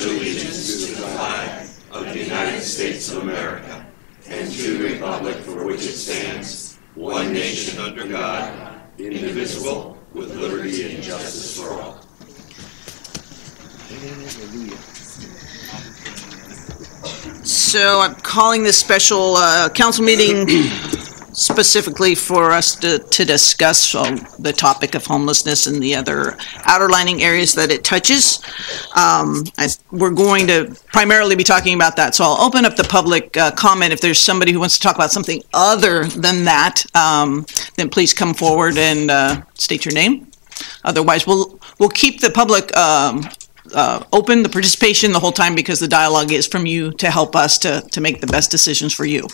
pledge allegiance to the flag of the United States of America and to the republic for which it stands, one nation under God, indivisible, with liberty and justice for all. So I'm calling this special council meeting specifically for us to discuss the topic of homelessness and the other outerlining areas that it touches. We're going to primarily be talking about that, so I'll open up the public comment. If there's somebody who wants to talk about something other than that, then please come forward and state your name. Otherwise, we'll keep the public open, the participation the whole time, because the dialogue is from you to help us to make the best decisions for you.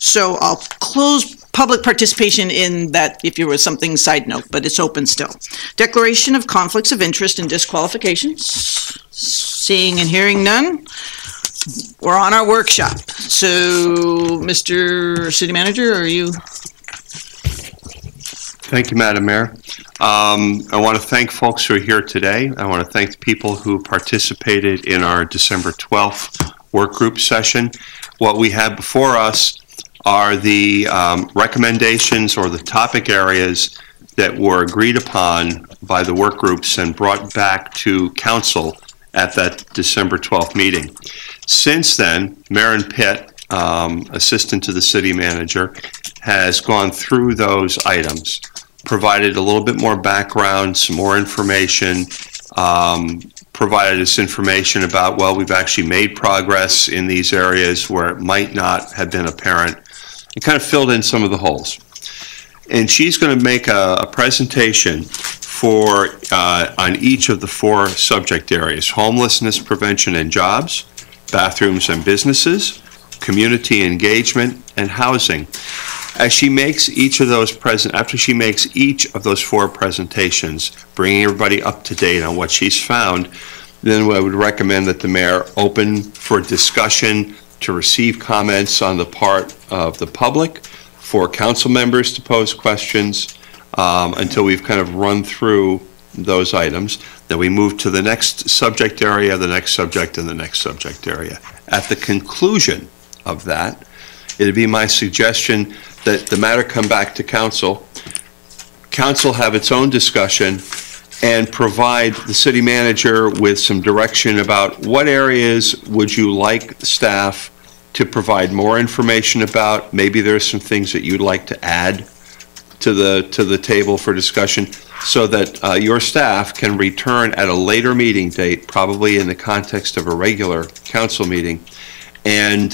So I'll close public participation in that if you were something side note, but it's open still. Declaration of conflicts of interest and disqualifications. Seeing and hearing none, we're on our workshop. So Mr. City Manager, are you? Thank you, Madam Mayor. I want to thank folks who are here today. I want to thank the people who participated in our December 12th work group session. What we have before us are the recommendations or the topic areas that were agreed upon by the work groups and brought back to council at that December 12th meeting. Since then, Marin Pitt, assistant to the city manager, has gone through those items, provided a little bit more background, some more information, provided us information about, well, we've actually made progress in these areas where it might not have been apparent, and kind of filled in some of the holes. And she's going to make a presentation for on each of the four subject areas: homelessness prevention and jobs, bathrooms and businesses, community engagement, and housing. As she makes each of those after she makes each of those four presentations, bringing everybody up to date on what she's found, then I would recommend that the mayor open for discussion to receive comments on the part of the public, for council members to pose questions until we've kind of run through those items. Then we move to the next subject area, the next subject, and the next subject area. At the conclusion of that, it'd be my suggestion that the matter come back to council, council have its own discussion, and provide the city manager with some direction about what areas would you like staff to provide more information about. Maybe there's some things that you'd like to add to the table for discussion, so that your staff can return at a later meeting date, probably in the context of a regular council meeting, and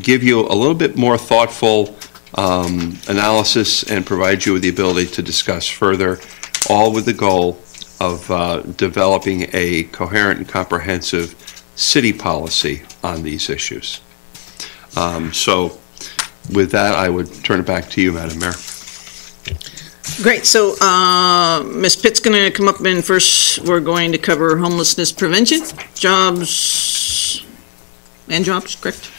give you a little bit more thoughtful analysis and provide you with the ability to discuss further, all with the goal of developing a coherent and comprehensive city policy on these issues. So with that, I would turn it back to you, Madam Mayor. Great. So Ms. Pitt's going to come up, and first we're going to cover homelessness prevention, jobs, correct?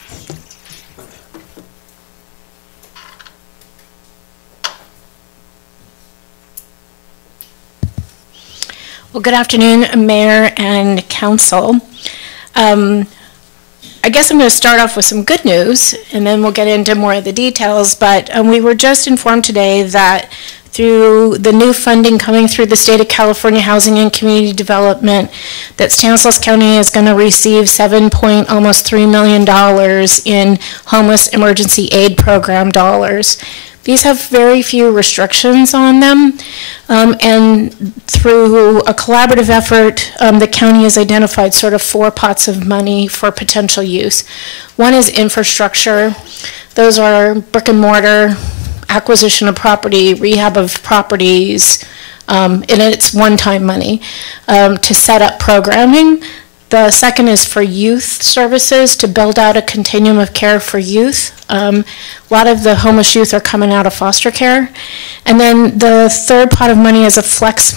Well, good afternoon, Mayor and Council. I guess I'm going to start off with some good news, and then we'll get into more of the details. But we were just informed today that through the new funding coming through the State of California Housing and Community Development, that Stanislaus County is going to receive almost $3 million in homeless emergency aid program dollars. These have very few restrictions on them, and through a collaborative effort, the county has identified sort of 4 pots of money for potential use. One is infrastructure. Those are brick and mortar, acquisition of property, rehab of properties, and it's one-time money to set up programming. The second is for youth services, to build out a continuum of care for youth. A lot of the homeless youth are coming out of foster care. And then the third pot of money is a flex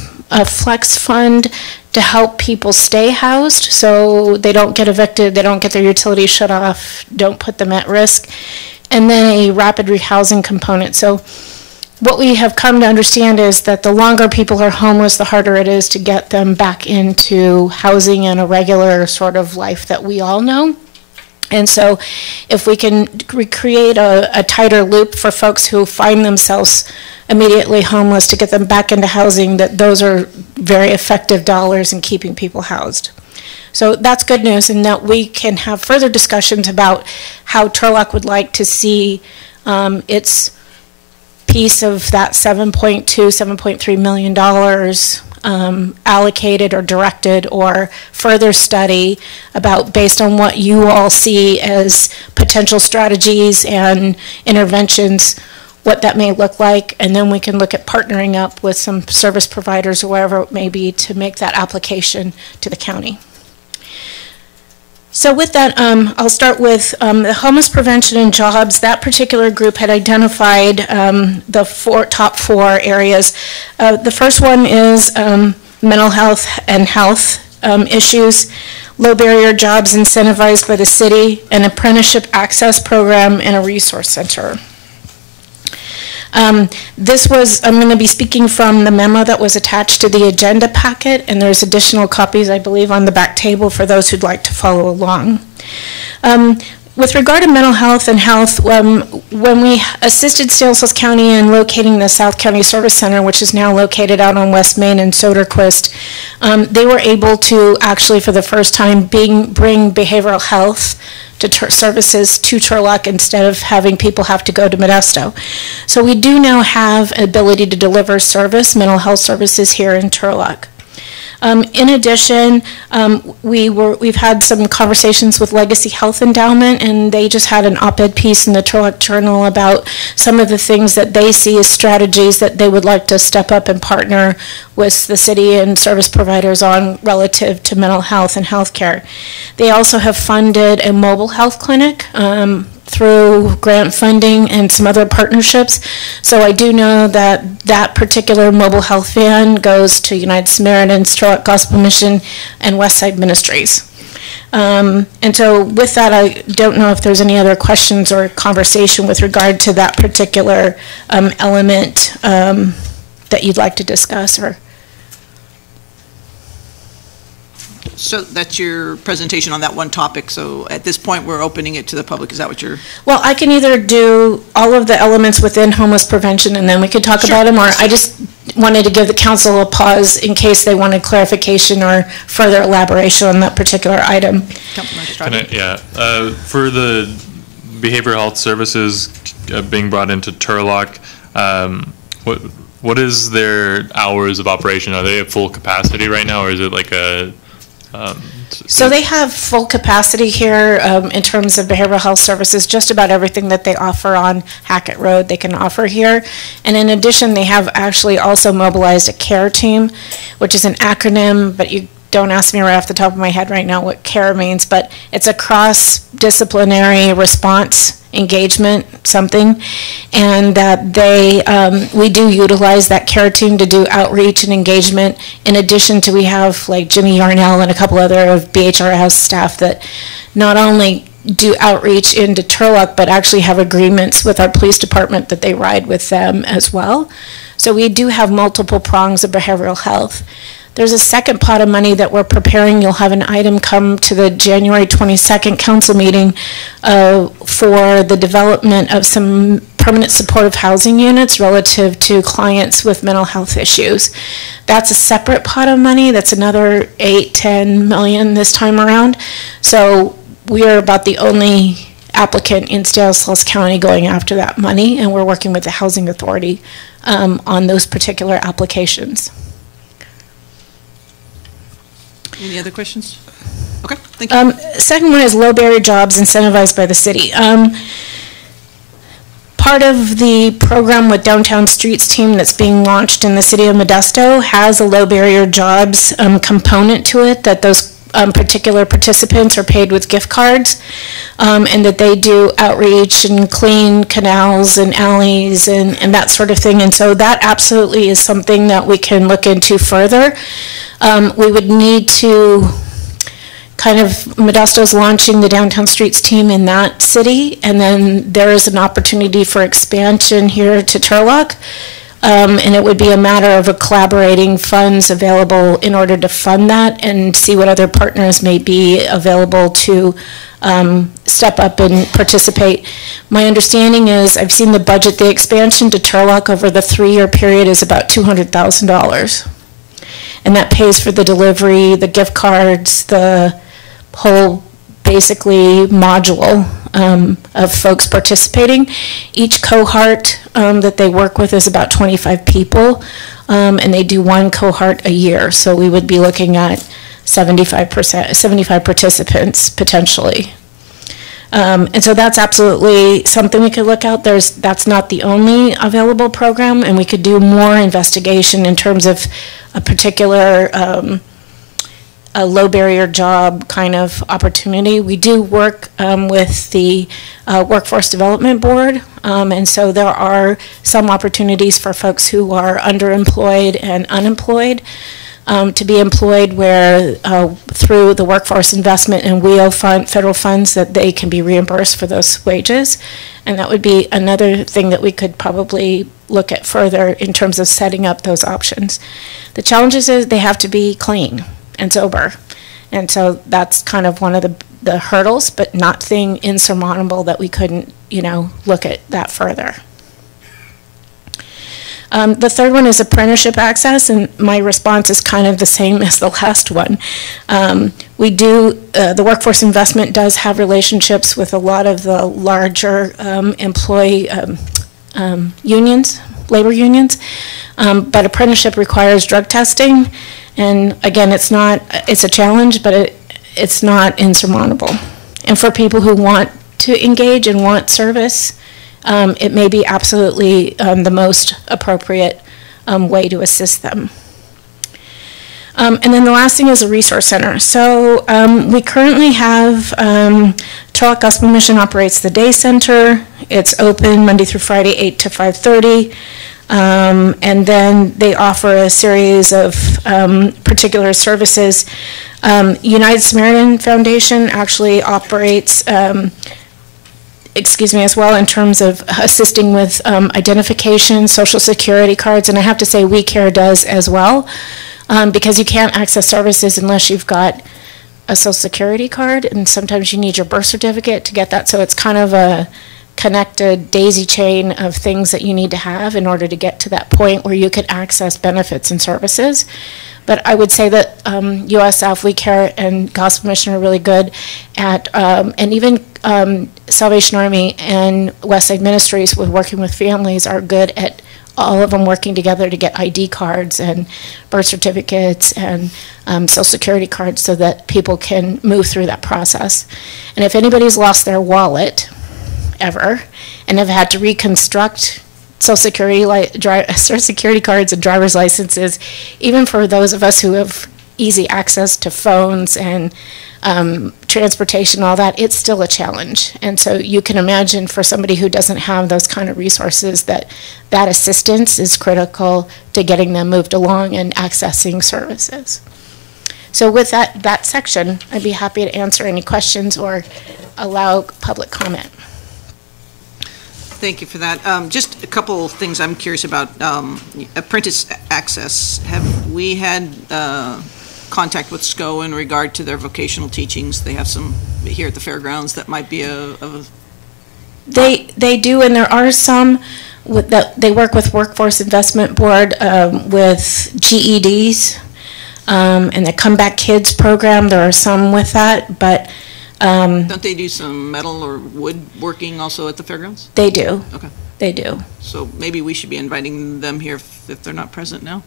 fund to help people stay housed, so they don't get evicted, they don't get their utilities shut off, don't put them at risk. And then a rapid rehousing component. So what we have come to understand is that the longer people are homeless, the harder it is to get them back into housing and a regular sort of life that we all know. And so if we can recreate a tighter loop for folks who find themselves immediately homeless to get them back into housing, that those are very effective dollars in keeping people housed. So that's good news, and that we can have further discussions about how Turlock would like to see its piece of that $7.3 million allocated or directed, or further study about, based on what you all see as potential strategies and interventions, what that may look like, and then we can look at partnering up with some service providers or wherever it may be to make that application to the county. So with that, I'll start with the homeless prevention and jobs. That particular group had identified the top four areas. The first one is mental health and health issues, low barrier jobs incentivized by the city, an apprenticeship access program, and a resource center. I'm going to be speaking from the memo that was attached to the agenda packet, and there's additional copies, I believe, on the back table for those who'd like to follow along. With regard to mental health and health, when we assisted Stanislaus County in locating the South County Service Center, which is now located out on West Main and Soderquist, they were able to actually, for the first time, bring behavioral health services to Turlock instead of having people have to go to Modesto. So we do now have ability to deliver mental health services here in Turlock. In addition, we've had some conversations with Legacy Health Endowment, and they just had an op-ed piece in the Turlock Journal about some of the things that they see as strategies that they would like to step up and partner with the city and service providers on relative to mental health and healthcare. They also have funded a mobile health clinic through grant funding and some other partnerships. So I do know that that particular mobile health van goes to United Samaritans, Turlock Gospel Mission, and Westside Ministries. And so with that, I don't know if there's any other questions or conversation with regard to that particular element that you'd like to discuss. Or So that's your presentation on that one topic. So at this point, we're opening it to the public. Is that what you're? Well, I can either do all of the elements within homeless prevention and then we could talk about them, or I just wanted to give the council a pause in case they wanted clarification or further elaboration on that particular item. For the behavioral health services being brought into Turlock, what is their hours of operation? Are they at full capacity right now, or is it like a so they have full capacity here in terms of behavioral health services. Just about everything that they offer on Hackett Road they can offer here. And in addition, they have actually also mobilized a CARE team, which is an acronym, but you don't ask me right off the top of my head right now what CARE means, but it's a cross-disciplinary response engagement something, and that we do utilize that CARE team to do outreach and engagement. In addition to, we have like Jimmy Yarnell and a couple other of BHRS staff that not only do outreach into Turlock, but actually have agreements with our police department that they ride with them as well. So we do have multiple prongs of behavioral health. There's a second pot of money that we're preparing. You'll have an item come to the January 22nd council meeting for the development of some permanent supportive housing units relative to clients with mental health issues. That's a separate pot of money. That's another 8-10 million this time around. So we are about the only applicant in Stanislaus County going after that money, and we're working with the Housing Authority on those particular applications. Any other questions? Okay, thank you. Second one is low barrier jobs incentivized by the city. Part of the program with Downtown Streets team that's being launched in the city of Modesto has a low barrier jobs component to it, that those particular participants are paid with gift cards, and that they do outreach and clean canals and alleys and that sort of thing. And so that absolutely is something that we can look into further. We would need to kind of Modesto's launching the Downtown Streets team in that city, and then there is an opportunity for expansion here to Turlock. And it would be a matter of collaborating funds available in order to fund that and see what other partners may be available to step up and participate. My understanding is, I've seen the budget, the expansion to Turlock over the 3-year period is about $200,000. And that pays for the delivery, the gift cards, the whole basically module of folks participating. Each cohort that they work with is about 25 people, and they do one cohort a year. So we would be looking at 75 participants potentially. And so that's absolutely something we could look at. That's not the only available program, and we could do more investigation in terms of a particular a low barrier job kind of opportunity. We do work with the Workforce Development Board, and so there are some opportunities for folks who are underemployed and unemployed to be employed where through the Workforce Investment and WEO fund, federal funds, that they can be reimbursed for those wages. And that would be another thing that we could probably look at further in terms of setting up those options. The challenges is they have to be clean and sober. And so that's kind of one of the hurdles, but nothing insurmountable that we couldn't, look at that further. The third one is apprenticeship access, and my response is kind of the same as the last one. We do, the Workforce Investment does have relationships with a lot of the larger employee unions, labor unions, but apprenticeship requires drug testing. And again, it's a challenge, but it's not insurmountable. And for people who want to engage and want service, it may be absolutely the most appropriate way to assist them. And then the last thing is a resource center. So we currently have, Turlock Gospel Mission operates the day center. It's open Monday through Friday, 8 to 5:30. And then they offer a series of particular services. United Samaritan Foundation actually operates, as well, in terms of assisting with identification, social security cards, and I have to say WeCare does as well, because you can't access services unless you've got a social security card, and sometimes you need your birth certificate to get that, so it's kind of a connected daisy chain of things that you need to have in order to get to that point where you can access benefits and services. But I would say that USF, WeCare, and Gospel Mission are really good at, and even Salvation Army and Westside Ministries with working with families are good at all of them working together to get ID cards and birth certificates and social security cards so that people can move through that process. And if anybody's lost their wallet ever and have had to reconstruct social security cards and driver's licenses, even for those of us who have easy access to phones and transportation, all that, it's still a challenge. And so you can imagine for somebody who doesn't have those kind of resources that assistance is critical to getting them moved along and accessing services. So with that section, I'd be happy to answer any questions or allow public comment. Thank you for that. Just a couple of things I'm curious about. Apprentice access. Have we had contact with SCO in regard to their vocational teachings? They have some here at the fairgrounds that might be They do, and there are some that they work with Workforce Investment Board with GEDs and the Comeback Kids program. There are some with that, but don't they do some metal or wood working also at the fairgrounds? They do. Okay. They do. So maybe we should be inviting them here if they're not present now.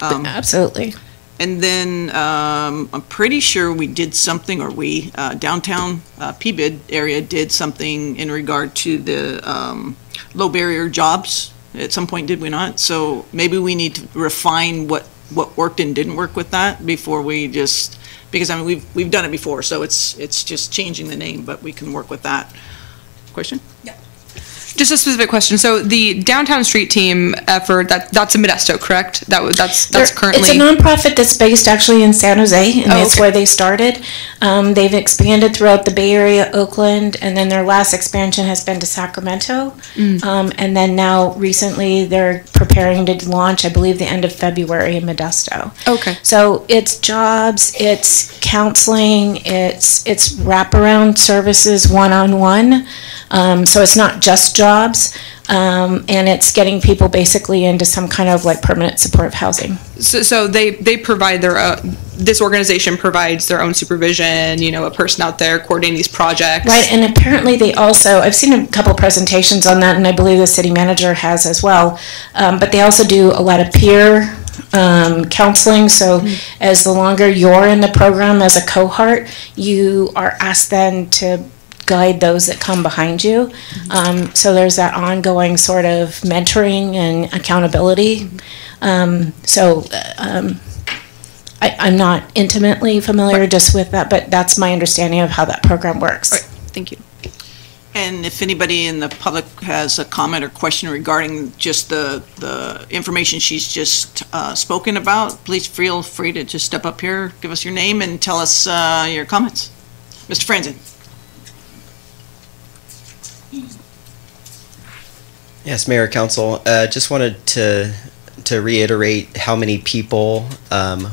Absolutely. And then I'm pretty sure we did something, or downtown PBID area did something in regard to the low barrier jobs at some point, did we not? So maybe we need to refine what worked and didn't work with that before we just, because I mean we've done it before, so it's just changing the name, but we can work with that. Question? Yeah. Just a specific question. So the downtown street team effort, that's in Modesto, correct? That's currently... It's a nonprofit that's based actually in San Jose, and that's okay. where they started. They've expanded throughout the Bay Area, Oakland, and then their last expansion has been to Sacramento. And then now recently they're preparing to launch, I believe, the end of February in Modesto. Okay. So it's jobs, it's counseling, it's wraparound services one-on-one. So it's not just jobs, and it's getting people basically into some kind of like permanent supportive housing. So they provide their this organization provides their own supervision, a person out there coordinating these projects. Right, and apparently they also, I've seen a couple presentations on that, and I believe the city manager has as well, but they also do a lot of peer counseling. So as the longer you're in the program as a cohort, you are asked then to guide those that come behind you. So there's that ongoing sort of mentoring and accountability. I'm not intimately familiar just with that, but that's my understanding of how that program works. All right. Thank you. And if anybody in the public has a comment or question regarding just the information she's just spoken about, please feel free to just step up here, give us your name, and tell us your comments. Mr. Franzen. Yes, Mayor, Council, just wanted to reiterate how many people,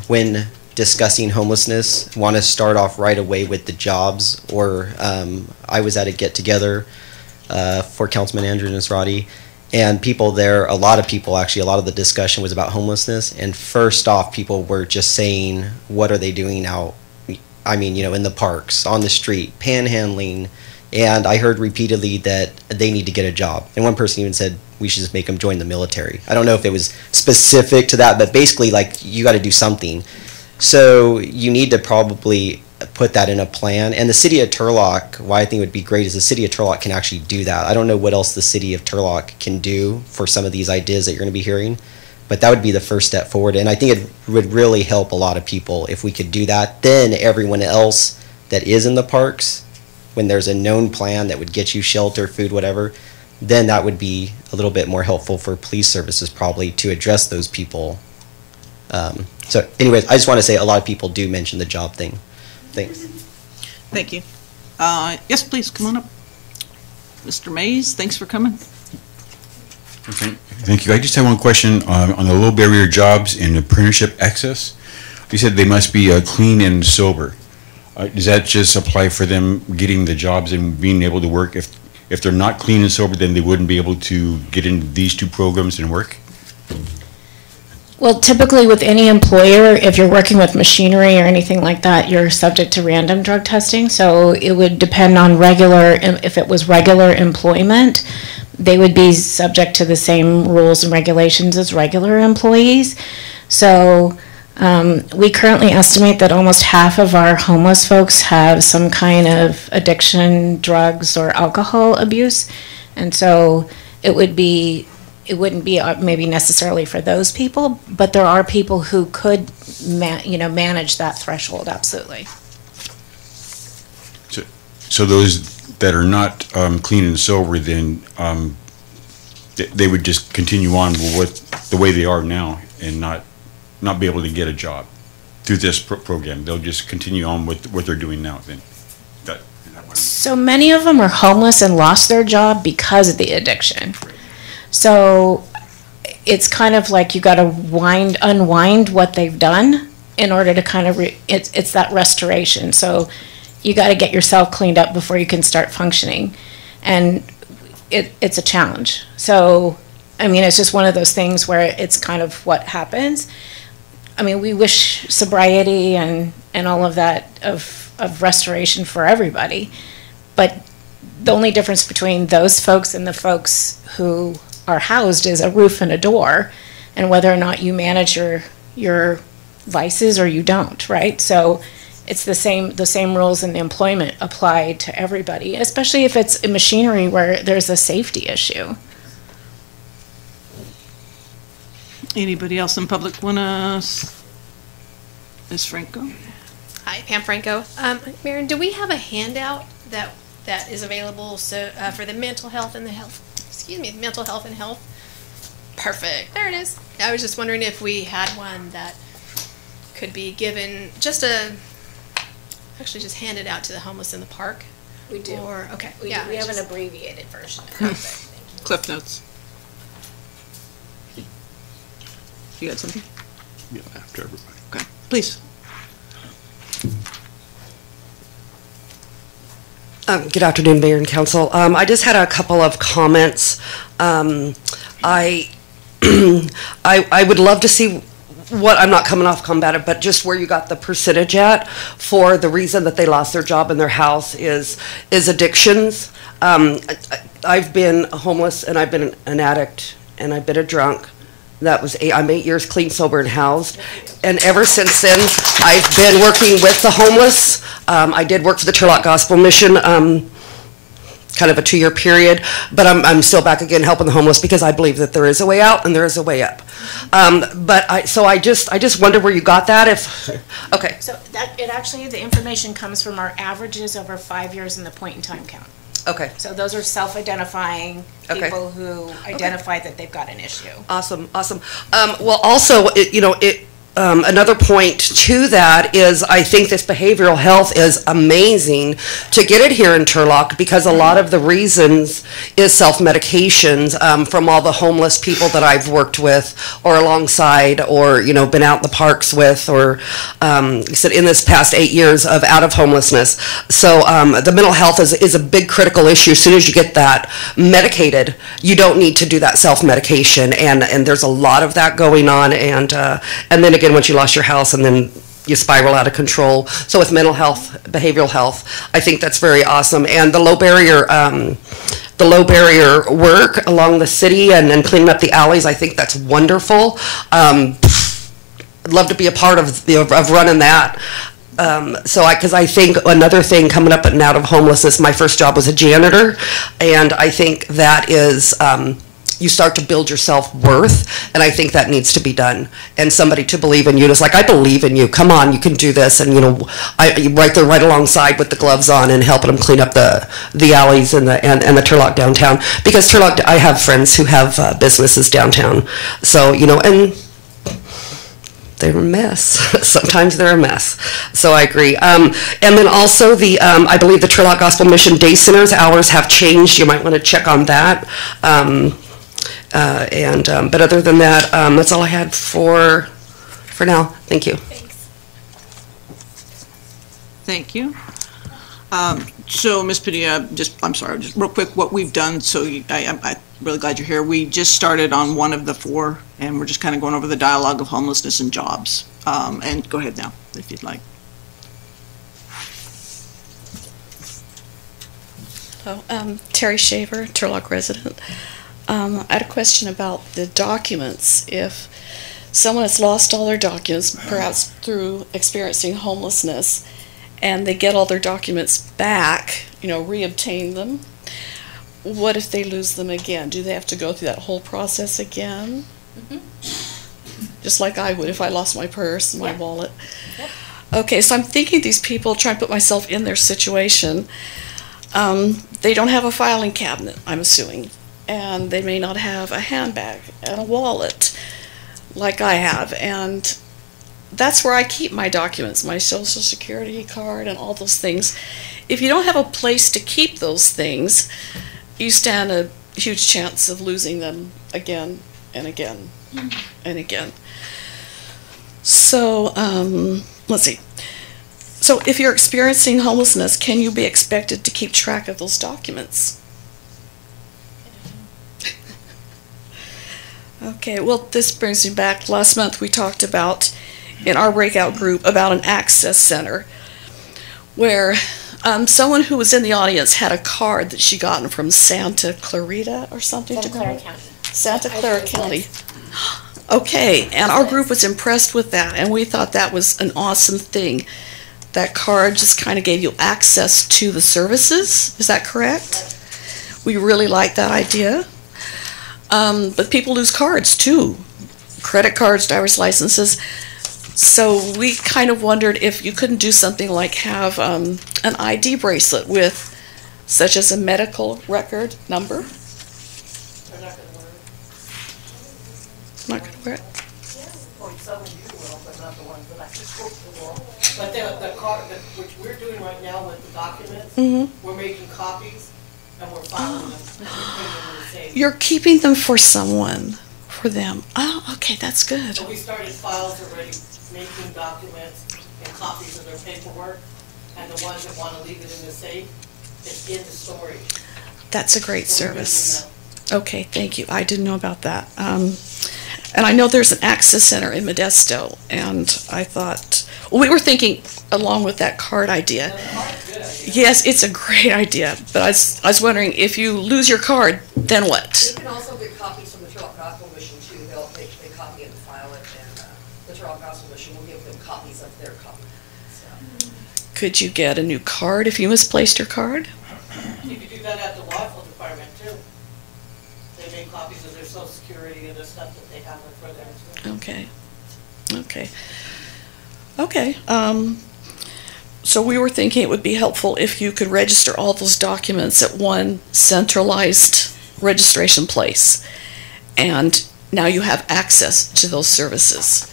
when discussing homelessness, want to start off right away with the jobs. Or I was at a get-together for Councilman Andrew Nasrati, and people there, a lot of people actually, a lot of the discussion was about homelessness. And first off, people were just saying, what are they doing out, I mean, in the parks, on the street, panhandling. And I heard repeatedly that they need to get a job. And one person even said, we should just make them join the military. I don't know if it was specific to that, but basically, like, you got to do something. So you need to probably put that in a plan. And the city of Turlock, why I think it would be great is the city of Turlock can actually do that. I don't know what else the city of Turlock can do for some of these ideas that you're going to be hearing, but that would be the first step forward. And I think it would really help a lot of people if we could do that. Then everyone else that is in the parks, when there's a known plan that would get you shelter, food, whatever, then that would be a little bit more helpful for police services probably to address those people. So anyways, I just want to say a lot of people do mention the job thing. Thanks. Thank you. Yes, please, come on up. Mr. Mays, thanks for coming. Okay. Thank you. I just have one question on the low barrier jobs and apprenticeship access. You said they must be clean and sober. Does that just apply for them getting the jobs and being able to work? If they're not clean and sober, then they wouldn't be able to get into these two programs and work? Well, typically with any employer, if you're working with machinery or anything like that, you're subject to random drug testing. So it would depend on if it was regular employment, they would be subject to the same rules and regulations as regular employees. So we currently estimate that almost half of our homeless folks have some kind of addiction, drugs, or alcohol abuse. And so it wouldn't be maybe necessarily for those people, but there are people who could manage that threshold, absolutely. So those that are not clean and sober, then they would just continue on with the way they are now and not be able to get a job through this program. They'll just continue on with what they're doing now. Then, so many of them are homeless and lost their job because of the addiction. So it's kind of like you got to unwind what they've done in order to kind of it's that restoration. So you got to get yourself cleaned up before you can start functioning, and it's a challenge. So I mean, it's just one of those things where it's kind of what happens. I mean, we wish sobriety and all of that of restoration for everybody, but the only difference between those folks and the folks who are housed is a roof and a door, and whether or not you manage your vices or you don't, right? So it's the same rules in the employment apply to everybody, especially if it's in machinery where there's a safety issue. Anybody else in public want to? Ms. Franco? Hi, Pam Franco. Maren, do we have a handout that is available for the mental health and the health excuse me, mental health and health. Perfect. There it is. I was just wondering if we had one that could be given actually just handed out to the homeless in the park. We do. Or, okay. We have an abbreviated version. Perfect. Thank you. Cliff notes. You got something? Yeah, after everybody. Okay, please. Good afternoon, Mayor and Council. I just had a couple of comments. I would love to see what, I'm not coming off combative, but just where you got the percentage at for the reason that they lost their job and their house is addictions. I've been homeless and I've been an addict and I've been a drunk. I'm 8 years clean, sober, and housed. And ever since then, I've been working with the homeless. I did work for the Turlock Gospel Mission, kind of a 2-year period, but I'm still back again helping the homeless because I believe that there is a way out and there is a way up. I just wonder where you got that. Okay. So the information comes from our averages over 5 years in the point in time count. Okay. So those are self-identifying people who identify that they've got an issue. Awesome. Well, also, another point to that is I think this behavioral health is amazing to get it here in Turlock because a lot of the reasons is self-medications from all the homeless people that I've worked with or alongside or, been out in the parks with or said in this past 8 years of out of homelessness. So the mental health is a big critical issue. As soon as you get that medicated, you don't need to do that self-medication and there's a lot of that going on and then again, once you lost your house and then you spiral out of control. So with mental health, behavioral health, I think that's very awesome. And the low barrier work along the city and cleaning up the alleys, I think that's wonderful. I'd love to be a part of running that. Because I think another thing coming up and out of homelessness, my first job was a janitor, and I think that is you start to build your self-worth, and I think that needs to be done. And somebody to believe in you, just like, I believe in you, come on, you can do this. And, right there, right alongside with the gloves on and helping them clean up the alleys and the Turlock downtown. Because Turlock, I have friends who have businesses downtown. So, and they're a mess. Sometimes they're a mess. So I agree. And then also I believe the Turlock Gospel Mission Day Center's hours have changed. You might want to check on that. But other than that, that's all I had for now. Thank you. Thanks. Thank you. So, Ms. Padilla, just real quick, what we've done, I'm really glad you're here. We just started on one of the 4, and we're just kind of going over the dialogue of homelessness and jobs. And go ahead now, if you'd like. Terry Shaver, Turlock resident. I had a question about the documents. If someone has lost all their documents, perhaps through experiencing homelessness, and they get all their documents back, reobtain them, what if they lose them again? Do they have to go through that whole process again? Mm-hmm. Just like I would if I lost my purse and my wallet. Yep. Okay, so I'm thinking these people, trying to put myself in their situation, they don't have a filing cabinet, I'm assuming, and they may not have a handbag and a wallet like I have, and that's where I keep my documents, my Social Security card and all those things. If you don't have a place to keep those things, you stand a huge chance of losing them again and again and again. So, let's see. So if you're experiencing homelessness, can you be expected to keep track of those documents? Okay, well, this brings me back. Last month we talked about, in our breakout group, about an access center where someone who was in the audience had a card that she gotten from Santa Clarita or something. Santa Clara County. Santa Clara County. Okay, and our group was impressed with that, and we thought that was an awesome thing. That card just kind of gave you access to the services. Is that correct? We really like that idea. But people lose cards too. Credit cards, driver's licenses. So we kind of wondered if you couldn't do something like have an ID bracelet with, such as a medical record number, not going to wear it. But the card, which we're doing right now with the documents, we're making copies and we're filing them. We're putting them in the safe. You're keeping them for someone, for them. Oh, okay, that's good. So we started files already, making documents and copies of their paperwork, and the ones that want to leave it in the safe, it's in the storage. That's a great service. Okay, thank you. I didn't know about that. And I know there's an access center in Modesto, and I thought, well, we were thinking along with that card idea. Yes, it's a great idea, but I was wondering, if you lose your card, then what? You can also get copies from the Turlock Gospel Mission too. They copy it and file it, and the Turlock Gospel Mission will give them copies of their copy. So. Could you get a new card if you misplaced your card? You could do that at the law enforcement department too. They make copies of their Social Security and the stuff that they have for them too. Okay. Okay. Okay. So we were thinking it would be helpful if you could register all those documents at one centralized registration place. And now you have access to those services.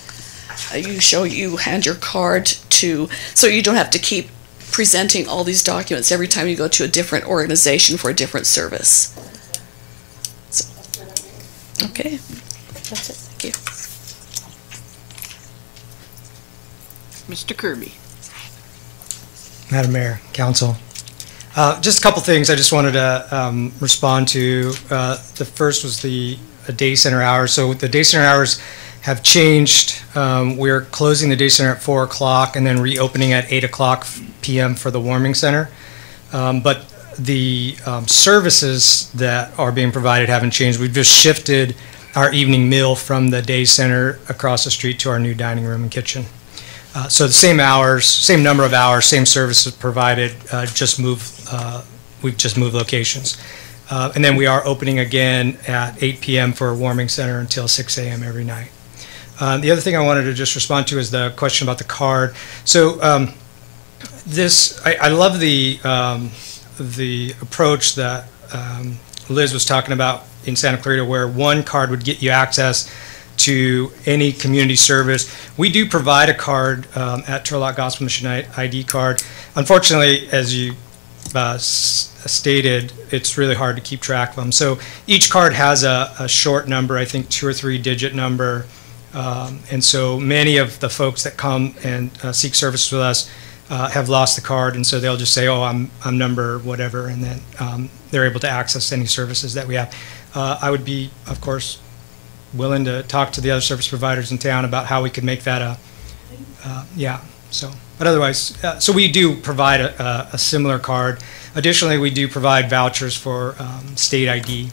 You hand your card to, so you don't have to keep presenting all these documents every time you go to a different organization for a different service. So, okay. That's it. Thank you. Mr. Kirby. Madam Mayor, Council. Just a couple things I just wanted to respond to. The first was the day center hours. So the day center hours have changed. We're closing the day center at 4 o'clock and then reopening at 8 o'clock p.m. for the warming center. But the services that are being provided haven't changed. We've just shifted our evening meal from the day center across the street to our new dining room and kitchen. So the same hours, same number of hours, same services provided, we've just moved locations. And then we are opening again at 8 p.m. for a warming center until 6 a.m. every night. The other thing I wanted to just respond to is the question about the card. So I love the approach that Liz was talking about in Santa Clarita, where one card would get you access to any community service. We do provide a card at Turlock Gospel Mission ID card. Unfortunately, as you stated, it's really hard to keep track of them. So each card has a short number, I think 2 or 3 digit number. And so many of the folks that come and seek service with us have lost the card, and so they'll just say, oh, I'm number whatever, and then they're able to access any services that we have. I would be, of course, willing to talk to the other service providers in town about how we could make that but otherwise, so we do provide a similar card. Additionally, we do provide vouchers for state ID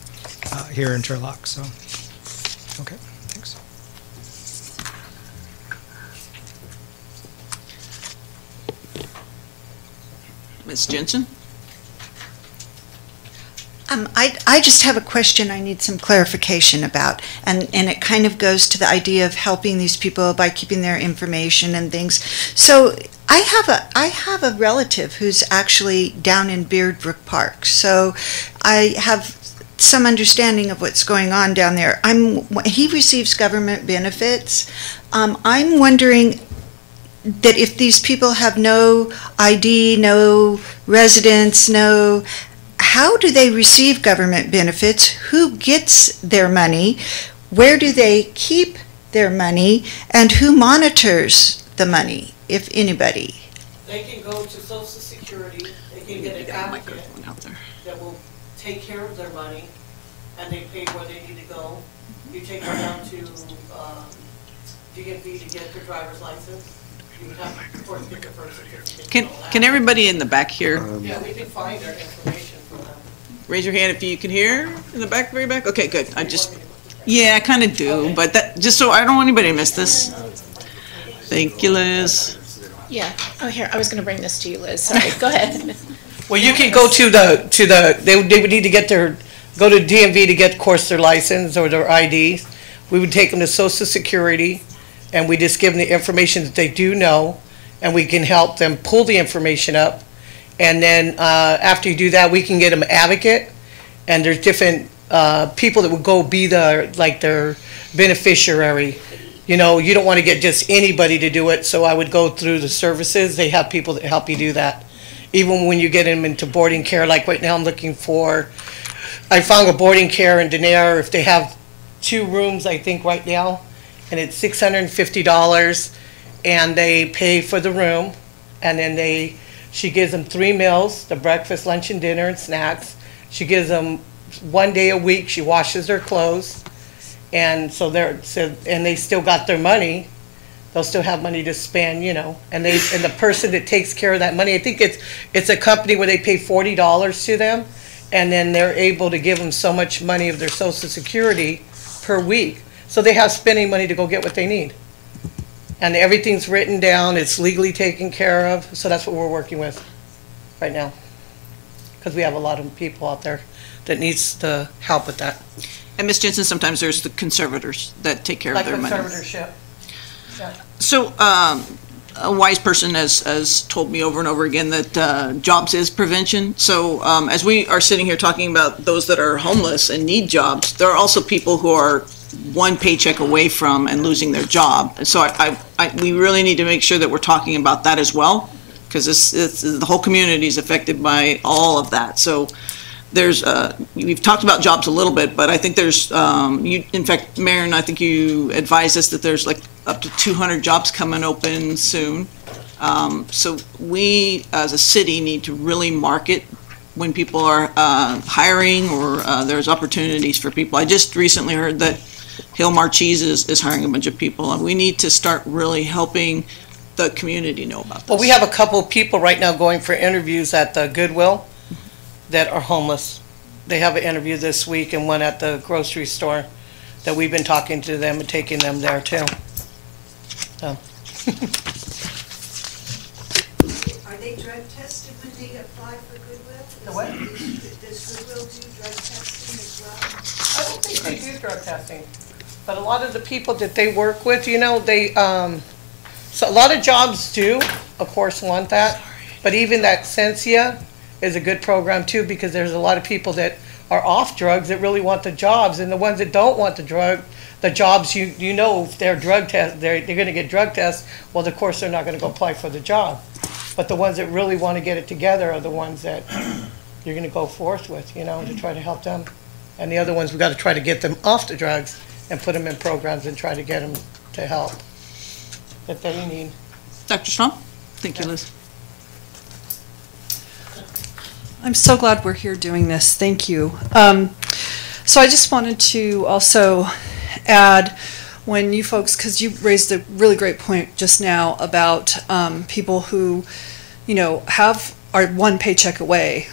here in Turlock, so, okay, thanks. Ms. Jensen? I just have a question I need some clarification about, and it kind of goes to the idea of helping these people by keeping their information and things. So I have a relative who's actually down in Beardbrook Park, so I have some understanding of what's going on down there. He receives government benefits. I'm wondering that if these people have no ID, no residence, how do they receive government benefits? Who gets their money? Where do they keep their money? And who monitors the money, if anybody? They can go to Social Security, they can get an advocate that will take care of their money, and they pay where they need to go. You take them down to DMV to get their driver's license. You would have to, of course, get the birth certificate. Can everybody in the back hear? Yeah, we can find their information. Raise your hand if you can hear in the back, very back. Okay, good. I kind of do, but that just so I don't want anybody to miss this. Thank you, Liz. Yeah. Oh, here, I was going to bring this to you, Liz. Sorry, go ahead. Well, you can go to they would need to go to DMV to get, of course, their license or their IDs. We would take them to Social Security, and we just give them the information that they do know, and we can help them pull the information up. And then after you do that, we can get them an advocate, and there's different people that would go be their beneficiary. You know, you don't want to get just anybody to do it, so I would go through the services. They have people that help you do that. Even when you get them into boarding care, like right now I'm looking for, I found a boarding care in Denair. If they have 2 rooms, I think right now, and it's $650, and they pay for the room, and then she gives them 3 meals, the breakfast, lunch, and dinner, and snacks. She gives them 1 day a week. She washes their clothes. And so and they still got their money. They'll still have money to spend, you know. And the person that takes care of that money, I think it's a company where they pay $40 to them, and then they're able to give them so much money of their Social Security per week. So they have spending money to go get what they need. And everything's written down, it's legally taken care of. So that's what we're working with right now. Because we have a lot of people out there that needs the help with that. And Ms. Jensen, sometimes there's the conservators that take care of their money. Like conservatorship. Yeah. So a wise person has told me over and over again that jobs is prevention. So as we are sitting here talking about those that are homeless and need jobs, there are also people who are 1 paycheck away from and losing their job. So we really need to make sure that we're talking about that as well, because the whole community is affected by all of that. So there's we've talked about jobs a little bit, but I think there's in fact, Marin, I think you advised us that there's like up to 200 jobs coming open soon. So we as a city need to really market when people are hiring, or there's opportunities for people. I just recently heard that Hillmar Cheese is hiring a bunch of people, and we need to start really helping the community know about this. Well, we have a couple of people right now going for interviews at the Goodwill that are homeless. They have an interview this week and one at the grocery store that we've been talking to them and taking them there too. So. Are they drug tested when they apply for Goodwill? The what? Does Goodwill do drug testing as well? I don't think they do drug testing, but a lot of the people that they work with, you know, they, so a lot of jobs do, of course, want that, but even that Sensia is a good program too, because there's a lot of people that are off drugs that really want the jobs, and the ones that don't want the jobs, you know, if they're drug test, they're going to get drug tests. Well, of course, they're not going to go apply for the job. But the ones that really want to get it together are the ones that you're going to go forth with, you know, to try to help them. And the other ones, we've got to try to get them off the drugs and put them in programs and try to get them to help that they need. Dr. Strong? Thank you, Liz. I'm so glad we're here doing this. Thank you. So I just wanted to also add, when you folks, because you raised a really great point just now about people who, you know, are 1 paycheck away,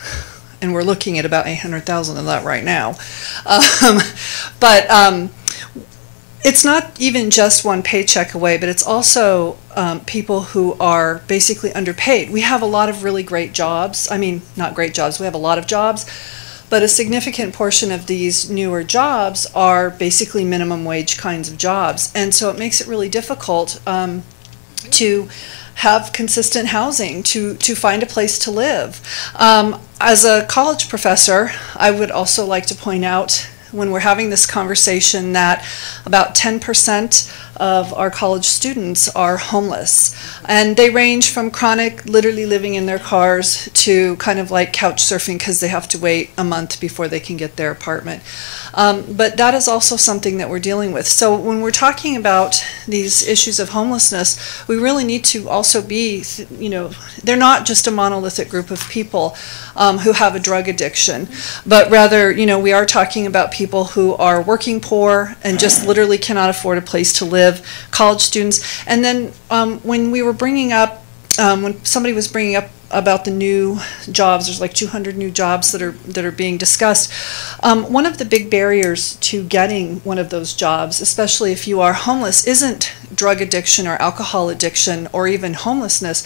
and we're looking at about 800,000 of that right now. But it's not even just 1 paycheck away, but it's also people who are basically underpaid. We have a lot of really great jobs. I mean, not great jobs, we have a lot of jobs, but a significant portion of these newer jobs are basically minimum wage kinds of jobs. And so it makes it really difficult to have consistent housing, to find a place to live. As a college professor, I would also like to point out, when we're having this conversation, that about 10% of our college students are homeless. And they range from chronic, literally living in their cars, to kind of like couch surfing because they have to wait a month before they can get their apartment. But that is also something that we're dealing with. So when we're talking about these issues of homelessness, we really need to also be, you know, they're not just a monolithic group of people who have a drug addiction, but rather, you know, we are talking about people who are working poor and just literally cannot afford a place to live, college students. And then when we were bringing up, when somebody was bringing up about the new jobs, there's like 200 new jobs that are being discussed. One of the big barriers to getting one of those jobs, especially if you are homeless, isn't drug addiction or alcohol addiction or even homelessness.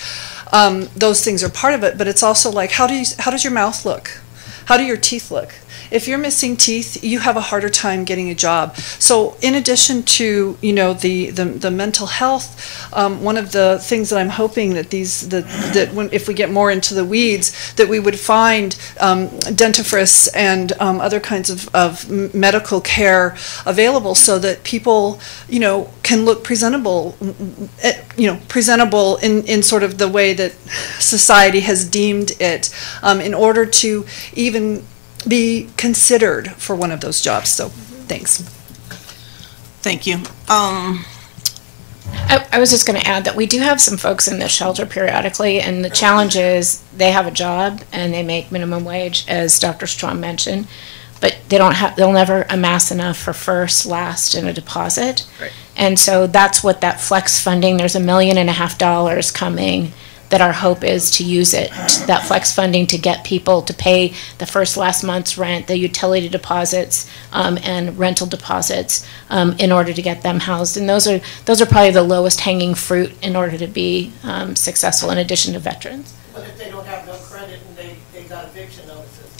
Those things are part of it, but it's also like, how does your mouth look? How do your teeth look? If you're missing teeth, you have a harder time getting a job. So in addition to, you know, the mental health, one of the things that I'm hoping that if we get more into the weeds, that we would find dentifrice and other kinds of medical care available so that people, you know, can look presentable, presentable in sort of the way that society has deemed it, in order to even be considered for one of those jobs. So, thanks. Thank you. I was just going to add that we do have some folks in the shelter periodically, and the challenge is they have a job and they make minimum wage, as Dr. Strom mentioned, but they'll never amass enough for first, last, and a deposit. Right. And so that's what that flex funding, there's $1.5 million coming, that our hope is to use it, that flex funding, to get people to pay the first last month's rent, the utility deposits, and rental deposits, in order to get them housed. And those are probably the lowest hanging fruit in order to be successful, in addition to veterans. But if they don't have no credit and they got eviction notices?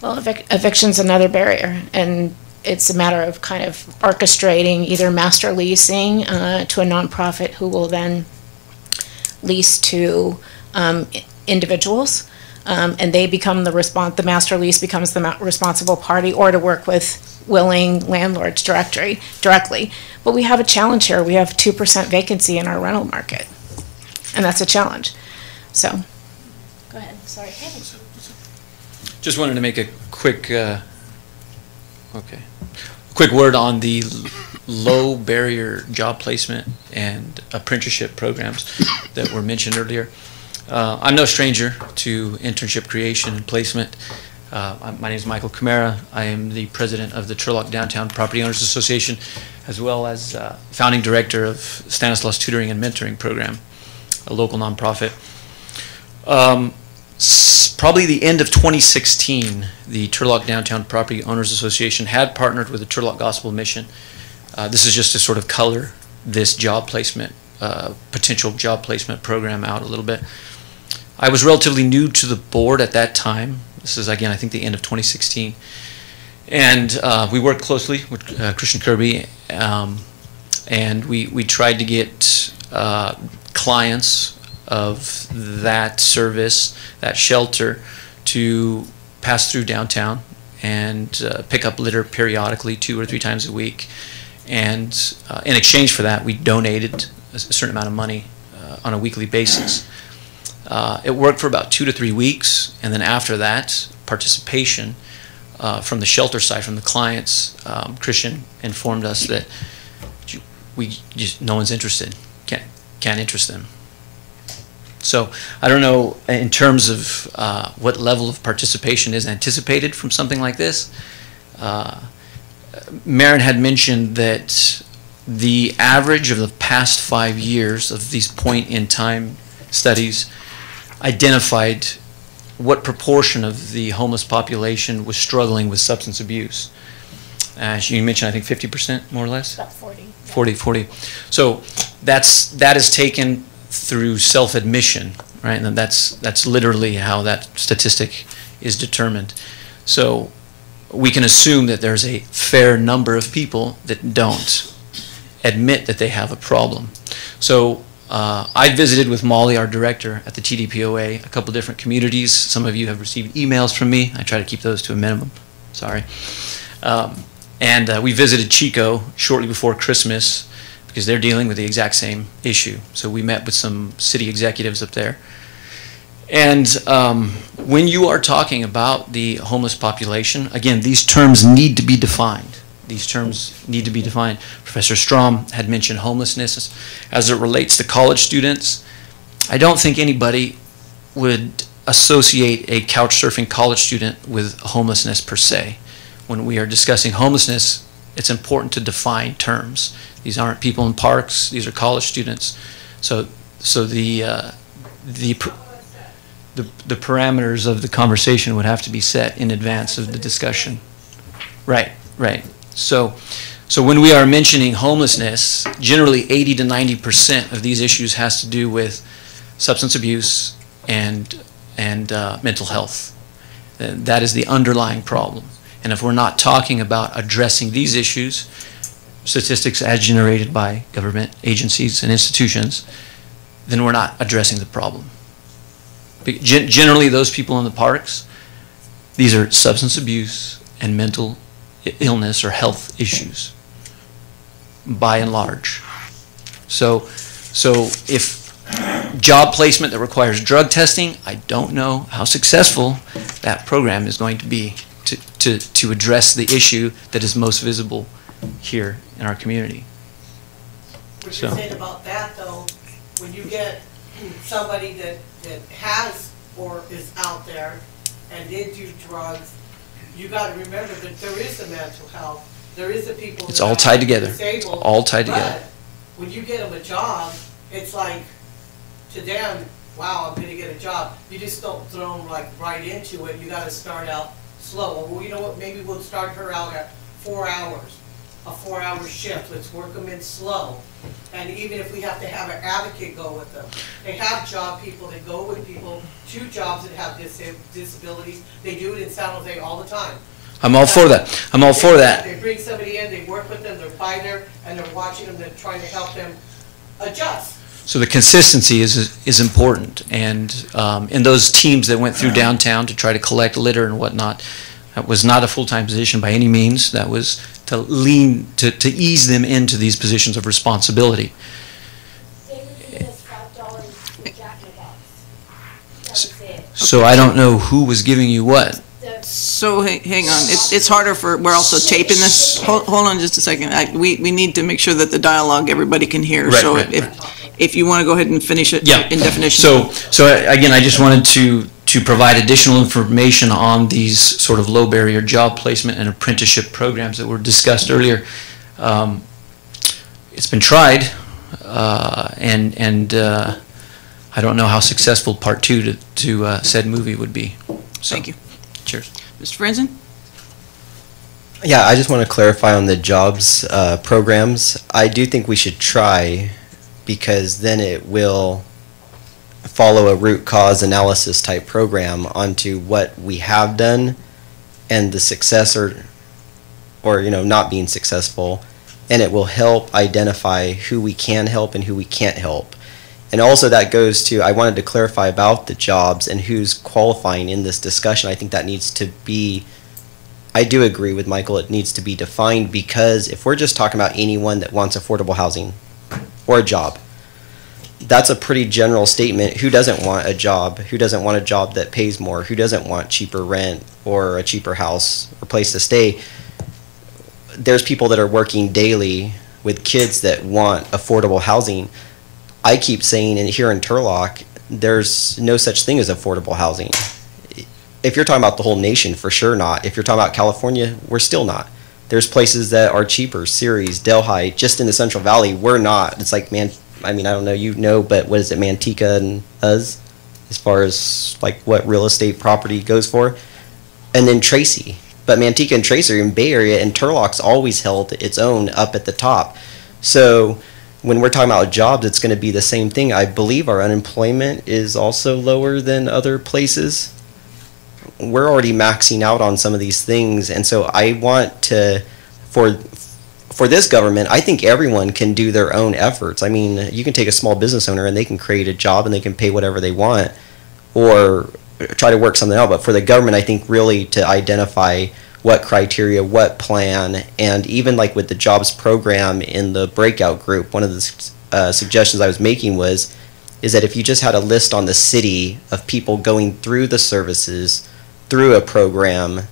Well, eviction's another barrier, and it's a matter of kind of orchestrating either master leasing to a nonprofit who will then lease to individuals, and they become the master lease becomes the responsible party, or to work with willing landlords directly. But we have a challenge here. We have 2% vacancy in our rental market, and that's a challenge. So, go ahead. Sorry. Just wanted to make a quick word on the low barrier job placement and apprenticeship programs that were mentioned earlier. I'm no stranger to internship creation and placement. My name is Michael Camara. I am the president of the Turlock Downtown Property Owners Association, as well as founding director of Stanislaus Tutoring and Mentoring Program, a local nonprofit. Probably the end of 2016, the Turlock Downtown Property Owners Association had partnered with the Turlock Gospel Mission. This is just to sort of color this job placement, potential job placement program out a little bit. I was relatively new to the board at that time. This is, again, I think the end of 2016. And we worked closely with Christian Kirby, and we tried to get clients of that service, that shelter, to pass through downtown and pick up litter periodically 2 or 3 times a week. And in exchange for that, we donated a certain amount of money on a weekly basis. It worked for about 2 to 3 weeks, and then after that, participation from the shelter side, from the clients, Christian informed us that no one's interested, can't interest them. So I don't know in terms of what level of participation is anticipated from something like this. Maren had mentioned that the average of the past 5 years of these point-in-time studies identified what proportion of the homeless population was struggling with substance abuse. You mentioned, I think, 50%, more or less? About 40. 40. So that is taken through self-admission, right? And that's literally how that statistic is determined. So we can assume that there's a fair number of people that don't admit that they have a problem. So I visited with Molly, our director at the TDPOA, a couple different communities. Some of you have received emails from me. I try to keep those to a minimum. Sorry. And we visited Chico shortly before Christmas because they're dealing with the exact same issue. So we met with some city executives up there. And when you are talking about the homeless population, again, these terms need to be defined. These terms need to be defined. Professor Strom had mentioned homelessness as it relates to college students. I don't think anybody would associate a couch surfing college student with homelessness per se. When we are discussing homelessness, it's important to define terms. These aren't people in parks, these are college students. So the parameters of the conversation would have to be set in advance of the discussion. Right. So when we are mentioning homelessness, generally 80 to 90% of these issues has to do with substance abuse and mental health. That is the underlying problem. And if we're not talking about addressing these issues, statistics as generated by government agencies and institutions, then we're not addressing the problem. Generally, those people in the parks, these are substance abuse and mental illness or health issues, by and large. So if job placement that requires drug testing, I don't know how successful that program is going to be to address the issue that is most visible here in our community. What you're saying about that, though, when you get somebody that has or is out there and did do drugs, you got to remember that there is a mental health. There is the people. It's all tied together. Disabled, it's all tied together. When you get them a job, it's like to them, wow, I'm going to get a job. You just don't throw them like right into it. You got to start out slow. Well, you know what? Maybe we'll start her out at 4 hours, a 4-hour shift. Let's work them in slow. And even if we have to have an advocate go with them, they have job people that go with people to jobs that have disabilities. They do it in San Jose all the time. I'm all for that. I'm all for that. They bring somebody in, they work with them, they're by there, and they're watching them, they're trying to help them adjust. So the consistency is important, and in those teams that went through downtown to try to collect litter and whatnot, that was not a full-time position by any means. That was to ease them into these positions of responsibility. So I don't know who was giving you what. So hang on, it's harder for, we're also taping this. Hold on just a second. We need to make sure that the dialogue, everybody can hear. Right, so right, if you want to go ahead and finish it in definition. So again, I just wanted to provide additional information on these sort of low barrier job placement and apprenticeship programs that were discussed earlier. It's been tried, and I don't know how successful part two to said movie would be. So, thank you. Cheers. Mr. Franzen? Yeah, I just want to clarify on the jobs programs. I do think we should try, because then it will follow a root cause analysis type program onto what we have done and the success or not being successful, and it will help identify who we can help and who we can't help. And also that goes to, I wanted to clarify about the jobs and who's qualifying in this discussion. I think that needs to be, I do agree with Michael, it needs to be defined, because if we're just talking about anyone that wants affordable housing or a job, that's a pretty general statement. Who doesn't want a job? Who doesn't want a job that pays more? Who doesn't want cheaper rent or a cheaper house or place to stay? There's people that are working daily with kids that want affordable housing. I keep saying, and here in Turlock, there's no such thing as affordable housing. If you're talking about the whole nation, for sure not. If you're talking about California, we're still not. There's places that are cheaper, Ceres, Delhi, just in the Central Valley, we're not. It's like, I don't know, but what is it, Manteca and Uz, as far as like what real estate property goes for? And then Tracy. But Manteca and Tracy are in Bay Area, and Turlock's always held its own up at the top. So when we're talking about jobs, it's going to be the same thing. I believe our unemployment is also lower than other places. We're already maxing out on some of these things, and so I want to, for this government, I think everyone can do their own efforts. I mean, you can take a small business owner and they can create a job and they can pay whatever they want, or try to work something out. But for the government, I think really to identify what criteria, what plan, and even like with the jobs program in the breakout group, one of the suggestions I was making is that if you just had a list on the city of people going through the services, through a program,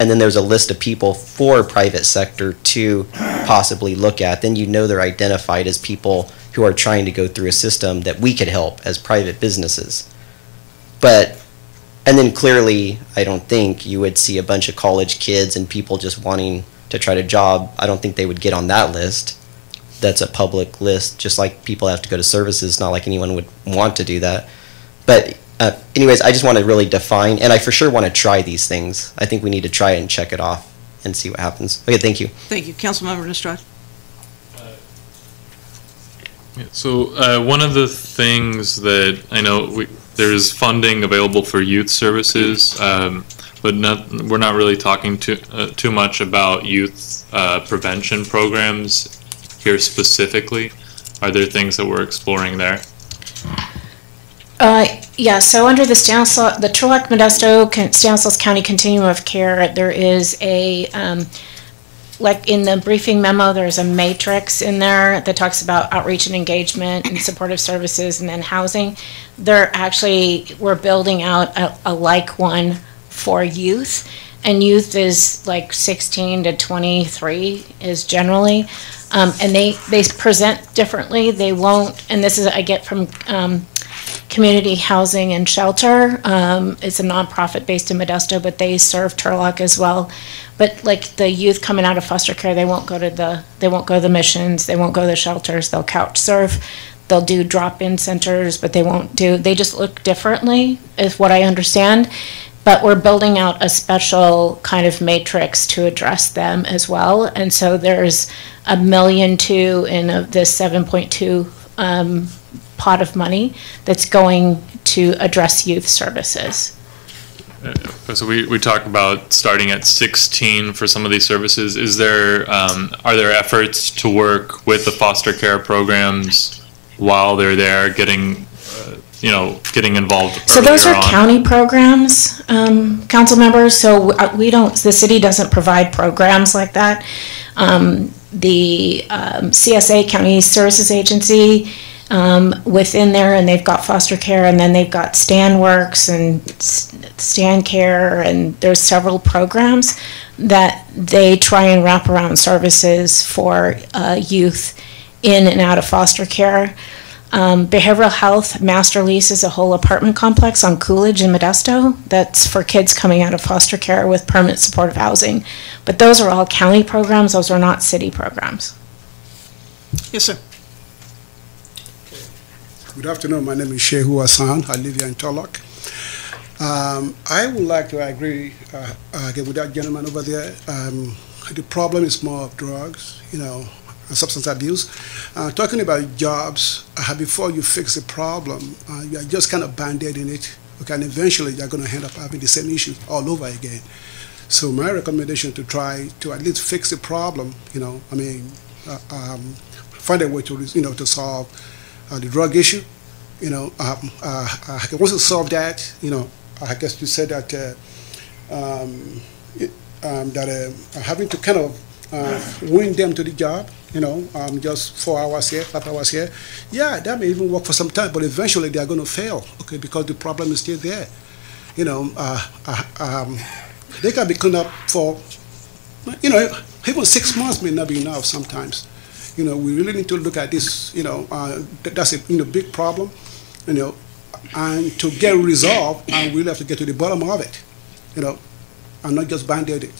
and then there's a list of people for private sector to possibly look at, then they're identified as people who are trying to go through a system that we could help as private businesses. And then clearly, I don't think you would see a bunch of college kids and people just wanting to try to job. I don't think they would get on that list. That's a public list, just like people have to go to services. Not like anyone would want to do that. But anyways, I just want to really define, and I for sure want to try these things. I think we need to try it and check it off and see what happens. Okay, thank you. Thank you. Councilmember Estrada. So one of the things that I know there's funding available for youth services, but we're not really talking too much about youth prevention programs here specifically. Are there things that we're exploring there? Yeah, so under the Turlock Modesto Stanislaus County Continuum of Care, there is a, like in the briefing memo, there's a matrix in there that talks about outreach and engagement and supportive services and then housing. We're building out a like one for youth, and youth is like 16 to 23 is generally, and they present differently. They won't, and this is I get from Community Housing and Shelter. It's a nonprofit based in Modesto, but they serve Turlock as well. But like the youth coming out of foster care, they won't go to the missions, they won't go to the shelters, they'll couch surf, they'll do drop-in centers, but they just look differently, is what I understand. But we're building out a special kind of matrix to address them as well. And so there's $1.2 million in this 7.2 pot of money that's going to address youth services. So we talk about starting at 16 for some of these services. Is there are there efforts to work with the foster care programs while they're there, getting involved? So those are on? county programs, council members. So the city doesn't provide programs like that. The CSA, County Services Agency, within there, and they've got foster care, and then they've got Stan Works and Stan Care, and there's several programs that they try and wrap around services for youth in and out of foster care. Behavioral health master lease is a whole apartment complex on Coolidge in Modesto that's for kids coming out of foster care with permanent supportive housing. But those are all county programs, those are not city programs. Yes, sir. Good afternoon. My name is Shehu Hassan. I live here in Turlock. I would like to agree again with that gentleman over there. The problem is more of drugs, substance abuse. Talking about jobs, before you fix the problem, you are just kind of band-aiding it. Okay, and eventually you're going to end up having the same issues all over again. So my recommendation to try to at least fix the problem, find a way to solve the drug issue, once you solve that, I guess you said that having to kind of win them to the job, just 4 hours here, 5 hours here, yeah, that may even work for some time, but eventually they are going to fail, okay, because the problem is still there. They can be cleaned up for, even 6 months may not be enough sometimes. We really need to look at this, that's a big problem, and to get resolved, and we really have to get to the bottom of it, and not just band-aid it.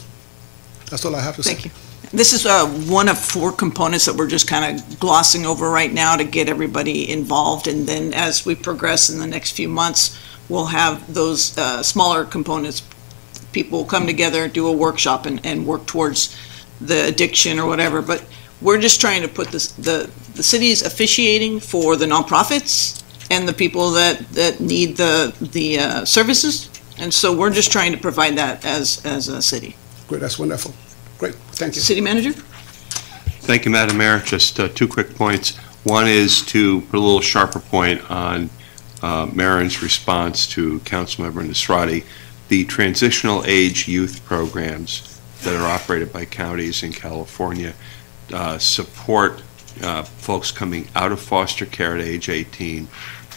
That's all I have to say. Thank you. This is one of 4 components that we're just kind of glossing over right now to get everybody involved, and then as we progress in the next few months, we'll have those smaller components. People come together, do a workshop, and work towards the addiction or whatever, but we're just trying to put the city's officiating for the nonprofits and the people that need the services, and so we're just trying to provide that as a city. Great, that's wonderful. Great, thank you. City Manager? Thank you, Madam Mayor. Just 2 quick points. One is to put a little sharper point on Marin's response to Councilmember Nasrati. The transitional age youth programs that are operated by counties in California support folks coming out of foster care at age 18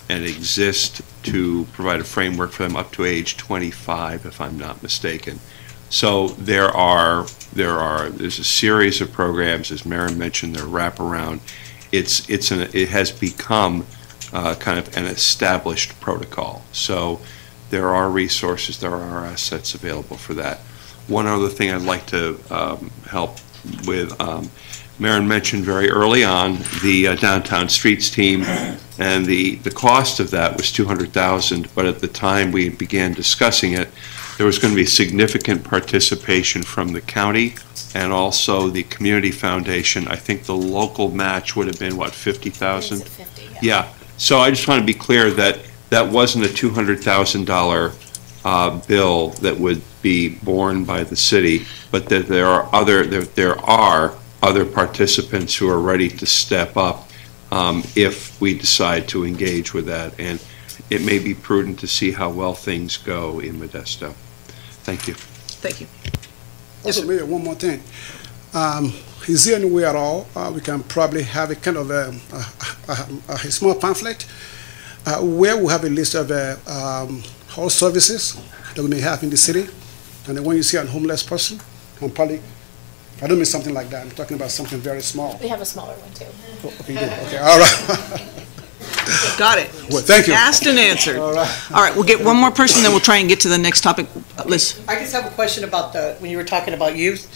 and exist to provide a framework for them up to age 25, if I'm not mistaken. So there's a series of programs, as Marin mentioned, they're wraparound. It has become kind of an established protocol. So there are resources, there are assets available for that. One other thing I'd like to help with, Marin mentioned very early on the downtown streets team, and the cost of that was $200,000, but at the time we began discussing it, there was going to be significant participation from the county and also the community foundation. I think the local match would have been, what, 50,000? 50, yeah. So I just want to be clear that that wasn't a $200,000 bill that would be borne by the city, but that there are other participants who are ready to step up if we decide to engage with that. And it may be prudent to see how well things go in Modesto. Thank you. Thank you. Also, maybe one more thing. Is there any way at all we can probably have a kind of a small pamphlet where we have a list of all services that we may have in the city, and then when you see a homeless person, and probably, I don't mean something like that, I'm talking about something very small. We have a smaller one too. Okay, you do? Okay, all right. Got it. Well, thank you. Asked and answered. All right, we'll get one more person, then we'll try and get to the next topic. Liz. I just have a question about when you were talking about youth.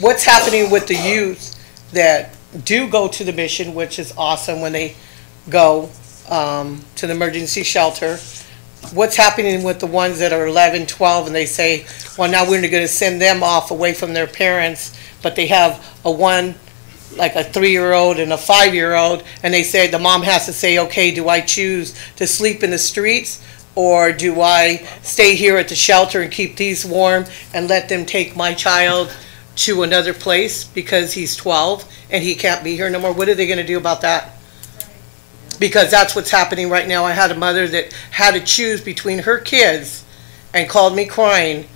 What's happening with the youth that do go to the mission, which is awesome when they go to the emergency shelter? What's happening with the ones that are 11, 12, and they say, well, now we're going to send them off away from their parents, but they have like a 3-year-old and a 5-year-old, and they say the mom has to say, okay, do I choose to sleep in the streets, or do I stay here at the shelter and keep these warm and let them take my child to another place because he's 12 and he can't be here no more? What are they going to do about that? Because that's what's happening right now. I had a mother that had to choose between her kids and called me crying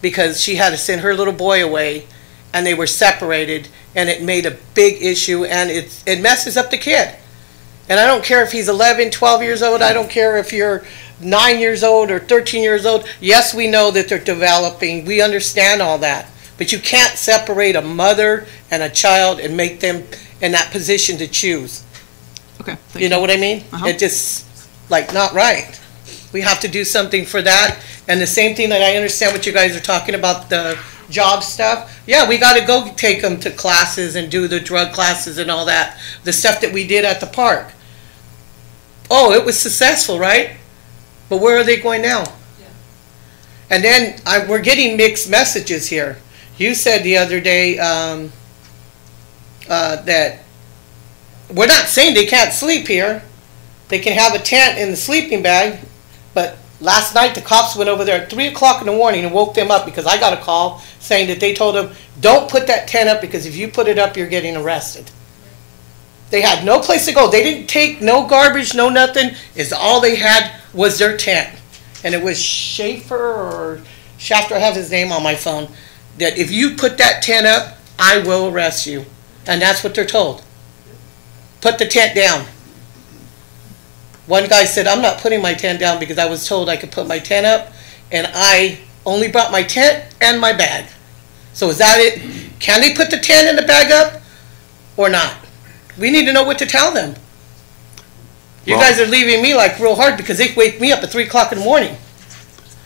because she had to send her little boy away, and they were separated, and it made a big issue, and it messes up the kid. And I don't care if he's 11, 12 years old. I don't care if you're 9 years old or 13 years old. Yes, we know that they're developing. We understand all that. But you can't separate a mother and a child and make them in that position to choose. Okay. You know what I mean? It just, like, not right. We have to do something for that. And the same thing that I understand what you guys are talking about, the job stuff. Yeah, we got to go take them to classes and do the drug classes and all that. The stuff that we did at the park. Oh, it was successful, right? But where are they going now? And then we're getting mixed messages here. You said the other day that we're not saying they can't sleep here. They can have a tent in the sleeping bag. But last night the cops went over there at 3 o'clock in the morning and woke them up because I got a call saying that they told them, don't put that tent up because if you put it up, you're getting arrested. They had no place to go. They didn't take no garbage, no nothing. All they had was their tent. And it was Schaefer or Shafter, I have his name on my phone, that if you put that tent up, I will arrest you. And that's what they're told. Put the tent down. One guy said, I'm not putting my tent down because I was told I could put my tent up, and I only brought my tent and my bag. So is that it? Can they put the tent and the bag up or not? We need to know what to tell them. You guys are leaving me like real hard because they wake me up at 3 o'clock in the morning.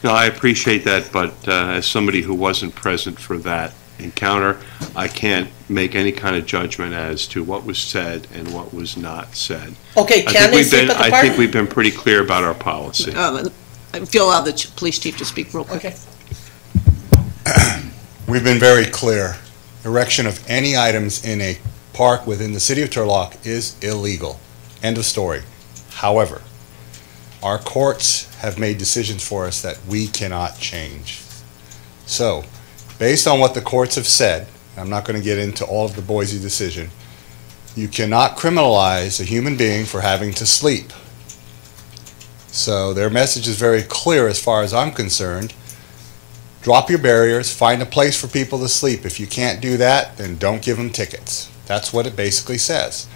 No, I appreciate that, but as somebody who wasn't present for that encounter, I can't make any kind of judgment as to what was said and what was not said. Okay, can they sleep at the park? I think we've been pretty clear about our policy. If you'll allow the police chief to speak real quick. Okay. We've been very clear. Erection of any items in a park within the city of Turlock is illegal. End of story. However, our courts have made decisions for us that we cannot change. So, based on what the courts have said, I'm not going to get into all of the Boise decision, you cannot criminalize a human being for having to sleep. So their message is very clear as far as I'm concerned. Drop your barriers, find a place for people to sleep. If you can't do that, then don't give them tickets. That's what it basically says.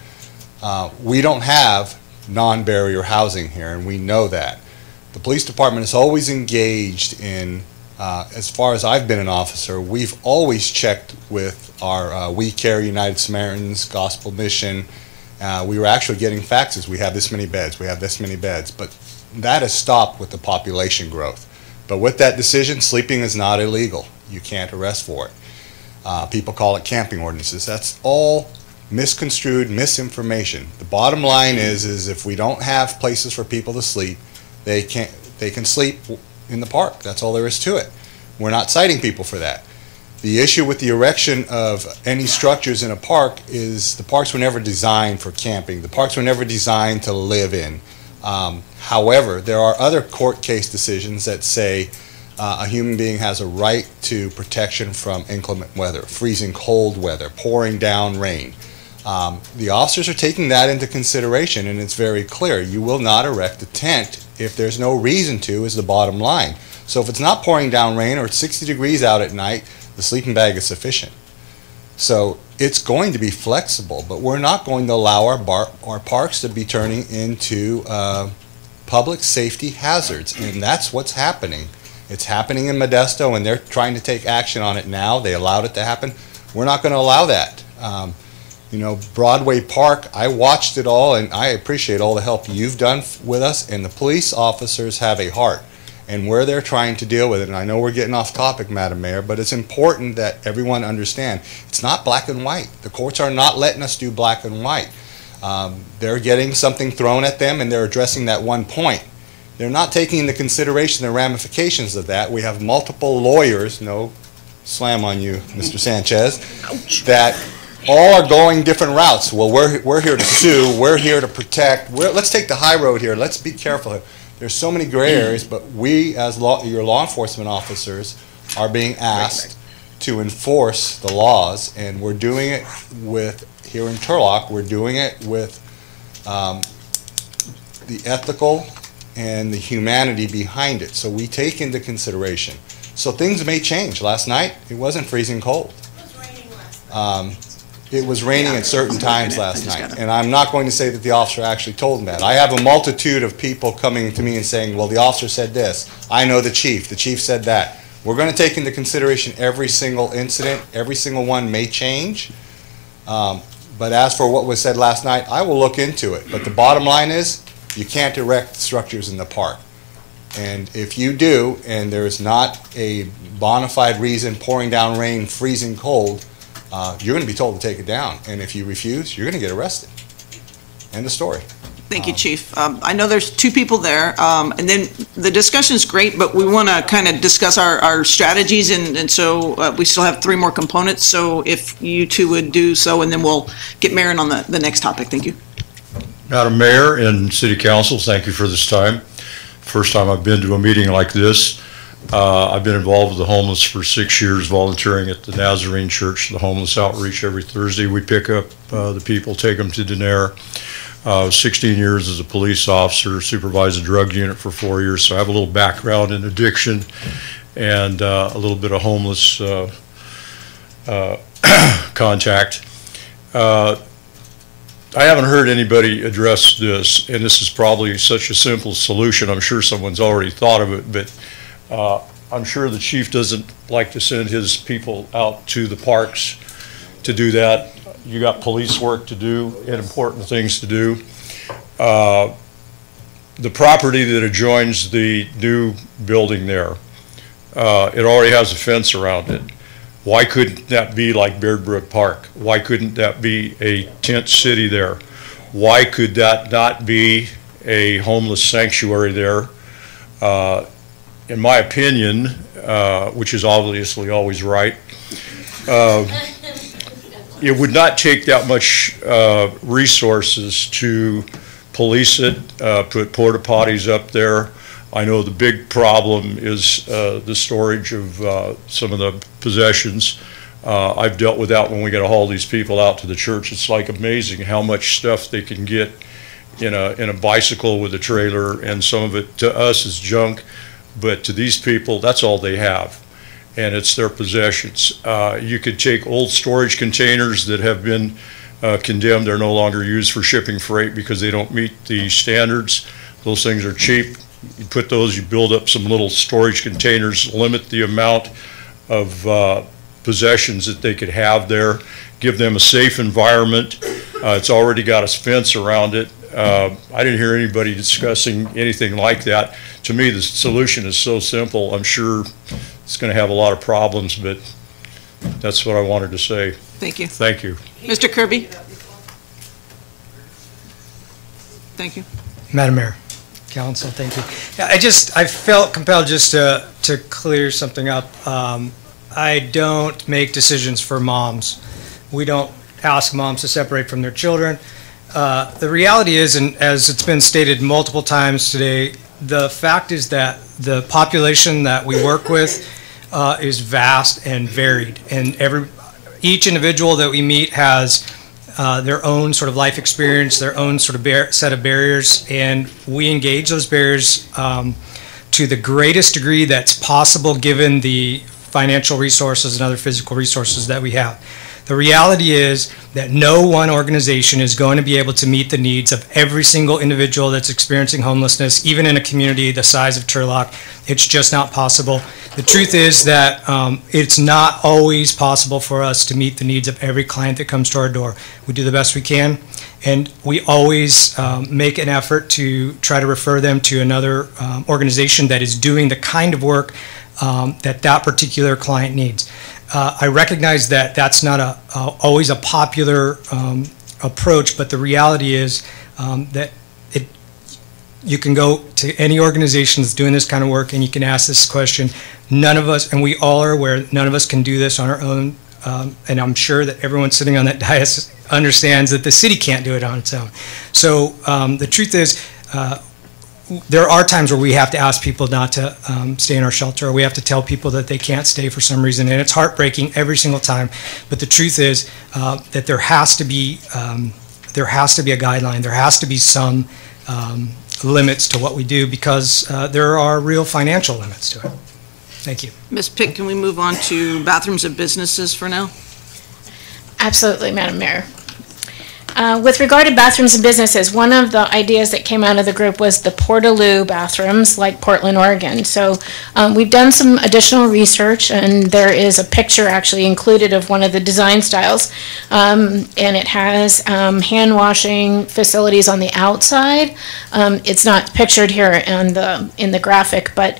We don't have non-barrier housing here, and we know that. The police department is always engaged in, as far as I've been an officer, we've always checked with our We Care, United Samaritans, Gospel Mission. We were actually getting faxes. We have this many beds. We have this many beds. But that has stopped with the population growth. But with that decision, sleeping is not illegal. You can't arrest for it. People call it camping ordinances. That's all misconstrued misinformation. The bottom line is if we don't have places for people to sleep, they can sleep in the park. That's all there is to it. We're not citing people for that. The issue with the erection of any structures in a park is the parks were never designed for camping. The parks were never designed to live in. However, there are other court case decisions that say a human being has a right to protection from inclement weather, freezing cold weather, pouring down rain. The officers are taking that into consideration, and it's very clear. You will not erect a tent if there's no reason to, is the bottom line. So if it's not pouring down rain or it's 60 degrees out at night, the sleeping bag is sufficient. So it's going to be flexible, but we're not going to allow our parks to be turning into public safety hazards, and that's what's happening. It's happening in Modesto, and they're trying to take action on it now. They allowed it to happen. We're not going to allow that. You know, Broadway Park, I watched it all, and I appreciate all the help you've done with us, and the police officers have a heart, and where they're trying to deal with it. And I know we're getting off topic, Madam Mayor, but it's important that everyone understand it's not black and white. The courts are not letting us do black and white. They're getting something thrown at them, and they're addressing that one point. They're not taking into consideration the ramifications of that. We have multiple lawyers, no slam on you, Mr. Sanchez, that all are going different routes. Well, we're here to sue. We're here to protect. Let's take the high road here. Let's be careful. There's so many gray areas, but we, as your law enforcement officers, are being asked to enforce the laws, and we're doing it with, here in Turlock, we're doing it with the ethical and the humanity behind it. So we take into consideration. So things may change. Last night, it wasn't freezing cold. It was raining at certain times last night, and I'm not going to say that the officer actually told them that. I have a multitude of people coming to me and saying, well, the officer said this. I know the chief said that. We're going to take into consideration every single incident. Every single one may change. But as for what was said last night, I will look into it. But the bottom line is, you can't erect structures in the park. And if you do, and there is not a bona fide reason, pouring down rain, freezing cold, you're going to be told to take it down. And if you refuse, you're going to get arrested. End of story. Thank you, Chief. I know there's two people there, and then the discussion is great, but we want to kind of discuss our strategies, and so we still have three more components. So if you two would do so, and then we'll get Marin on the next topic. Thank you. Madam Mayor and City Council, thank you for this time. First time I've been to a meeting like this. I've been involved with the homeless for 6 years, volunteering at the Nazarene Church, the homeless outreach every Thursday. We pick up the people, take them to Denair. 16 years as a police officer, supervised a drug unit for 4 years, so I have a little background in addiction and a little bit of homeless contact. I haven't heard anybody address this, and this is probably such a simple solution. I'm sure someone's already thought of it, but I'm sure the chief doesn't like to send his people out to the parks to do that. You got police work to do and important things to do. The property that adjoins the new building there, it already has a fence around it. Why couldn't that be like Beard Brook Park? Why couldn't that be a tent city there? Why could that not be a homeless sanctuary there? In my opinion, which is obviously always right, it would not take that much resources to police it, put porta potties up there. I know the big problem is the storage of some of the possessions. I've dealt with that when we got to haul these people out to the church. It's like amazing how much stuff they can get in a bicycle with a trailer, and some of it to us is junk, but to these people, that's all they have, and it's their possessions. You could take old storage containers that have been condemned. They're no longer used for shipping freight because they don't meet the standards. Those things are cheap. You put those, you build up some little storage containers, limit the amount of possessions that they could have there, give them a safe environment. It's already got a fence around it. I didn't hear anybody discussing anything like that. To me, the solution is so simple. I'm sure it's going to have a lot of problems, but that's what I wanted to say. Thank you. Thank you. Mr. Kirby. Thank you. Madam Mayor, Council, thank you. Yeah, I felt compelled just to clear something up. I don't make decisions for moms. We don't ask moms to separate from their children. The reality is, and as it's been stated multiple times today, the fact is that the population that we work with is vast and varied, and each individual that we meet has their own sort of life experience, their own sort of set of barriers, and we engage those barriers to the greatest degree that's possible given the financial resources and other physical resources that we have. The reality is that no one organization is going to be able to meet the needs of every single individual that's experiencing homelessness, even in a community the size of Turlock. It's just not possible. The truth is that it's not always possible for us to meet the needs of every client that comes to our door. We do the best we can, and we always make an effort to try to refer them to another organization that is doing the kind of work that particular client needs. I recognize that that's not always a popular approach, but the reality is that you can go to any organization that's doing this kind of work and you can ask this question. None of us, and we all are aware, none of us can do this on our own, and I'm sure that everyone sitting on that dais understands that the city can't do it on its own. So the truth is, there are times where we have to ask people not to stay in our shelter, or we have to tell people that they can't stay for some reason, and it's heartbreaking every single time. But the truth is that there has to be a guideline. There has to be some limits to what we do, because there are real financial limits to it. Thank you. Ms. Pitt, can we move on to bathrooms and businesses for now? Absolutely, Madam Mayor. With regard to bathrooms and businesses, one of the ideas that came out of the group was the Portaloo bathrooms like Portland, Oregon. So we've done some additional research, and there is a picture actually included of one of the design styles. And it has hand washing facilities on the outside. It's not pictured here in the graphic, but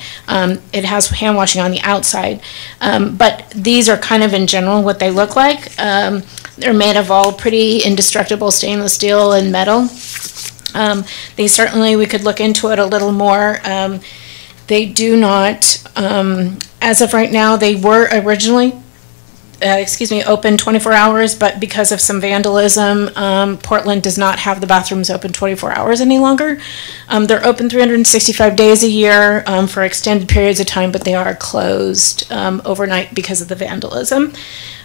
it has hand washing on the outside. But these are kind of in general what they look like. They're made of all pretty indestructible stainless steel and metal. They certainly, we could look into it a little more. They do not, as of right now, they were originally, open 24 hours, but because of some vandalism, Portland does not have the bathrooms open 24 hours any longer. They're open 365 days a year for extended periods of time, but they are closed overnight because of the vandalism.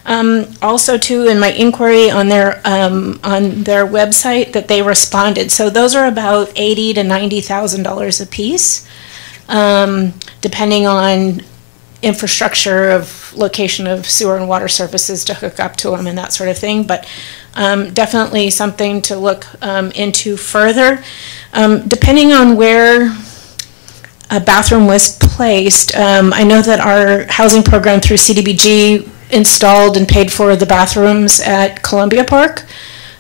Also, too, in my inquiry on their website, that they responded. So those are about $80,000 to $90,000 a piece, depending on infrastructure of location of sewer and water services to hook up to them and that sort of thing. But definitely something to look into further. Depending on where a bathroom was placed, I know that our housing program through CDBG installed and paid for the bathrooms at Columbia Park.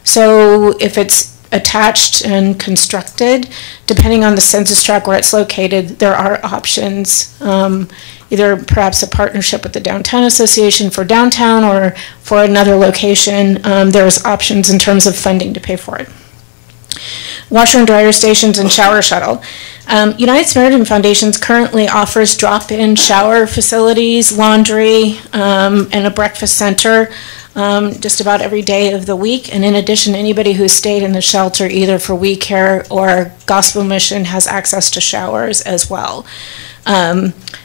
So if it's attached and constructed, depending on the census tract where it's located, there are options, either perhaps a partnership with the Downtown Association for downtown, or for another location, there's options in terms of funding to pay for it. Washer and dryer stations and shower shuttle. United Samaritan Foundations currently offers drop-in shower facilities, laundry, and a breakfast center just about every day of the week. And in addition, anybody who's stayed in the shelter either for We Care or Gospel Mission has access to showers as well.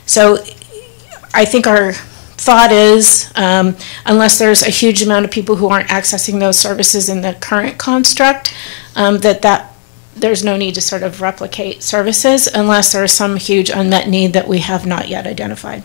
So I think our thought is, unless there's a huge amount of people who aren't accessing those services in the current construct, that there's no need to sort of replicate services unless there's some huge unmet need that we have not yet identified.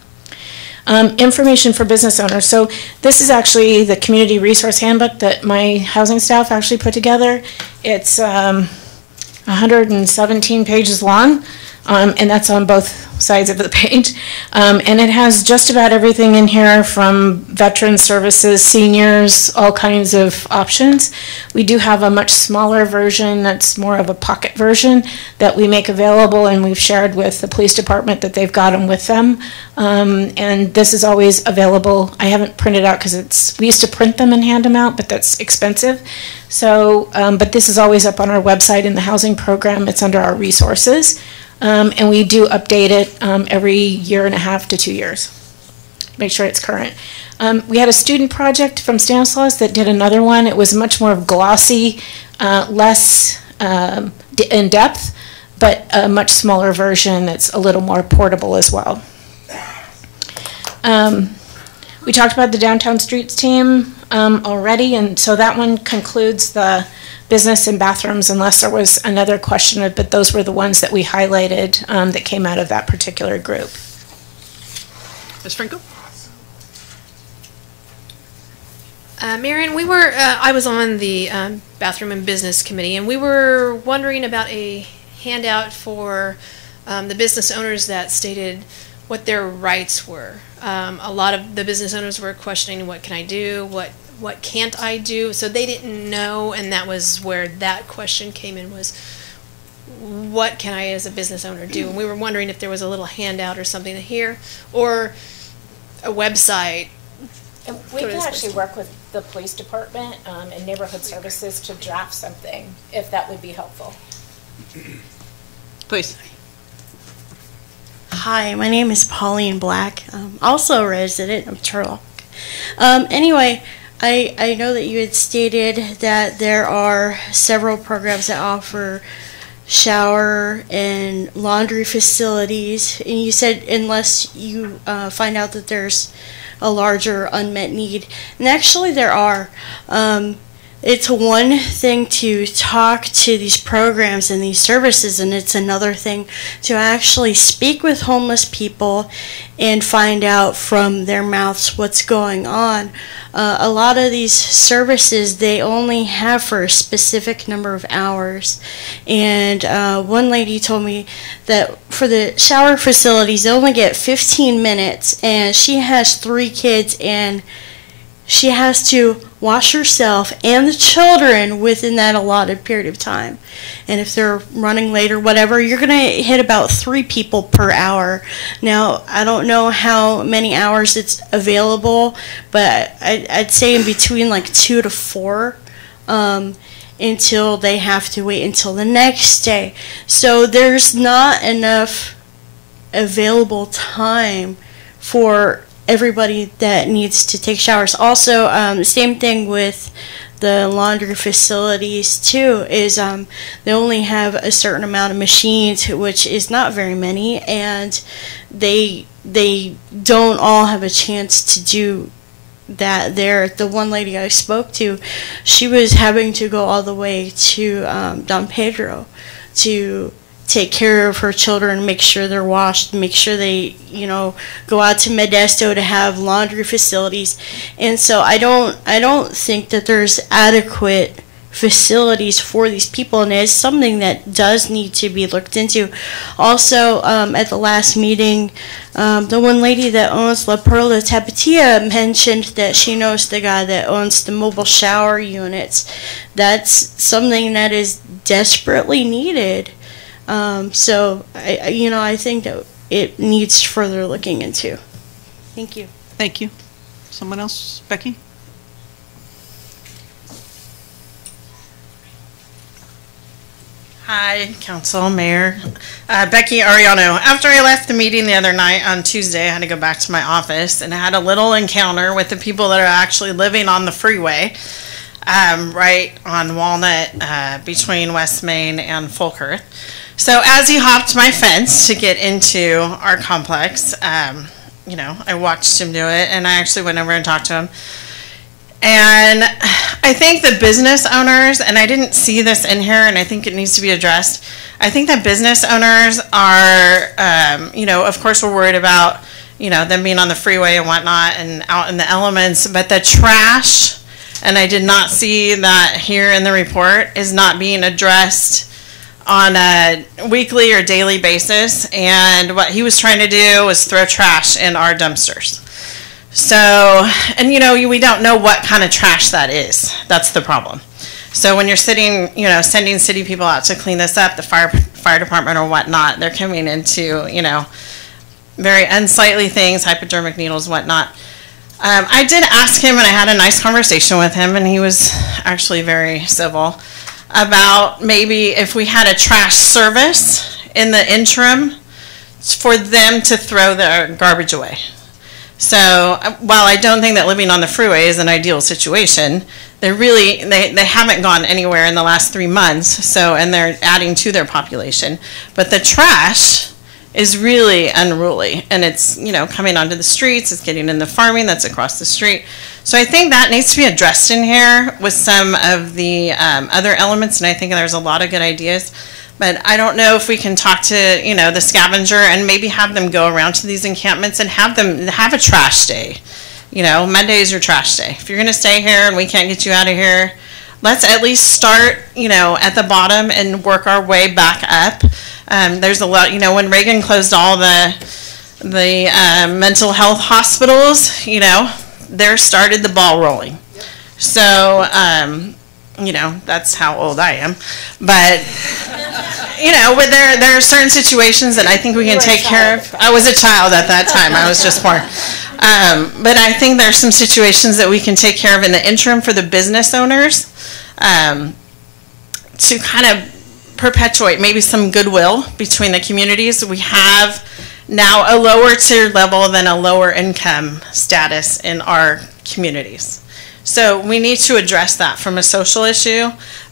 Information for business owners. So this is actually the community resource handbook that my housing staff actually put together. It's 117 pages long, and that's on both sides of the page. And it has just about everything in here, from veteran services, seniors, all kinds of options. We do have a much smaller version that's more of a pocket version that we make available, and we've shared with the police department that they've got them with them. And this is always available. I haven't printed out because we used to print them and hand them out, but that's expensive. So, but this is always up on our website in the housing program. It's under our resources. And we do update it every 1.5 to 2 years. make sure it's current. We had a student project from Stanislaus that did another one. It was much more glossy, less in depth, but a much smaller version that's a little more portable as well. We talked about the downtown streets team already, and so that one concludes the business and bathrooms, unless there was another question, but those were the ones that we highlighted that came out of that particular group. Ms. Franco? Marion, I was on the bathroom and business committee, and we were wondering about a handout for the business owners that stated what their rights were. A lot of the business owners were questioning, what can I do? What can't I do? So they didn't know, and that was where that question came in, was what can I as a business owner do? And we were wondering if there was a little handout or something here, or a website. And we can actually work with the police department and neighborhood services to draft something, if that would be helpful. Please. Hi, my name is Pauline Black, also a resident of Turlock. Anyway, I know that you had stated that there are several programs that offer shower and laundry facilities, and you said unless you find out that there's a larger unmet need. And actually there are. It's one thing to talk to these programs and these services, and it's another thing to actually speak with homeless people and find out from their mouths what's going on. A lot of these services, they only have for a specific number of hours. And one lady told me that for the shower facilities, they only get 15 minutes, and she has 3 kids, and she has to wash herself and the children within that allotted period of time. And if they're running late or whatever, you're going to hit about 3 people per hour. Now, I don't know how many hours it's available, but I'd say in between like 2 to 4 until they have to wait until the next day. So there's not enough available time for everybody that needs to take showers. Also, same thing with the laundry facilities too, is they only have a certain amount of machines, which is not very many, and they don't all have a chance to do that there. The one lady I spoke to, she was having to go all the way to Don Pedro to take care of her children, make sure they're washed, make sure they, go out to Modesto to have laundry facilities. And so I don't think that there's adequate facilities for these people, and it's something that does need to be looked into. Also, at the last meeting, the one lady that owns La Perla Tapatia mentioned that she knows the guy that owns the mobile shower units. That's something that is desperately needed. So I think that it needs further looking into. Thank you. Thank you. Someone else? Becky? Hi, Council, Mayor. Becky Ariano. After I left the meeting the other night on Tuesday, I had to go back to my office and I had a little encounter with the people that are actually living on the freeway, right on Walnut, between West Main and Folkerth. So as he hopped my fence to get into our complex, I watched him do it, and I actually went over and talked to him. And I think the business owners, and I didn't see this in here, and I think it needs to be addressed. I think that business owners are, of course we're worried about, them being on the freeway and whatnot and out in the elements, but the trash, and I did not see that here in the report, is not being addressed on a weekly or daily basis, and what he was trying to do was throw trash in our dumpsters. So, and we don't know what kind of trash that is. That's the problem. So when you're sending city people out to clean this up, the fire department or whatnot, they're coming into, very unsightly things, hypodermic needles, whatnot. I did ask him, and I had a nice conversation with him, and he was actually very civil, about maybe if we had a trash service in the interim for them to throw their garbage away. So while I don't think that living on the freeway is an ideal situation, they haven't gone anywhere in the last 3 months. So, and they're adding to their population, but the trash is really unruly, and it's, you know, coming onto the streets, it's getting in the farming that's across the street. So I think that needs to be addressed in here with some of the other elements, and I think there's a lot of good ideas. But I don't know if we can talk to, you know, the scavenger and maybe have them go around to these encampments and have them have a trash day. You know, Monday is your trash day. If you're going to stay here and we can't get you out of here, let's at least start, you know, at the bottom and work our way back up. There's a lot, you know, when Reagan closed all the mental health hospitals, you know, there started the ball rolling. Yep. So, you know, that's how old I am. But, you know, but there are certain situations that I think we can take care of. I was a child at that time. I was just born. But I think there's some situations that we can take care of in the interim for the business owners to kind of perpetuate maybe some goodwill between the communities. We have now a lower tier level than a lower income status in our communities. So we need to address that from a social issue,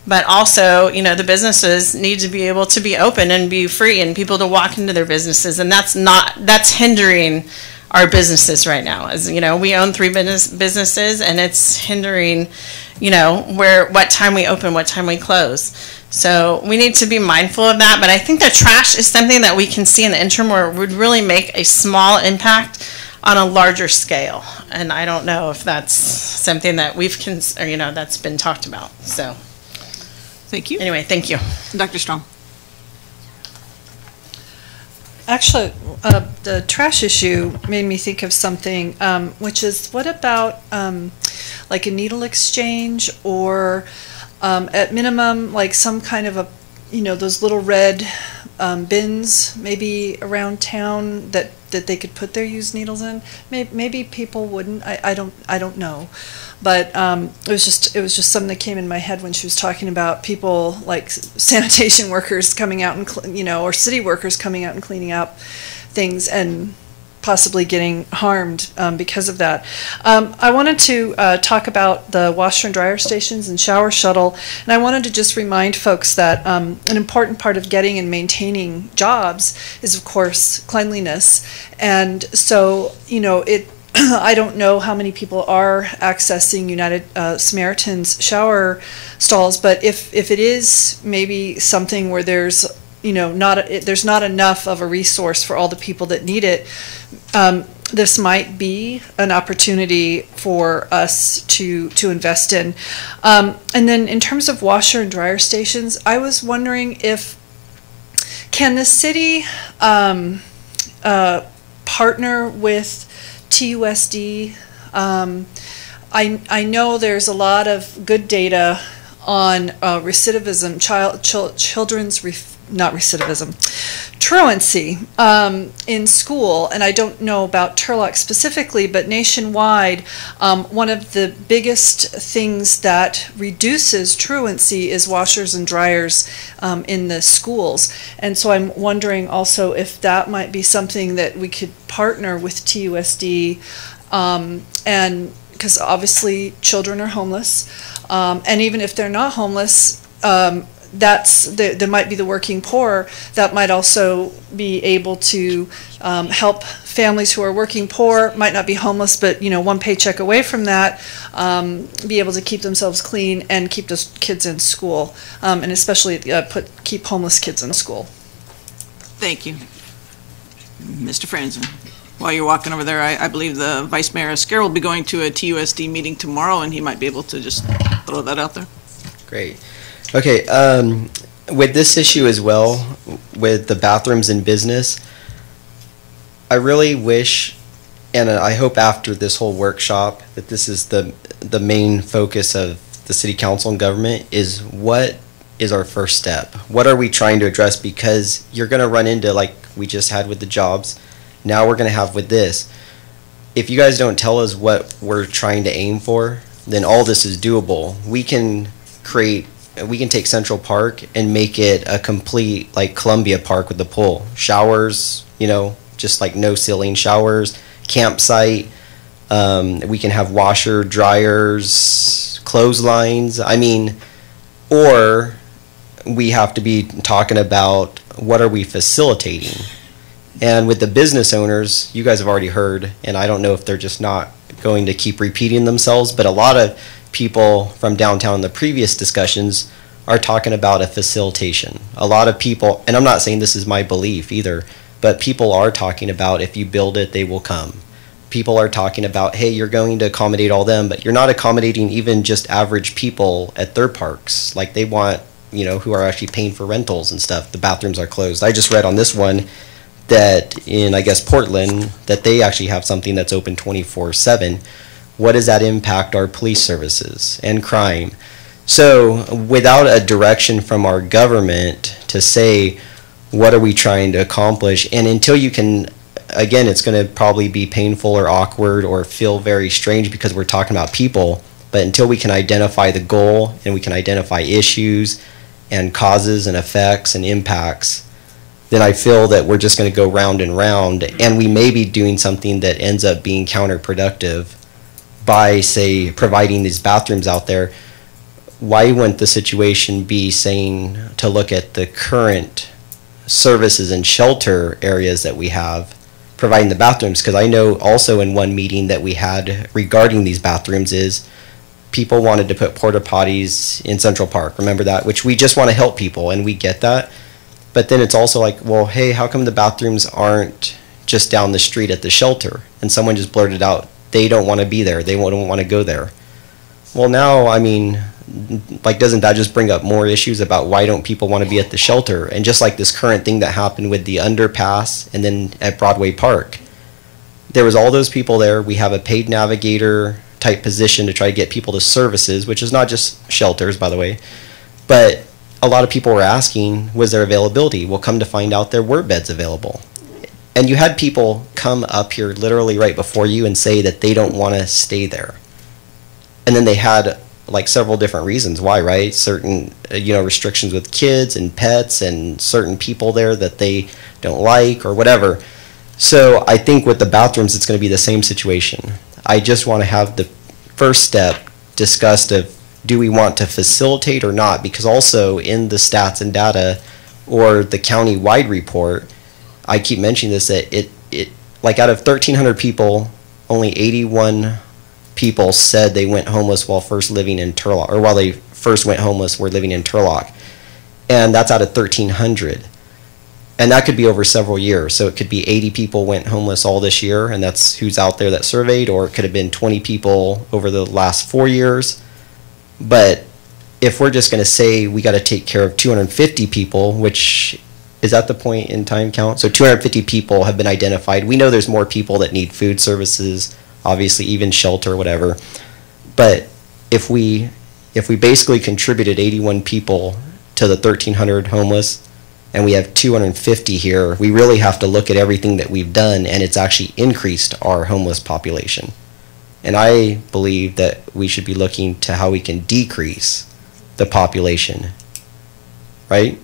but also, you know, the businesses need to be able to be open and be free and people to walk into their businesses, and that's hindering our businesses right now. As you know, we own 3 businesses, and it's hindering, you know, what time we open, what time we close. So we need to be mindful of that. But I think the trash is something that we can see in the interim where it would really make a small impact on a larger scale. And I don't know if that's something that you know, that's been talked about. So thank you. Anyway, thank you. Dr. Strong. Actually, the trash issue made me think of something, which is, what about like a needle exchange, or at minimum, like some kind of a, you know, those little red bins maybe around town that they could put their used needles in. Maybe people wouldn't. I don't know. But it was just something that came in my head when she was talking about people like sanitation workers coming out and, you know, or city workers coming out and cleaning up things and possibly getting harmed because of that. I wanted to talk about the washer and dryer stations and shower shuttle, and I wanted to just remind folks that an important part of getting and maintaining jobs is, of course, cleanliness. And so, you know, I don't know how many people are accessing United Samaritan's shower stalls, but if it is maybe something where there's, you know, there's not enough of a resource for all the people that need it, this might be an opportunity for us to invest in. And then in terms of washer and dryer stations, I was wondering can the city partner with TUSD? I know there's a lot of good data on recidivism, truancy in school, and I don't know about Turlock specifically, but nationwide, one of the biggest things that reduces truancy is washers and dryers in the schools. And so I'm wondering also if that might be something that we could partner with TUSD, and because obviously children are homeless, and even if they're not homeless, there might be the working poor that might also be able to help families who are working poor, might not be homeless, but, you know, one paycheck away from that, be able to keep themselves clean and keep those kids in school, and especially keep homeless kids in school. Thank you. Mr. Franzen, while you're walking over there, I believe the Vice Mayor Esquer will be going to a TUSD meeting tomorrow, and he might be able to just throw that out there. Great. Okay, with this issue as well, with the bathrooms in business, I really wish, and I hope after this whole workshop, that this is the main focus of the city council and government, is what is our first step? What are we trying to address? Because you're going to run into, like we just had with the jobs, now we're going to have with this. If you guys don't tell us what we're trying to aim for, then all this is doable. We can take Central Park and make it a complete, like, Columbia Park with the pool. Showers, you know, just like no ceiling showers, campsite, We can have washer, dryers, clotheslines. I mean, or we have to be talking about what are we facilitating. And with the business owners, you guys have already heard, and I don't know if they're just not going to keep repeating themselves, but a lot of people from downtown in the previous discussions are talking about a facilitation. A lot of people, and I'm not saying this is my belief either, but people are talking about if you build it, they will come. People are talking about, hey, you're going to accommodate all them, but you're not accommodating even just average people at their parks. Like they want, you know, who are actually paying for rentals and stuff. The bathrooms are closed. I just read on this one that in, I guess, Portland, that they actually have something that's open 24/7. What does that impact our police services and crime? So without a direction from our government to say, what are we trying to accomplish? And until you can, again, it's going to probably be painful or awkward or feel very strange because we're talking about people, but until we can identify the goal and we can identify issues and causes and effects and impacts, then I feel that we're just going to go round and round, and we may be doing something that ends up being counterproductive by, say, providing these bathrooms out there. Why wouldn't the situation be saying to look at the current services and shelter areas that we have, providing the bathrooms? Because I know also in one meeting that we had regarding these bathrooms is people wanted to put porta potties in Central Park. Remember that? Which we just want to help people, and we get that. But then it's also like, well, hey, how come the bathrooms aren't just down the street at the shelter? And someone just blurted out, they don't want to be there. They don't want to go there. Well, now, I mean, like, doesn't that just bring up more issues about why don't people want to be at the shelter? And just like this current thing that happened with the underpass and then at Broadway Park, there was all those people there. We have a paid navigator type position to try to get people to services, which is not just shelters, by the way. But a lot of people were asking, was there availability? Well, come to find out there were beds available. And you had people come up here literally right before you and say that they don't want to stay there. And then they had like several different reasons why, right? Certain, restrictions with kids and pets and certain people there that they don't like or whatever. So I think with the bathrooms, it's going to be the same situation. I just want to have the first step discussed of, do we want to facilitate or not? Because also in the stats and data or the county-wide report, I keep mentioning this, that it like out of 1,300 people, only 81 people said they went homeless while first living in Turlock, or while they first went homeless were living in Turlock. And that's out of 1,300. And that could be over several years. So it could be 80 people went homeless all this year, and that's who's out there that surveyed, or it could have been 20 people over the last 4 years. But if we're just going to say we got to take care of 250 people, which is at the point in time count, so 250 people have been identified. We know there's more people that need food services, obviously even shelter, whatever. But if we basically contributed 81 people to the 1,300 homeless, and we have 250 here, we really have to look at everything that we've done, and it's actually increased our homeless population. And I believe that we should be looking to how we can decrease the population, right?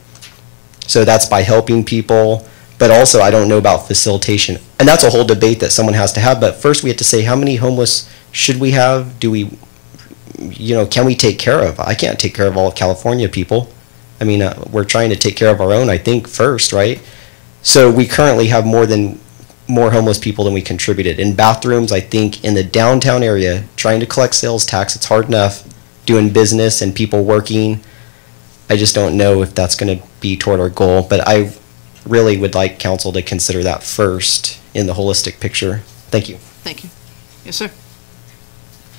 So that's by helping people, but also I don't know about facilitation. And that's a whole debate that someone has to have, but first we have to say, how many homeless should we have? Do we, can we take care of? I can't take care of all of California people. I mean, we're trying to take care of our own, I think, first, right? So we currently have more homeless people than we contributed. In bathrooms, I think in the downtown area, trying to collect sales tax, it's hard enough doing business and people working. I just don't know if that's going to be toward our goal, but I really would like council to consider that first in the holistic picture. Thank you. Thank you. Yes, sir.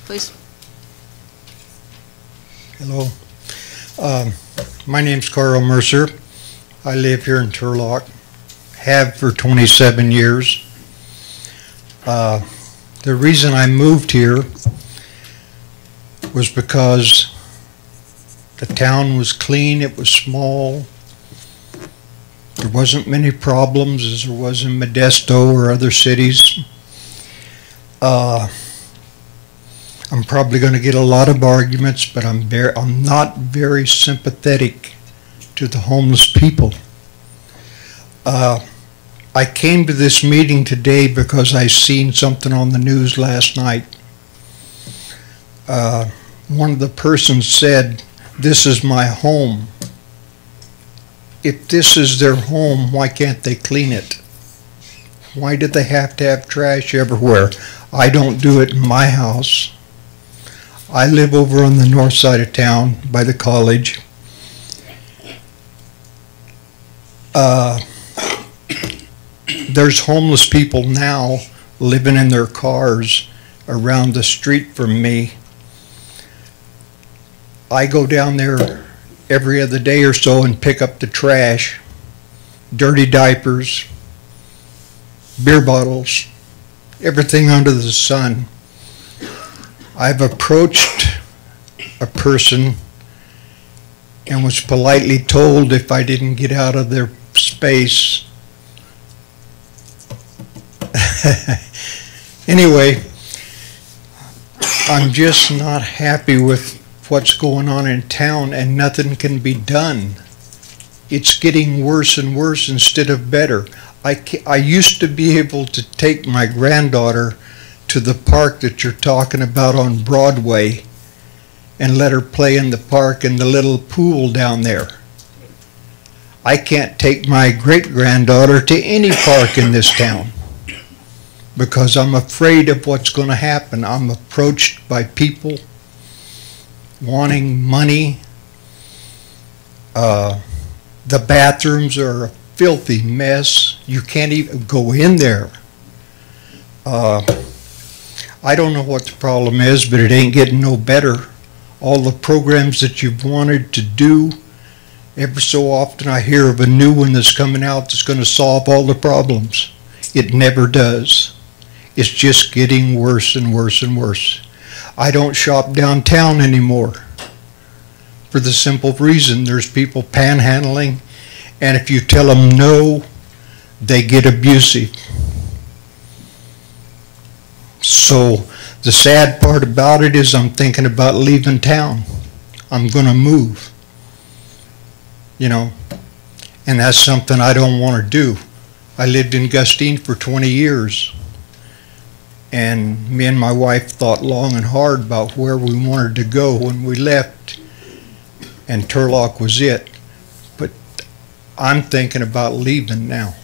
Please. Hello. My name's Karl Mercer. I live here in Turlock. Have for 27 years. The reason I moved here was because the town was clean, it was small. There wasn't many problems as there was in Modesto or other cities. I'm probably going to get a lot of arguments, but I'm not very sympathetic to the homeless people. I came to this meeting today because I seen something on the news last night. One of the persons said, "This is my home." If this is their home, why can't they clean it? Why do they have to have trash everywhere? I don't do it in my house. I live over on the north side of town by the college. There's homeless people now living in their cars around the street from me. I go down there every other day or so and pick up the trash, dirty diapers, beer bottles, everything under the sun. I've approached a person and was politely told if I didn't get out of their space. Anyway, I'm just not happy with what's going on in town, and nothing can be done. It's getting worse and worse instead of better. I used to be able to take my granddaughter to the park that you're talking about on Broadway and let her play in the park in the little pool down there. I can't take my great-granddaughter to any park in this town because I'm afraid of what's going to happen. I'm approached by people wanting money. The bathrooms are a filthy mess. You can't even go in there. I don't know what the problem is, but it ain't getting no better. All the programs that you've wanted to do, every so often I hear of a new one that's coming out that's going to solve all the problems. It never does. It's just getting worse and worse and worse. I don't shop downtown anymore for the simple reason there's people panhandling, and if you tell them no, they get abusive. So the sad part about it is I'm thinking about leaving town. I'm going to move, you know, and that's something I don't want to do. I lived in Gustine for 20 years. And me and my wife thought long and hard about where we wanted to go when we left, and Turlock was it. But I'm thinking about leaving now.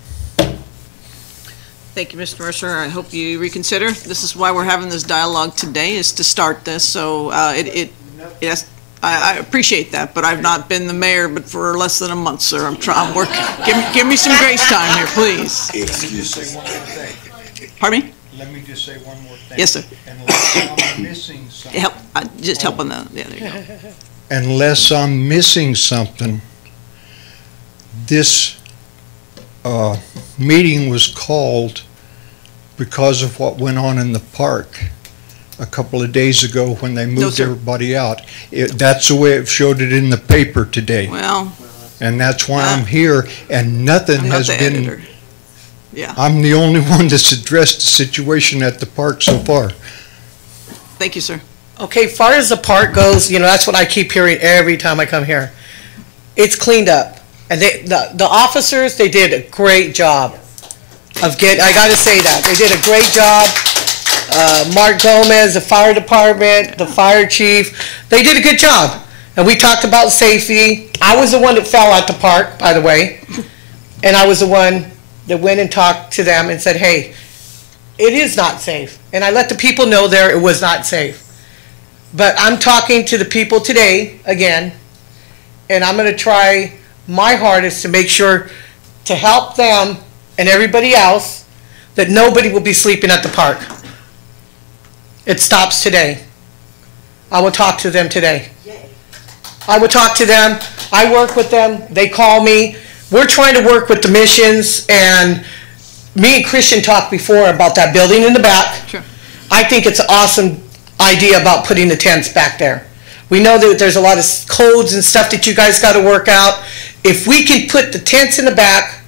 Thank you, Mr. Mercer. I hope you reconsider. This is why we're having this dialogue today, is to start this. So yes, I appreciate that, but I've not been the mayor but for less than a month, sir. I'm working. Give me some grace time here, please. Pardon me? Let me just say one more thing. Yes, sir. Unless I'm missing something. Help on that. Yeah, there you go. Unless I'm missing something, this meeting was called because of what went on in the park a couple of days ago when they moved everybody out. That's the way it showed it in the paper today. Well. And that's why I'm here, and nothing has been. Editor. Yeah. I'm the only one that's addressed the situation at the park so far. Thank you, sir. Okay, far as the park goes, you know, that's what I keep hearing every time I come here. It's cleaned up. And the officers, they did a great job of I gotta say that. They did a great job. Mark Gomez, the fire department, the fire chief, they did a good job. And we talked about safety. I was the one that fell at the park, by the way. And I was the one that went and talked to them and said, hey, it is not safe. And I let the people know there it was not safe. But I'm talking to the people today, again, and I'm going to try my hardest to make sure to help them and everybody else that nobody will be sleeping at the park. It stops today. I will talk to them today. I will talk to them. I work with them. They call me. We're trying to work with the missions, and me and Christian talked before about that building in the back. Sure. I think it's an awesome idea about putting the tents back there. We know that there's a lot of codes and stuff that you guys got to work out. If we can put the tents in the back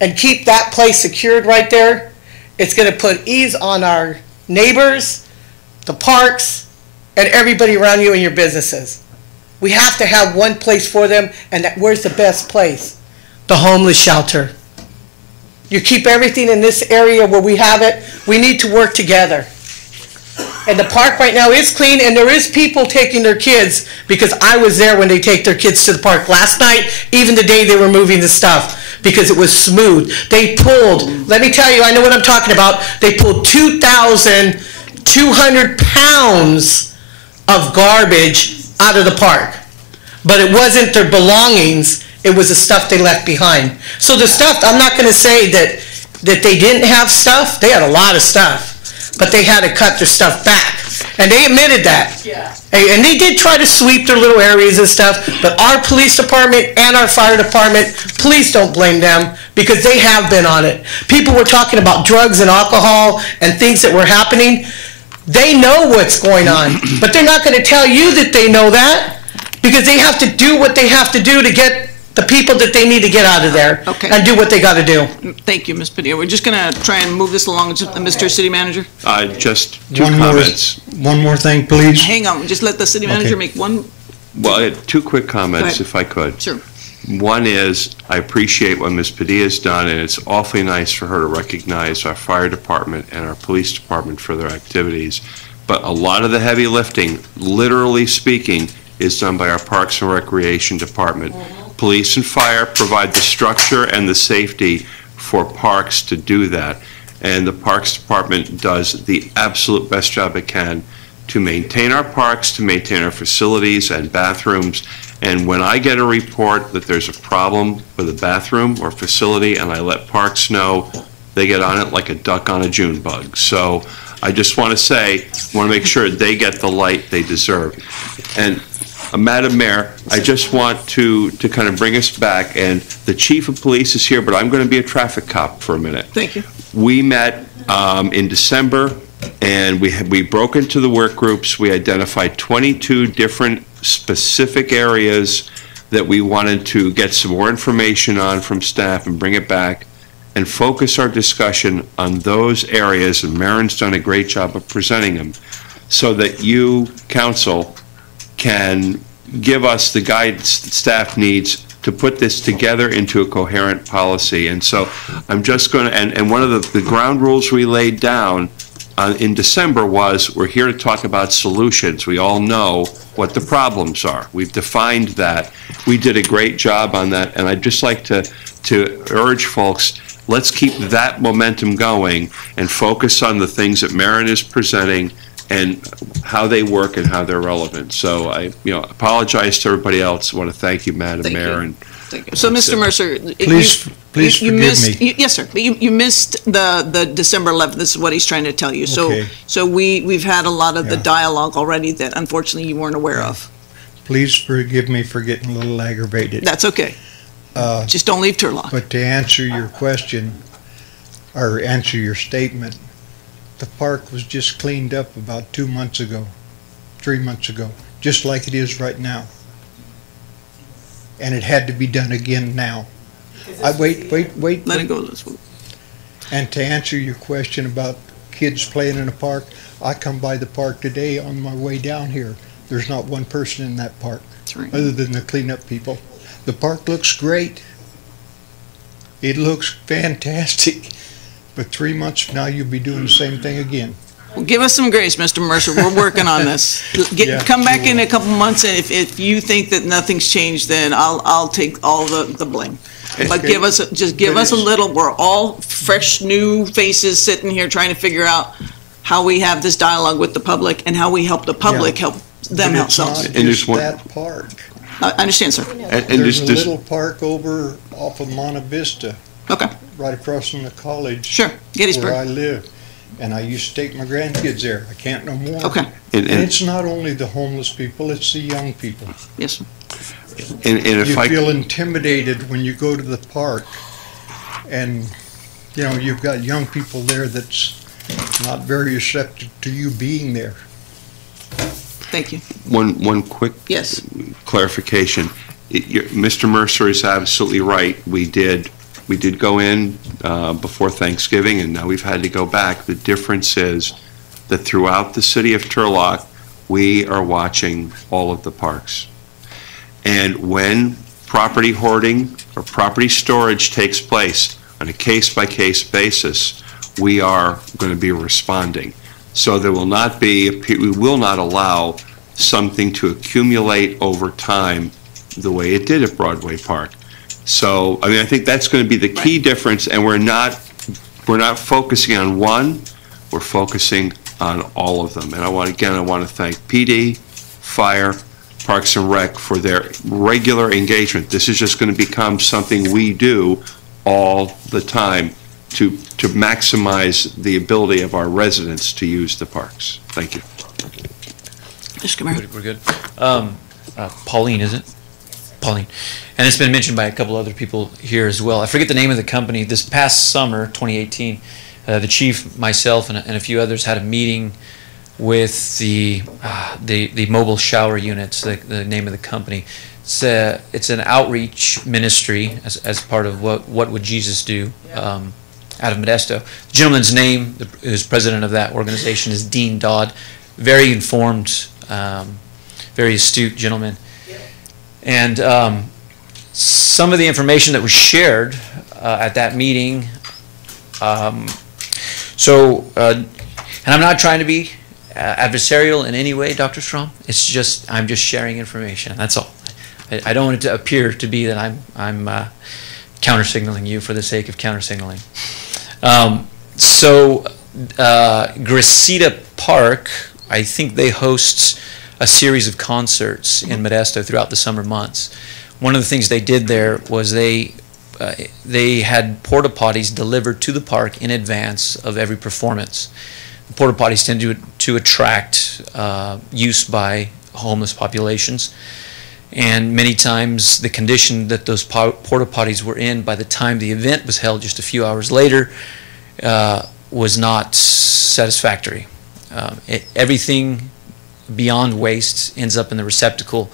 and keep that place secured right there, it's going to put ease on our neighbors, the parks, and everybody around you and your businesses. We have to have one place for them, and where's the best place? The homeless shelter. You keep everything in this area where we have it. We need to work together. And the park right now is clean, and there is people taking their kids, because I was there when they take their kids to the park last night, even the day they were moving the stuff, because it was smooth. They pulled, let me tell you, I know what I'm talking about, they pulled 2,200 pounds of garbage out of the park. But it wasn't their belongings, it was the stuff they left behind. So the stuff, I'm not gonna say that they didn't have stuff, they had a lot of stuff, but they had to cut their stuff back. And they admitted that. Yeah. And they did try to sweep their little areas and stuff, but our police department and our fire department, please don't blame them, because they have been on it. People were talking about drugs and alcohol and things that were happening. They know what's going on, but they're not gonna tell you that they know that, because they have to do what they have to do to get the people that they need to get out of there and do what they got to do. Thank you, Ms. Padilla. We're just going to try and move this along. Mr. City Manager? Just two comments. One more thing, please. Hang on, just let the city manager make one. Well, two quick comments, Go ahead. if I could. Sure. One is, I appreciate what Ms. Padilla's done, and it's awfully nice for her to recognize our fire department and our police department for their activities. But a lot of the heavy lifting, literally speaking, is done by our Parks and Recreation Department. Police and fire provide the structure and the safety for parks to do that. And the Parks Department does the absolute best job it can to maintain our parks, to maintain our facilities and bathrooms. And when I get a report that there's a problem with a bathroom or facility and I let parks know, they get on it like a duck on a June bug. So I just want to say, want to make sure they get the light they deserve. And Madam Mayor, I just want to kind of bring us back, and the chief of police is here, but I'm going to be a traffic cop for a minute. Thank you. We met in December, and we broke into the work groups. We identified 22 different specific areas that we wanted to get some more information on from staff and bring it back and focus our discussion on those areas, and Marin's done a great job of presenting them, so that you, council, can give us the guidance that staff needs to put this together into a coherent policy. And so I'm just going to, and one of the ground rules we laid down in December was, we're here to talk about solutions. We all know what the problems are. We've defined that. We did a great job on that, and I'd just like to urge folks, let's keep that momentum going and focus on the things that Marin is presenting and how they work and how they're relevant. So I, apologize to everybody else. I want to thank you, Madam Mayor. And thank you. So, Mr. Mercer, please forgive missed, me. yes, sir. But you missed the December 11th. This is what he's trying to tell you. So, Okay. so we've had a lot of the dialogue already that unfortunately you weren't aware of. Please forgive me for getting a little aggravated. That's okay. Just don't leave Turlock. But to answer your question, or answer your statement, the park was just cleaned up about 2 months ago, 3 months ago, just like it is right now. And it had to be done again now. Wait. Let it go. Let's move. And to answer your question about kids playing in a park, I come by the park today on my way down here. There's not one person in that park, other than the cleanup people. The park looks great. It looks fantastic. But 3 months from now, you'll be doing the same thing again. Well, give us some grace, Mr. Mercer. We're working on this. Come back in a couple months, and if you think that nothing's changed, then I'll take all the blame. But give us a little. We're all fresh, new faces sitting here trying to figure out how we have this dialogue with the public and how we help the public help them help themselves. And there's that park. I understand, sir. There's a little park over off of Monte Vista. Okay. Right across from the college. Sure, Gettysburg. Where I live. And I used to take my grandkids there. I can't no more. Okay. And it's not only the homeless people, it's the young people. Yes, sir. And if you feel intimidated when you go to the park, and you've got young people there that's not very receptive to you being there. Thank you. One quick clarification. Mr. Mercer is absolutely right. We did go in before Thanksgiving, and now we've had to go back. The difference is that throughout the city of Turlock, we are watching all of the parks. And when property hoarding or property storage takes place, on a case-by-case basis, we are going to be responding. So there will not be, we will not allow something to accumulate over time the way it did at Broadway Park. So, I mean, I think that's going to be the key difference, and we're not focusing on one, we're focusing on all of them. And I want to thank PD, Fire, Parks and Rec for their regular engagement. This is just going to become something we do all the time to maximize the ability of our residents to use the parks. Thank you. We're good. Pauline, is it? Pauline. And it's been mentioned by a couple other people here as well. I forget the name of the company. This past summer, 2018, the chief, myself, and a few others had a meeting with the mobile shower units, the name of the company. It's an outreach ministry as part of what Would Jesus Do out of Modesto. The gentleman's name, who's president of that organization, is Dean Dodd. Very informed, very astute gentleman. And some of the information that was shared at that meeting, and I'm not trying to be adversarial in any way, Dr. Strom. It's just, I'm just sharing information, that's all. I don't want it to appear to be that I'm counter-signaling you for the sake of counter-signaling. Gracita Park, I think they host a series of concerts in Modesto throughout the summer months. One of the things they did there was they had porta potties delivered to the park in advance of every performance. The porta potties tend to attract use by homeless populations, and many times the condition that those porta potties were in by the time the event was held just a few hours later was not satisfactory. Everything beyond waste ends up in the receptacle,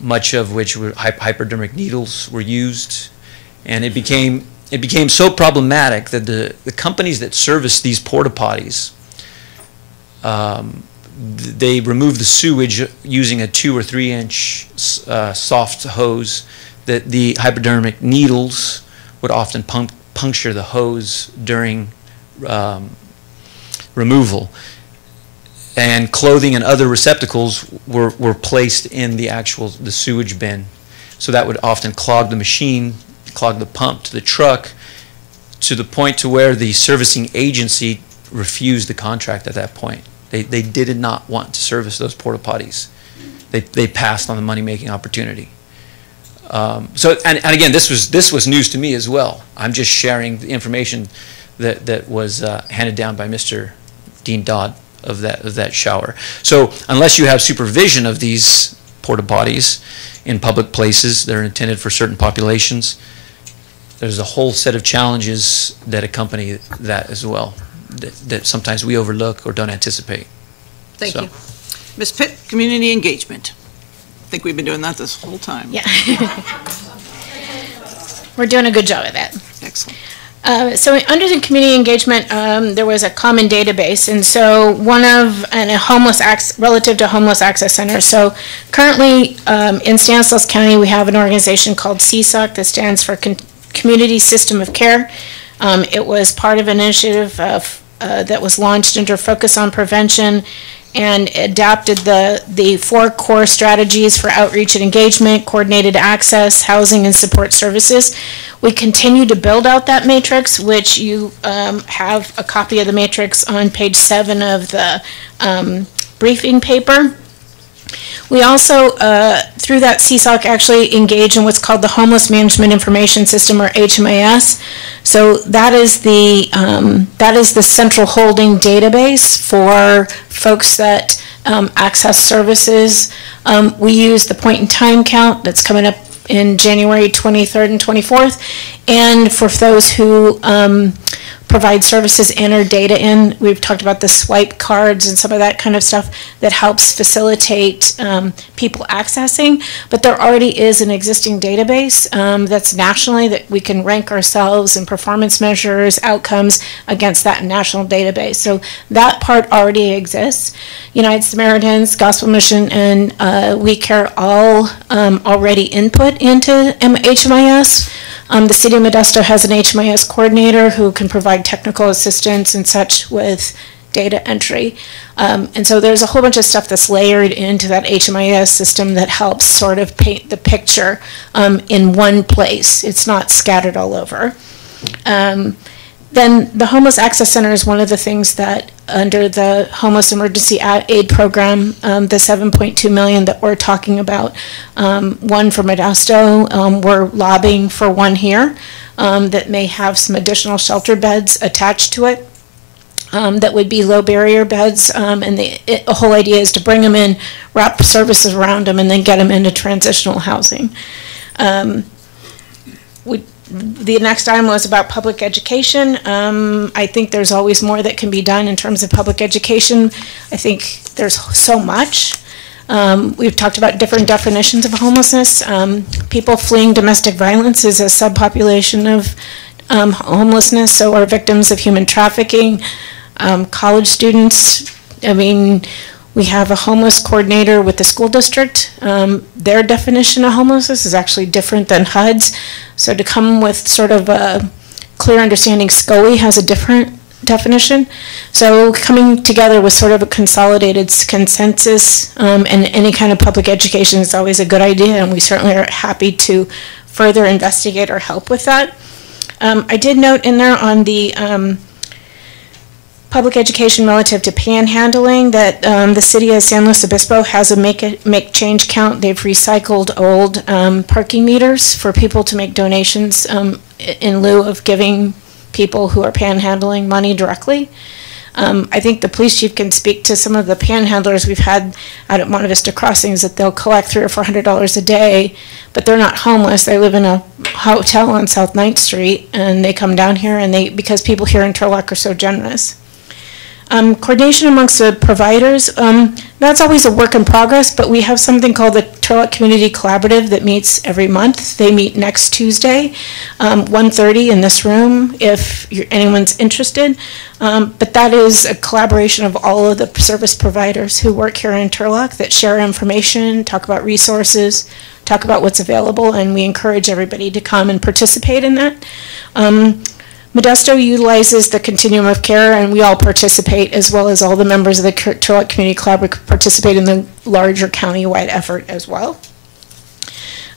much of which were hypodermic needles were used, and it became so problematic that the companies that service these porta potties, they removed the sewage using a 2 or 3 inch soft hose. That the hypodermic needles would often puncture the hose during removal. And clothing and other receptacles were placed in the sewage bin. So that would often clog the machine, clog the pump to the truck, to the point to where the servicing agency refused the contract at that point. They did not want to service those porta potties. They passed on the money-making opportunity. And again, this was news to me as well. I'm just sharing the information that was handed down by Mr. Dean Dodd of that shower. So unless you have supervision of these porta potties in public places that are intended for certain populations, there's a whole set of challenges that accompany that as well, that sometimes we overlook or don't anticipate. Thank you. Ms. Pitt, community engagement. I think we've been doing that this whole time. Yeah. We're doing a good job of that. Excellent. So under the community engagement, there was a common database, and so relative to homeless access centers. So currently in Stanislaus County, we have an organization called CSOC that stands for Community System of Care. It was part of an initiative that was launched under Focus on Prevention, and adapted the 4 core strategies for outreach and engagement: coordinated access, housing, and support services. We continue to build out that matrix, which you have a copy of the matrix on page 7 of the briefing paper. We also, through that CSOC, actually engage in what's called the Homeless Management Information System, or HMIS. So that is the central holding database for folks that access services. We use the point in time count that's coming up in January 23rd and 24th, and for those who provide services, enter data in. We've talked about the swipe cards and some of that kind of stuff that helps facilitate people accessing, but there already is an existing database that's nationally that we can rank ourselves and performance measures, outcomes against that national database. So that part already exists. United Samaritans, Gospel Mission, and We Care all already input into HMIS. The City of Modesto has an HMIS coordinator who can provide technical assistance and such with data entry. And so there's a whole bunch of stuff that's layered into that HMIS system that helps sort of paint the picture in one place. It's not scattered all over. Then the Homeless Access Center is one of the things that under the Homeless Emergency Aid Program, the $7.2 million that we're talking about, one for Modesto, we're lobbying for one here that may have some additional shelter beds attached to it. That would be low barrier beds, and the whole idea is to bring them in, wrap services around them, and then get them into transitional housing. The next item was about public education. I think there's always more that can be done in terms of public education. I think there's so much. We've talked about different definitions of homelessness. People fleeing domestic violence is a subpopulation of homelessness, so are victims of human trafficking. College students, I mean, we have a homeless coordinator with the school district. Their definition of homelessness is actually different than HUD's. So to come with sort of a clear understanding, SCOE has a different definition. So coming together with sort of a consolidated consensus and any kind of public education is always a good idea, and we certainly are happy to further investigate or help with that. I did note in there on the public education relative to panhandling that the city of San Luis Obispo has a make change count. They've recycled old parking meters for people to make donations in lieu of giving people who are panhandling money directly. I think the police chief can speak to some of the panhandlers we've had out at Monte Vista Crossings that they'll collect $300 or $400 a day, but they're not homeless. They live in a hotel on South 9th Street, and they come down here, and because people here in Turlock are so generous. Coordination amongst the providers, that's always a work in progress, but we have something called the Turlock Community Collaborative that meets every month. They meet next Tuesday, 1:30 in this room, if anyone's interested. But that is a collaboration of all of the service providers who work here in Turlock that share information, talk about resources, talk about what's available, and we encourage everybody to come and participate in that. Modesto utilizes the continuum of care, and we all participate, as well as all the members of the Turlock Community Collaborative participate in the larger county-wide effort as well.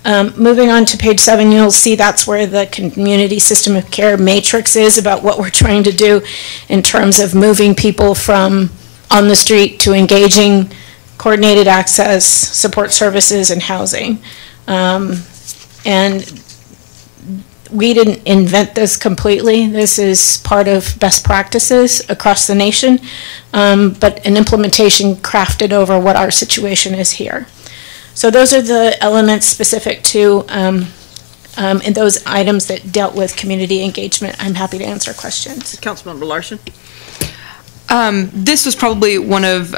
Moving on to page 7, you'll see that's where the community system of care matrix is about what we're trying to do in terms of moving people from on the street to engaging coordinated access, support services, and housing. And we didn't invent this completely. This is part of best practices across the nation, but an implementation crafted over what our situation is here. So those are the elements specific to in those items that dealt with community engagement. I'm happy to answer questions. Councilmember Larson. This was probably one of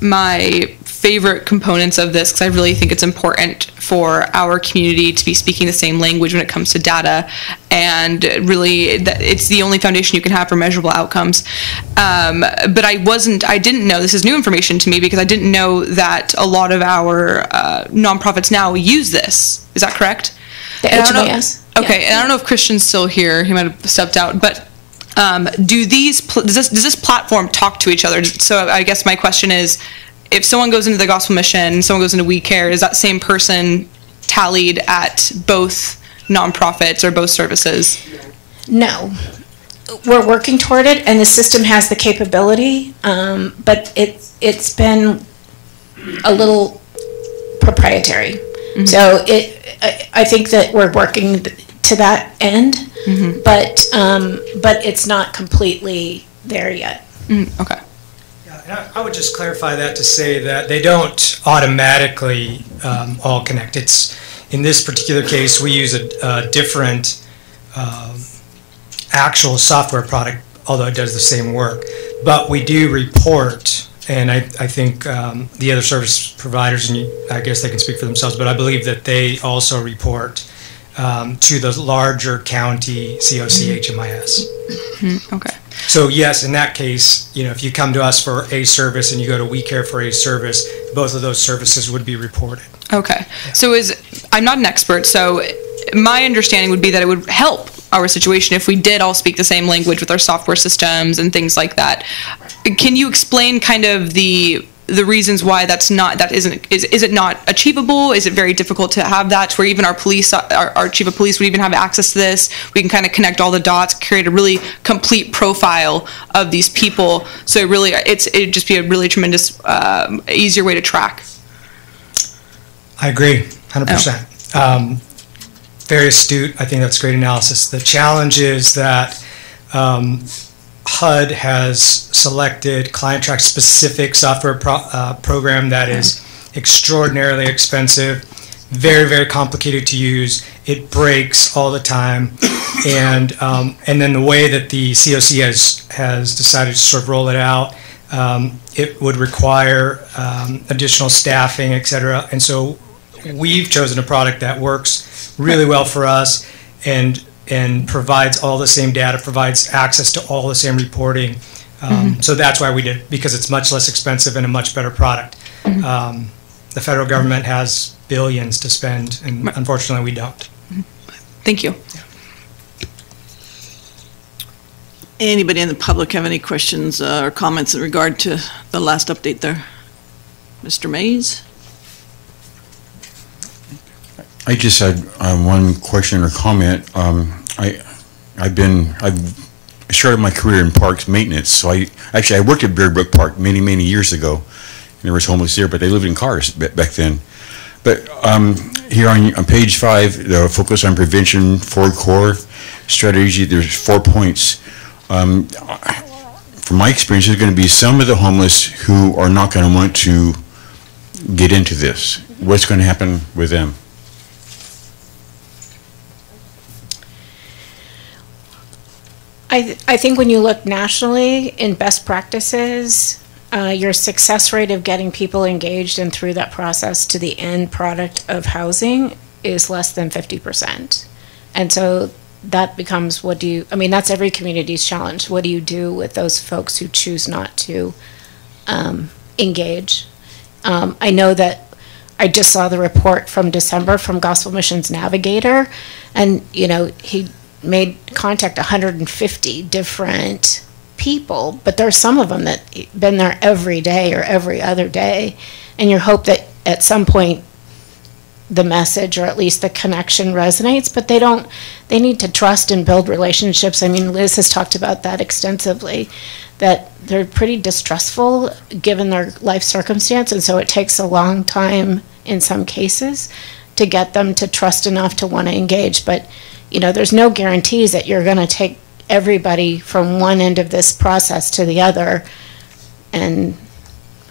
my favorite components of this, because I really think it's important for our community to be speaking the same language when it comes to data, and really it's the only foundation you can have for measurable outcomes. But I didn't know, this is new information to me, because I didn't know that a lot of our nonprofits now use this. Is that correct? The HMIS. Okay, and I don't know if Christian's still here. He might have stepped out, but does this platform talk to each other? So I guess my question is, if someone goes into the Gospel Mission, someone goes into We Care, is that same person tallied at both nonprofits or both services? No. We're working toward it, and the system has the capability, but it's been a little proprietary. Mm-hmm. So I think that we're working to that end, mm-hmm. but it's not completely there yet. Mm, okay. And I would just clarify that to say that they don't automatically all connect. It's, in this particular case, we use a different actual software product, although it does the same work. But we do report, and I think the other service providers, and I guess they can speak for themselves, but I believe that they also report to the larger county COC HMIS. Mm-hmm. Okay. So yes, in that case, if you come to us for a service and you go to We Care for a service, both of those services would be reported. Okay. Yeah. So I'm not an expert, so my understanding would be that it would help our situation if we did all speak the same language with our software systems and things like that. Can you explain kind of the reasons why is it not achievable? Is it very difficult to have that to where even our police, our chief of police would even have access to this? We can kind of connect all the dots, create a really complete profile of these people. So it'd just be a really tremendous, easier way to track. I agree, 100%. Very astute. I think that's great analysis. The challenge is that HUD has selected ClientTrack specific software program that is extraordinarily expensive, very, very complicated to use. It breaks all the time. And then the way that the COC has decided to sort of roll it out, it would require additional staffing, et cetera. And so we've chosen a product that works really well for us and provides all the same data, provides access to all the same reporting. So that's why we did it, because it's much less expensive and a much better product. The federal government has billions to spend, and unfortunately we don't. Thank you. Anybody in the public have any questions or comments in regard to the last update there? Mr. Mays? I just had one question or comment. I've started my career in parks maintenance. So I worked at Bear Brook Park many years ago, and there was homeless there, but they lived in cars back then. But here on page 5, the focus on prevention, 4 core strategy. There's 4 points. From my experience, there's going to be some of the homeless who are not going to want to get into this. What's going to happen with them? I think when you look nationally in best practices, your success rate of getting people engaged and through that process to the end product of housing is less than 50%. And so that becomes, that's every community's challenge. What do you do with those folks who choose not to engage? I know that I just saw the report from December from Gospel Missions Navigator, and he made contact 150 different people, but there's some of them that been there every day or every other day, and you hope that at some point the message or at least the connection resonates, but they need to trust and build relationships. I mean, Liz has talked about that extensively, that they're pretty distrustful given their life circumstance, and so it takes a long time in some cases to get them to trust enough to want to engage. But there's no guarantees that you're going to take everybody from one end of this process to the other. And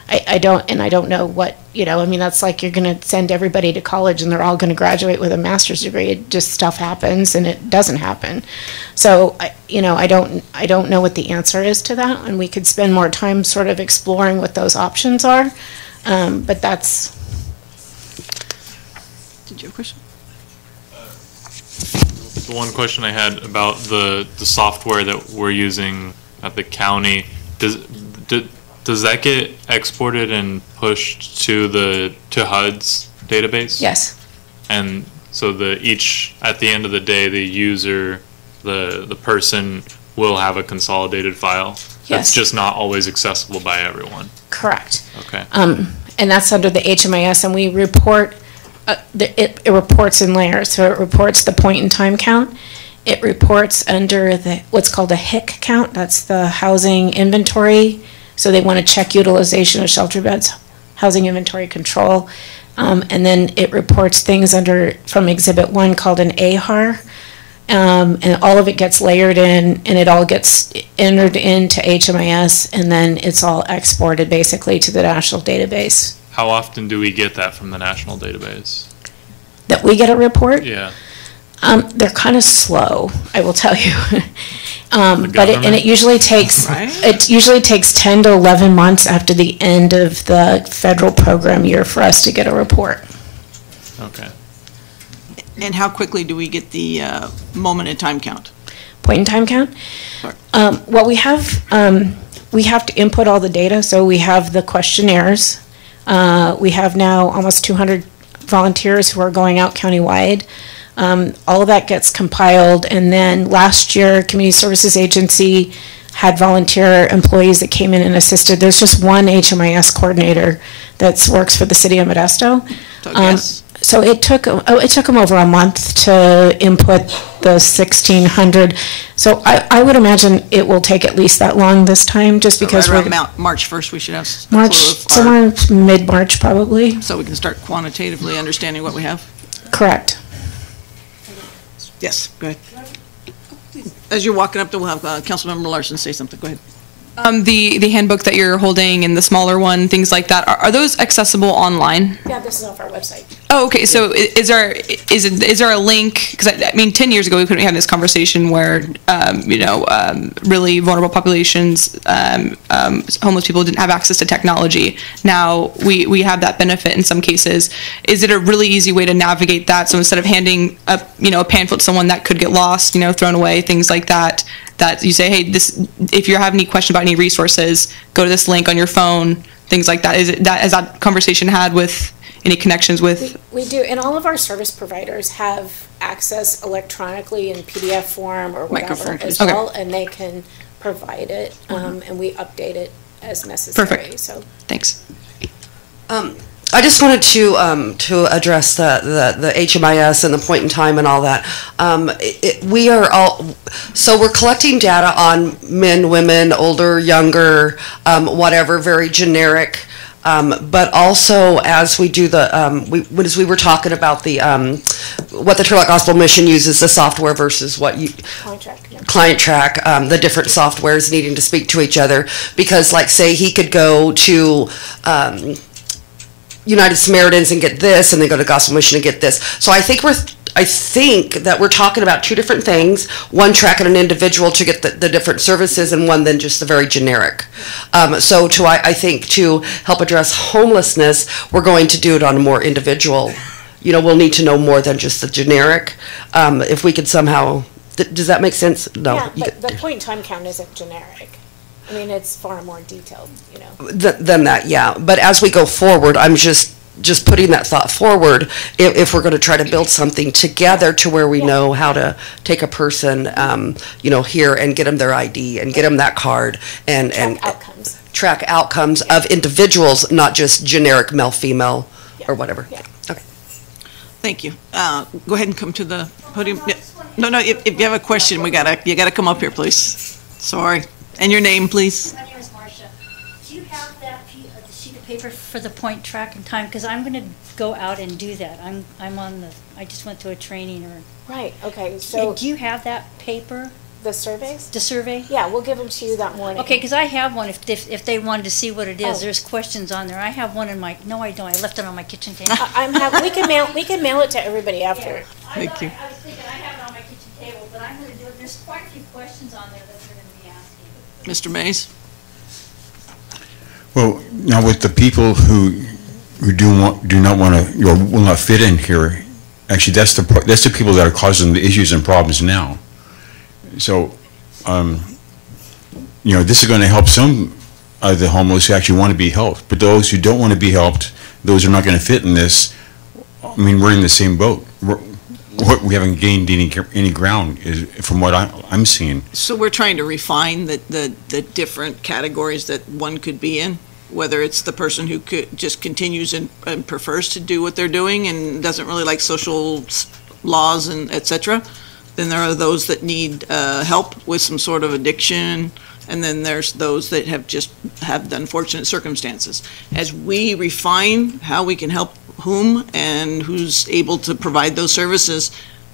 I don't know what, that's like you're going to send everybody to college and they're all going to graduate with a master's degree. It just, stuff happens and it doesn't happen. So, I don't know what the answer is to that, and we could spend more time sort of exploring what those options are. But that's. Did you have a question? The one question I had about the software that we're using at the county, does that get exported and pushed to HUD's database? Yes. And so at the end of the day, the user, the person will have a consolidated file. Yes. That's just not always accessible by everyone. Correct. Okay. And that's under the HMIS, and we report. It reports in layers, so it reports the point in time count. It reports under what's called a HIC count. That's the housing inventory. So they want to check utilization of shelter beds, housing inventory control, and then it reports things from Exhibit 1 called an AHAR, and all of it gets layered in, and it all gets entered into HMIS, and then it's all exported basically to the national database. How often do we get that from the national database? That we get a report? Yeah. They're kind of slow, I will tell you. It usually takes it usually takes 10 to 11 months after the end of the federal program year for us to get a report. Okay. And how quickly do we get the moment in time count? Point in time count? Well, we have to input all the data, so we have the questionnaires. We have now almost 200 volunteers who are going out countywide. All of that gets compiled, and then last year, Community Services Agency had volunteer employees that came in and assisted. There's just one HMIS coordinator that works for the city of Modesto. So it took them over a month to input the 1,600. So I would imagine it will take at least that long this time, just because right we're around March 1st, we should have a March, clue of somewhere mid-March probably. so we can start quantitatively understanding what we have. Correct. Yes, go ahead. As you're walking up, we'll have Councilmember Larson say something. Go ahead. The handbook that you're holding and the smaller one, things like that, are those accessible online? Yeah, this is off our website. Oh, okay. So is there a link? Because I mean, 10 years ago we couldn't have this conversation where really vulnerable populations, homeless people didn't have access to technology. Now we have that benefit in some cases. Is it a really easy way to navigate that? So instead of handing a pamphlet to someone that could get lost, thrown away, things like that. That you say, hey, if you have any question about any resources, go to this link on your phone, things like that. Is that conversation had with any connections with? We do, and all of our service providers have access electronically in PDF form or whatever as well, and they can provide it, and we update it as necessary. Perfect. So thanks. I just wanted to address the HMIS and the point in time and all that. We're collecting data on men, women, older, younger, whatever, very generic. But also as we do as we were talking about what the Turlock Gospel Mission uses, the software versus what Client Track, the different softwares needing to speak to each other. Because like say he could go to United Samaritans and get this, and then go to Gospel Mission and get this. So I think that we're talking about two different things, one tracking an individual to get the different services, and one then just the very generic. I think to help address homelessness, we're going to do it on a more individual, we'll need to know more than just the generic. If we could somehow, does that make sense? No. Yeah, but the point in time count isn't generic. I mean, it's far more detailed, Than that, yeah. But as we go forward, I'm just putting that thought forward. If we're going to try to build something together to where we know how to take a person, here and get them their ID and get them that card and track outcomes of individuals, not just generic male, female, or whatever. Yeah. Okay. Thank you. Go ahead and come to the podium. No. If you have a question, you gotta come up here, please. Sorry. And your name, please. My name is Marcia. Do you have that sheet of paper for the point track and time? Because I'm going to go out and do that. I just went to a training Right, okay, so. Do you have that paper? The surveys? The survey? Yeah, we'll give them to you that morning. Okay, because I have one if they wanted to see what it is. Oh. There's questions on there. I have one no I don't. I left it on my kitchen table. We can mail it to everybody after. Yeah. Thank you. I was thinking I have it on my kitchen table, but I'm going to do it. There's quite a few questions on there that they're going to be asking. Mr. Mays? Well, now with the people who do not want to, will not fit in here, actually that's the people that are causing the issues and problems now. So, this is going to help some of the homeless who actually want to be helped, but those who don't want to be helped, those are not going to fit in this. I mean, we're in the same boat. We haven't gained any ground, from what I'm seeing. So we're trying to refine the different categories that one could be in, whether it's the person who just continues and prefers to do what they're doing and doesn't really like social laws and et cetera. Then there are those that need help with some sort of addiction, and then there's those that have the unfortunate circumstances. As we refine how we can help whom and who's able to provide those services,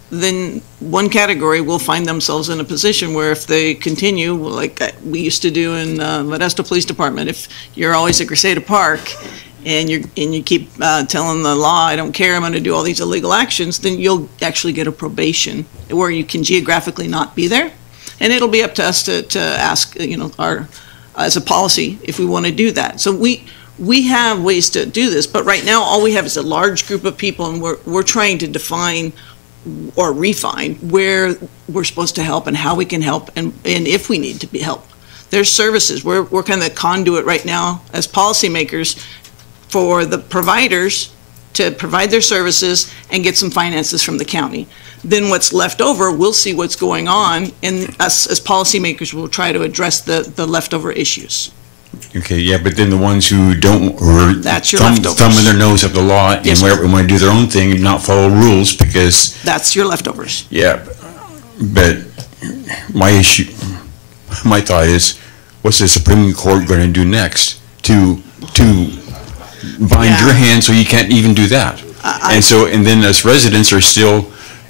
then one category will find themselves in a position where if they continue, like we used to do in Modesto Police Department, if you're always at Crescenta Park and you keep telling the law, I don't care, I'm going to do all these illegal actions, then you'll actually get a probation where you can geographically not be there. And it'll be up to us to ask, as a policy, if we want to do that. So we have ways to do this, but right now all we have is a large group of people, and we're trying to define or refine where we're supposed to help and how we can help and if we need to be helped. There's services. We're kind of the conduit right now as policymakers for the providers to provide their services and get some finances from the county. Then what's left over, we'll see what's going on, and us as policymakers will try to address the leftover issues. Okay, yeah, but then the ones who don't, or That's your leftovers. thumbing their nose up the law and Yes, sir. want to do their own thing and not follow rules because, That's your leftovers. yeah, but my thought is, what's the Supreme Court going to do next to bind your hands so you can't even do that? And then us residents are still,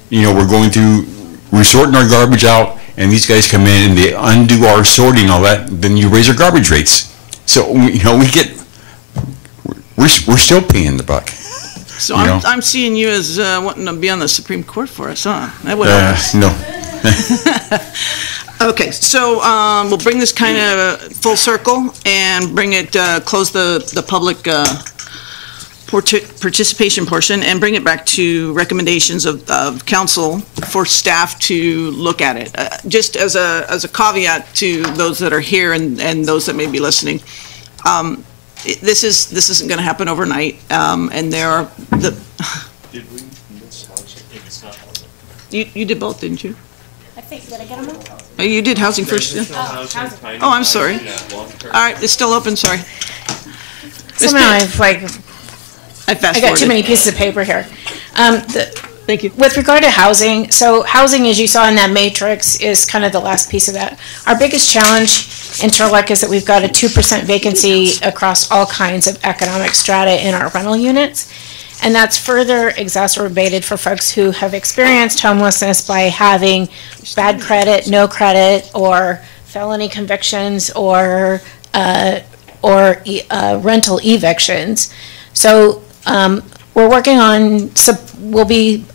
we're sorting our garbage out, and these guys come in and they undo our sorting and all that, then you raise our garbage rates. So, we're still paying the buck. So I'm seeing you as wanting to be on the Supreme Court for us, huh? That would help us. No. Okay, so we'll bring this kind of full circle and bring it, close the public participation portion and bring it back to recommendations of council for staff to look at it. Just as a caveat to those that are here and those that may be listening, this isn't going to happen overnight, and there are the. Did we miss housing? It's not housing. You did both, didn't you? I think, did I get them all? Oh, you did housing first. Yeah? Oh, I'm sorry. All right, it's still open. Sorry. Somehow I got too many pieces of paper here. Thank you. With regard to housing, so housing, as you saw in that matrix, is kind of the last piece of that. Our biggest challenge in Turlock is that we've got a 2% vacancy across all kinds of economic strata in our rental units. And that's further exacerbated for folks who have experienced homelessness by having bad credit, no credit, or felony convictions, or rental evictions. So we're working on, we'll be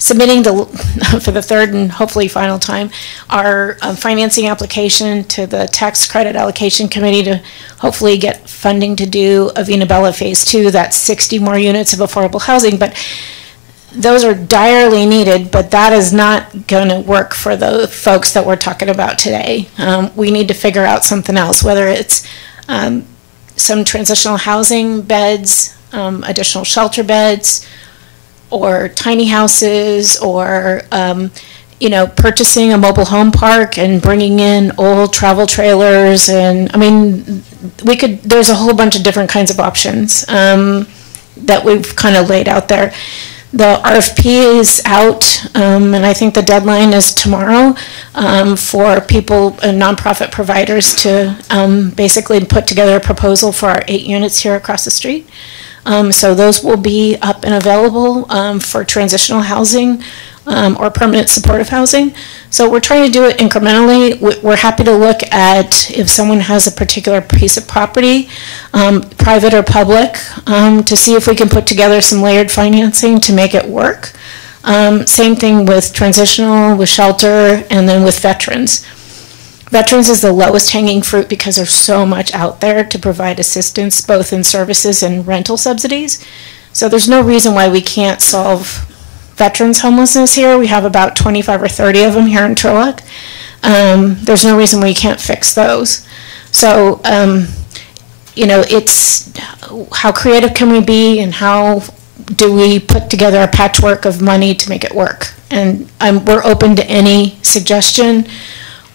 submitting for the third and hopefully final time, our financing application to the Tax Credit Allocation Committee to hopefully get funding to do Avena Bella Phase 2. That's 60 more units of affordable housing, but those are direly needed, but that is not going to work for the folks that we're talking about today. We need to figure out something else, whether it's some transitional housing beds, additional shelter beds, or tiny houses, or purchasing a mobile home park and bringing in old travel trailers. And I mean, there's a whole bunch of different kinds of options that we've kind of laid out there. The RFP is out, and I think the deadline is tomorrow for people, nonprofit providers, to basically put together a proposal for our 8 units here across the street. So those will be up and available for transitional housing or permanent supportive housing. So we're trying to do it incrementally. We're happy to look at if someone has a particular piece of property, private or public, to see if we can put together some layered financing to make it work. Same thing with transitional, with shelter, and then with veterans. Veterans is the lowest hanging fruit because there's so much out there to provide assistance, both in services and rental subsidies. So there's no reason why we can't solve veterans homelessness here. We have about 25 or 30 of them here in Turlock. There's no reason we can't fix those. So, it's how creative can we be, and how do we put together a patchwork of money to make it work? And we're open to any suggestion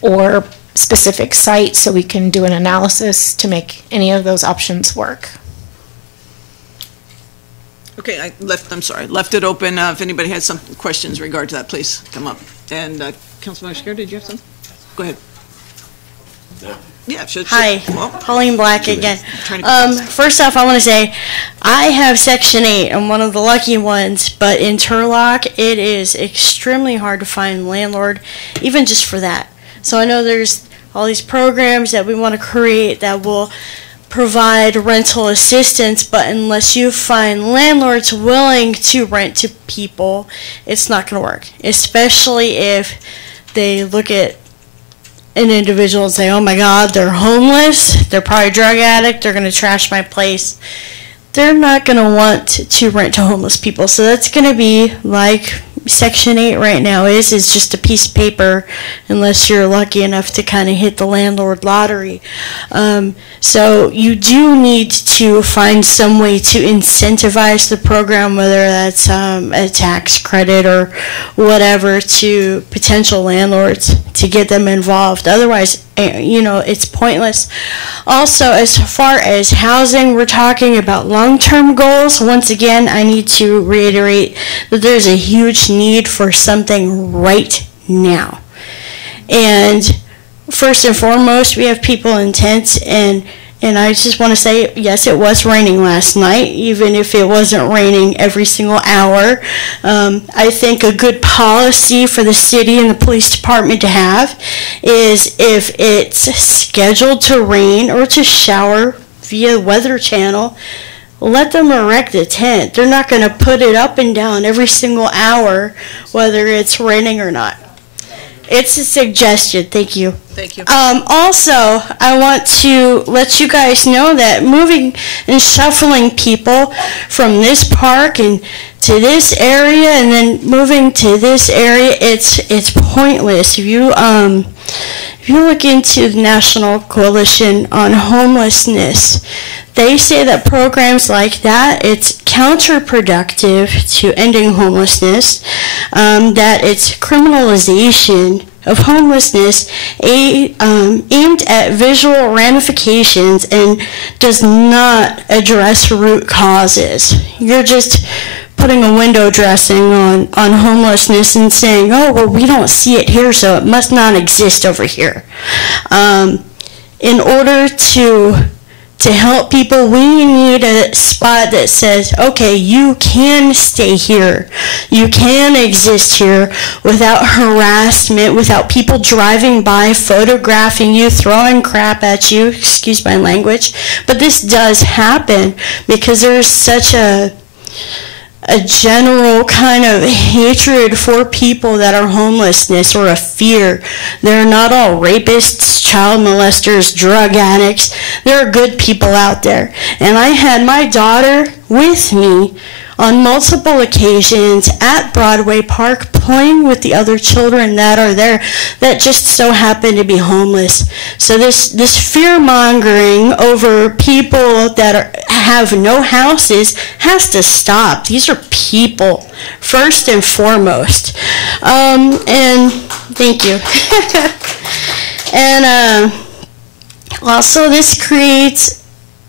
or specific site so we can do an analysis to make any of those options work. Okay, left it open. If anybody has some questions in regard to that, please come up. And Councilmember Shakir, did you have some? Go ahead. Yeah, Hi, Pauline Black again. First off, I want to say I have Section 8. I'm one of the lucky ones, but in Turlock, it is extremely hard to find landlord, even just for that. So I know there's all these programs that we want to create that will provide rental assistance, but unless you find landlords willing to rent to people, it's not going to work, especially if they look at an individual and say, oh my God, they're homeless, they're probably a drug addict, they're going to trash my place. They're not going to want to rent to homeless people. So that's going to be like Section 8 right now is just a piece of paper, unless you're lucky enough to kind of hit the landlord lottery. So you do need to find some way to incentivize the program, whether that's a tax credit or whatever, to potential landlords to get them involved. Otherwise, it's pointless. Also, as far as housing, we're talking about long-term goals. Once again, I need to reiterate that there's a huge need for something right now. And first and foremost, we have people in tents, and I just want to say, yes, it was raining last night, even if it wasn't raining every single hour. I think a good policy for the city and the police department to have is, if it's scheduled to rain or to shower via Weather Channel, let them erect a tent. They're not going to put it up and down every single hour, whether it's raining or not. It's a suggestion. Thank you. Thank you. Also, I want to let you guys know that moving and shuffling people from this park and to this area and then moving to this area, it's pointless. If you look into the National Coalition on Homelessness, they say that programs like that, it's counterproductive to ending homelessness, that it's criminalization of homelessness aimed at visual ramifications and does not address root causes. You're just putting a window dressing on homelessness and saying, oh, well, we don't see it here, so it must not exist over here. In order to help people, we need a spot that says, okay, you can stay here. You can exist here without harassment, without people driving by, photographing you, throwing crap at you, excuse my language. But this does happen because there's such a general kind of hatred for people that are homelessness, or a fear. They're not all rapists, child molesters, drug addicts. There are good people out there. And I had my daughter with me on multiple occasions at Broadway Park playing with the other children that are there that just so happen to be homeless. So this fear-mongering over people that have no houses has to stop. These are people, first and foremost. And thank you. And also, this creates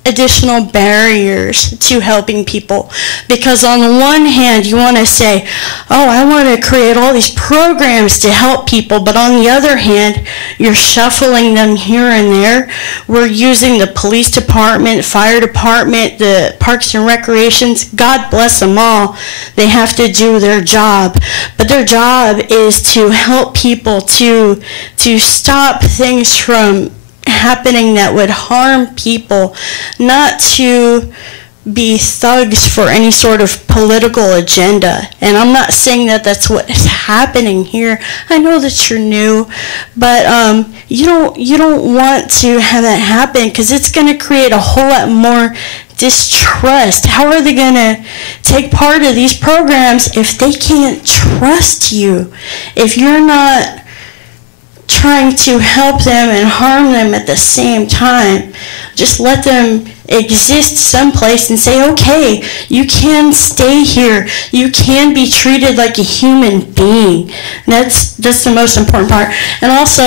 additional barriers to helping people, because on the one hand you want to say, oh, I want to create all these programs to help people, but on the other hand you're shuffling them here and there. We're using the police department, fire department, the parks and recreations, God bless them all. They have to do their job, but their job is to help people to stop things from happening that would harm people, not to be thugs for any sort of political agenda. And I'm not saying that that's what is happening here. I know that you're new, but you don't want to have that happen, because it's going to create a whole lot more distrust. How are they going to take part of these programs if they can't trust you? If you're not trying to help them and harm them at the same time, just let them exist someplace and say, okay, you can stay here. You can be treated like a human being. That's the most important part. And also,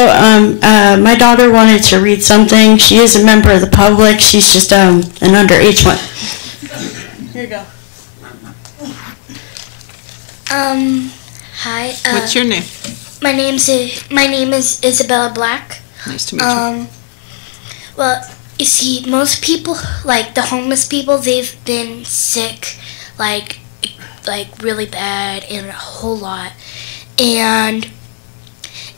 my daughter wanted to read something. She is a member of the public. She's just an underage one. Here you go. Hi. What's your name? My name is Isabella Black. Nice to meet you. Well, you see, most people, like the homeless people, they've been sick, like really bad, and a whole lot, and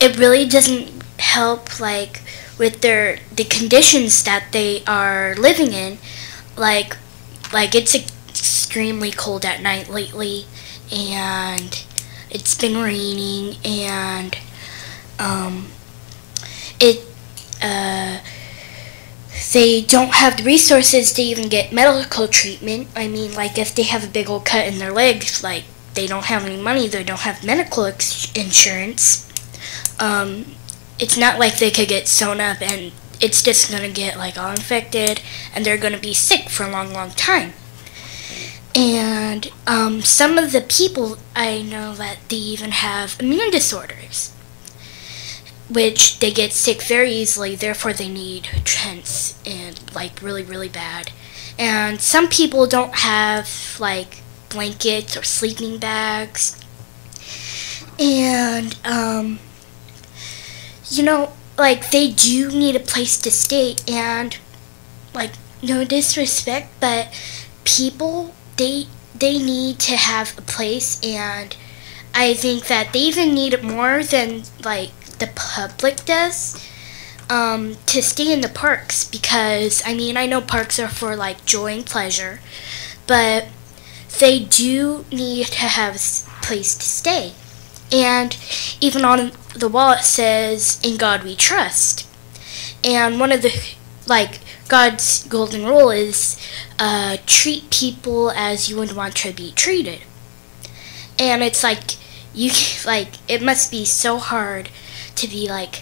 it really doesn't help, like, with the conditions that they are living in, like it's extremely cold at night lately, and it's been raining, and they don't have the resources to even get medical treatment. I mean, like, if they have a big old cut in their legs, like, they don't have any money, they don't have medical insurance, it's not like they could get sewn up and it's just going to get like all infected and they're going to be sick for a long, long time. And some of the people I know that they even have immune disorders, which they get sick very easily, therefore they need tents and like really, really bad. And some people don't have like blankets or sleeping bags. And, you know, like they do need a place to stay, and like no disrespect, but people, they need to have a place, and I think that they even need it more than like the public does, to stay in the parks, because I mean I know parks are for like joy and pleasure, but they do need to have a place to stay. And even on the wall it says, "In God we trust." And one of the, like, God's golden rule is treat people as you would want to be treated. And it's like, it must be so hard to be like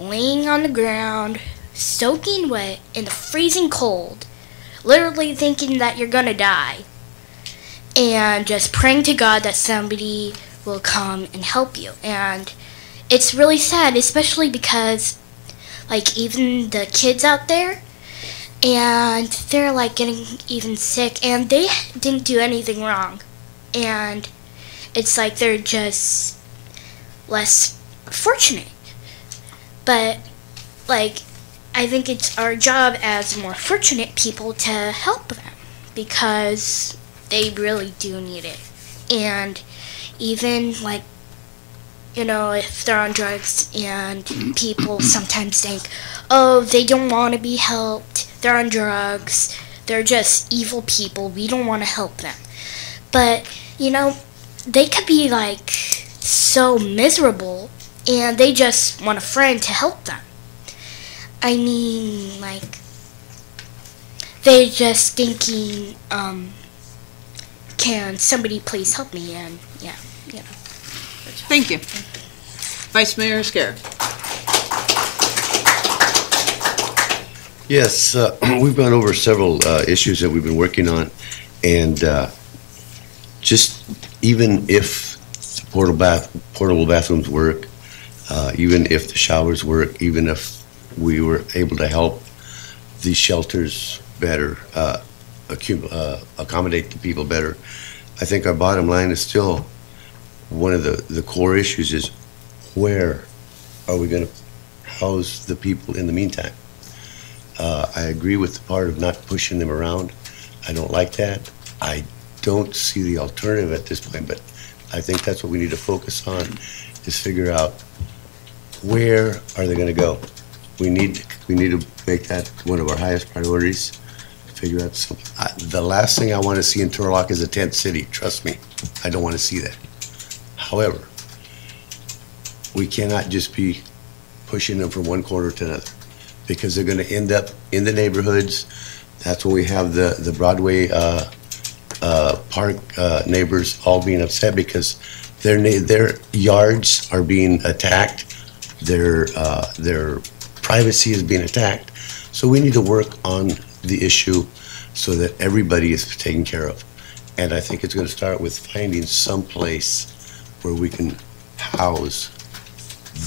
laying on the ground, soaking wet in the freezing cold, literally thinking that you're gonna die, and just praying to God that somebody will come and help you. And it's really sad, especially because like even the kids out there, and they're like getting even sick and they didn't do anything wrong, and it's like they're just less fortunate. But like I think it's our job as more fortunate people to help them, because they really do need it. And even like, you know, if they're on drugs, and people sometimes think, oh, they don't want to be helped, they're on drugs, they're just evil people, we don't want to help them. But, you know, they could be like so miserable and they just want a friend to help them. I mean, like, they're just thinking, can somebody please help me? And yeah, you know. Thank you. Vice Mayor Scarra. Yes, we've gone over several issues that we've been working on, and just even if the portable bathrooms work, even if the showers work, even if we were able to help these shelters better, accommodate the people better, I think our bottom line is still one of the core issues is, where are we going to house the people in the meantime? I agree with the part of not pushing them around. I don't like that. I don't see the alternative at this point, but I think that's what we need to focus on, is figure out where are they going to go. We need to make that one of our highest priorities. Figure out something. The last thing I want to see in Turlock is a tent city. Trust me, I don't want to see that. However, we cannot just be pushing them from one corner to another, because they're going to end up in the neighborhoods. That's when we have the Broadway park neighbors all being upset because their yards are being attacked, their privacy is being attacked. So we need to work on the issue so that everybody is taken care of. And I think it's going to start with finding some place where we can house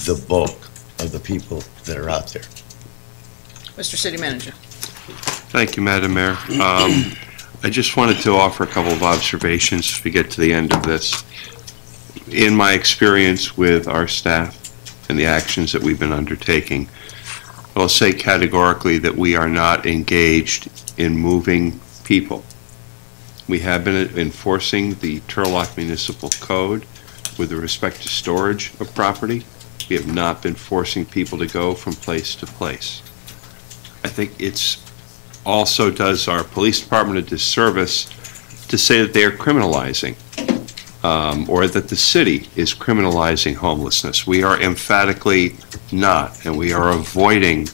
the bulk of the people that are out there. Mr. City Manager. Thank you, Madam Mayor. I just wanted to offer a couple of observations as we get to the end of this. In my experience with our staff and the actions that we've been undertaking, I'll say categorically that we are not engaged in moving people. We have been enforcing the Turlock Municipal Code with respect to storage of property. We have not been forcing people to go from place to place. I think it's also does our police department a disservice to say that they are criminalizing or that the city is criminalizing homelessness. We are emphatically not, and we are avoiding,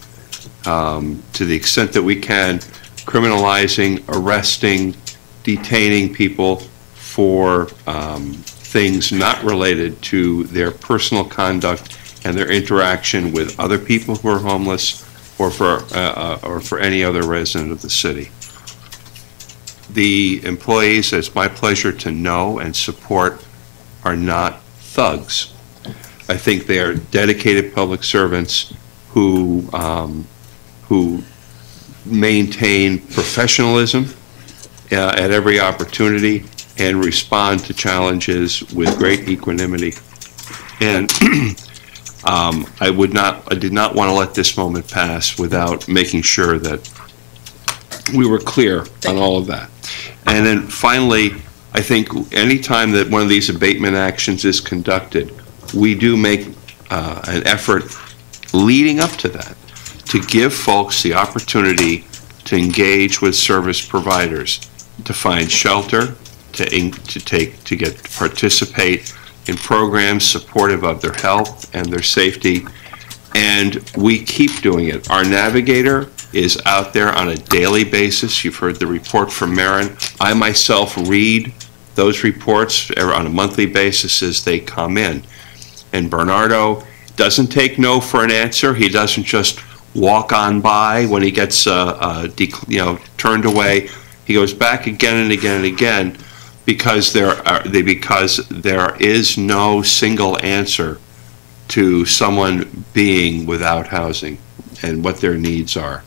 to the extent that we can, criminalizing, arresting, detaining people for things not related to their personal conduct and their interaction with other people who are homeless or for any other resident of the city. The employees, it's my pleasure to know and support, are not thugs. I think they are dedicated public servants who maintain professionalism at every opportunity and respond to challenges with great equanimity. And I did not want to let this moment pass without making sure that we were clear on all of that. And then finally, I think anytime that one of these abatement actions is conducted, we do make an effort leading up to that to give folks the opportunity to engage with service providers, to find shelter, to participate in programs supportive of their health and their safety, and we keep doing it. Our navigator is out there on a daily basis. You've heard the report from Marin. I myself read those reports on a monthly basis as they come in. And Bernardo doesn't take no for an answer. He doesn't just walk on by when he gets turned away. He goes back again and again and again because there is no single answer to someone being without housing and what their needs are.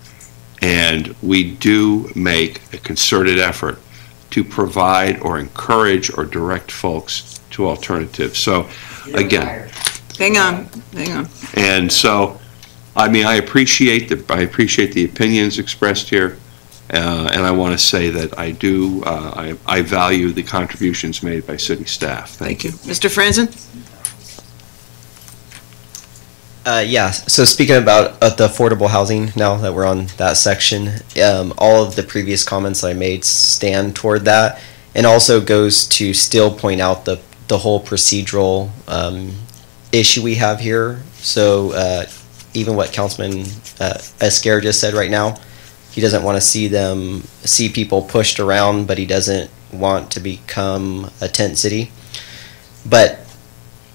And we do make a concerted effort to provide or encourage or direct folks to alternatives. So again, hang on. And so, I mean, I appreciate the opinions expressed here, and I want to say that I do I value the contributions made by city staff. Thank you, Mr. Franzen. Yeah, so speaking about the affordable housing, now that we're on that section, all of the previous comments I made stand toward that, and also goes to still point out the whole procedural issue we have here. So even what Councilman Esquer just said right now, he doesn't want to see people pushed around, but he doesn't want to become a tent city. But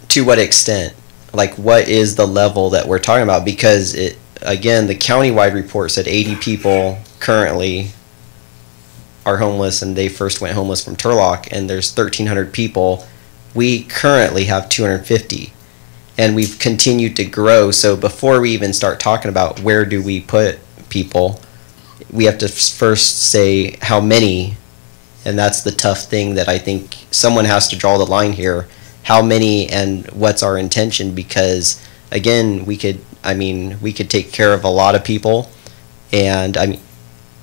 to what extent? Like, what is the level that we're talking about? Because again, the countywide report said 80 people currently are homeless, and they first went homeless from Turlock, and there's 1,300 people. We currently have 250, and we've continued to grow. So before we even start talking about where do we put people, we have to first say how many, and that's the tough thing that I think someone has to draw the line here. How many and what's our intention? Because again, we could take care of a lot of people, and I mean,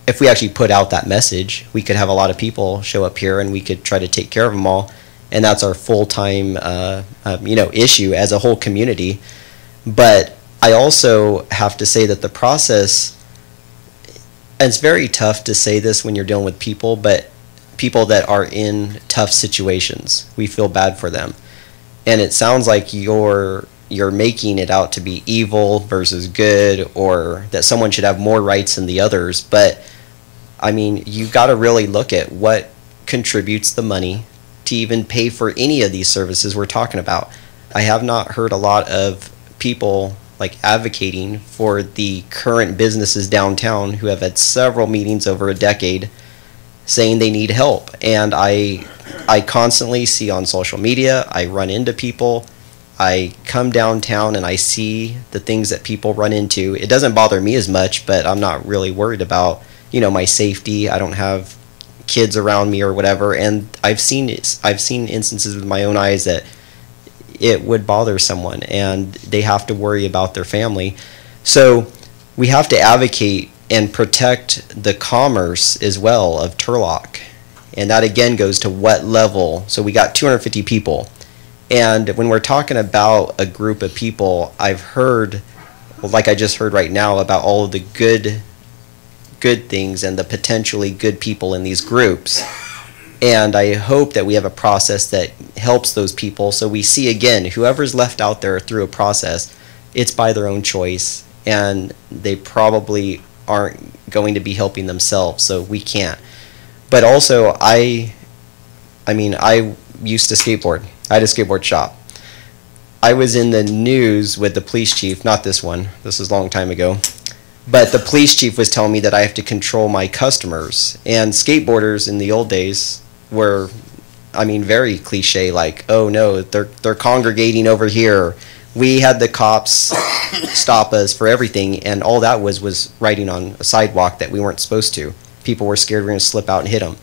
if we actually put out that message, we could have a lot of people show up here, and we could try to take care of them all, and that's our full-time issue as a whole community. But I also have to say that the process, and it's very tough to say this when you're dealing with people, but people that are in tough situations, we feel bad for them. And it sounds like you're making it out to be evil versus good, or that someone should have more rights than the others. But I mean, you got to really look at what contributes the money to even pay for any of these services we're talking about. I have not heard a lot of people like advocating for the current businesses downtown who have had several meetings over a decade saying they need help. And I constantly see on social media, I run into people, I come downtown and I see the things that people run into. It doesn't bother me as much, but I'm not really worried about, my safety. I don't have kids around me or whatever. And I've seen instances with my own eyes that it would bother someone, and they have to worry about their family. So we have to advocate and protect the commerce as well of Turlock. And that again goes to what level. So we got 250 people. And when we're talking about a group of people, I've heard, like I just heard right now, about all of the good things and the potentially good people in these groups. And I hope that we have a process that helps those people. So we see, again, whoever's left out there through a process, it's by their own choice, and they probably aren't going to be helping themselves, so we can't. But also, I I mean, I used to skateboard. I had a skateboard shop. I was in the news with the police chief, not this one, this was a long time ago, but the police chief was telling me that I have to control my customers. And skateboarders in the old days were, I mean, very cliche, like, oh no, they're congregating over here. We had the cops stop us for everything, and all that was riding on a sidewalk that we weren't supposed to. People were scared we were going to slip out and hit them.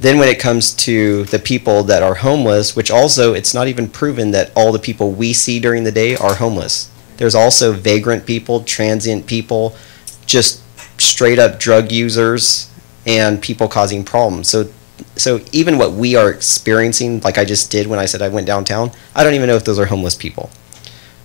Then when it comes to the people that are homeless, which also, it's not even proven that all the people we see during the day are homeless. There's also vagrant people, transient people, just straight up drug users, and people causing problems. So even what we are experiencing, like I just did when I said I went downtown, I don't even know if those are homeless people.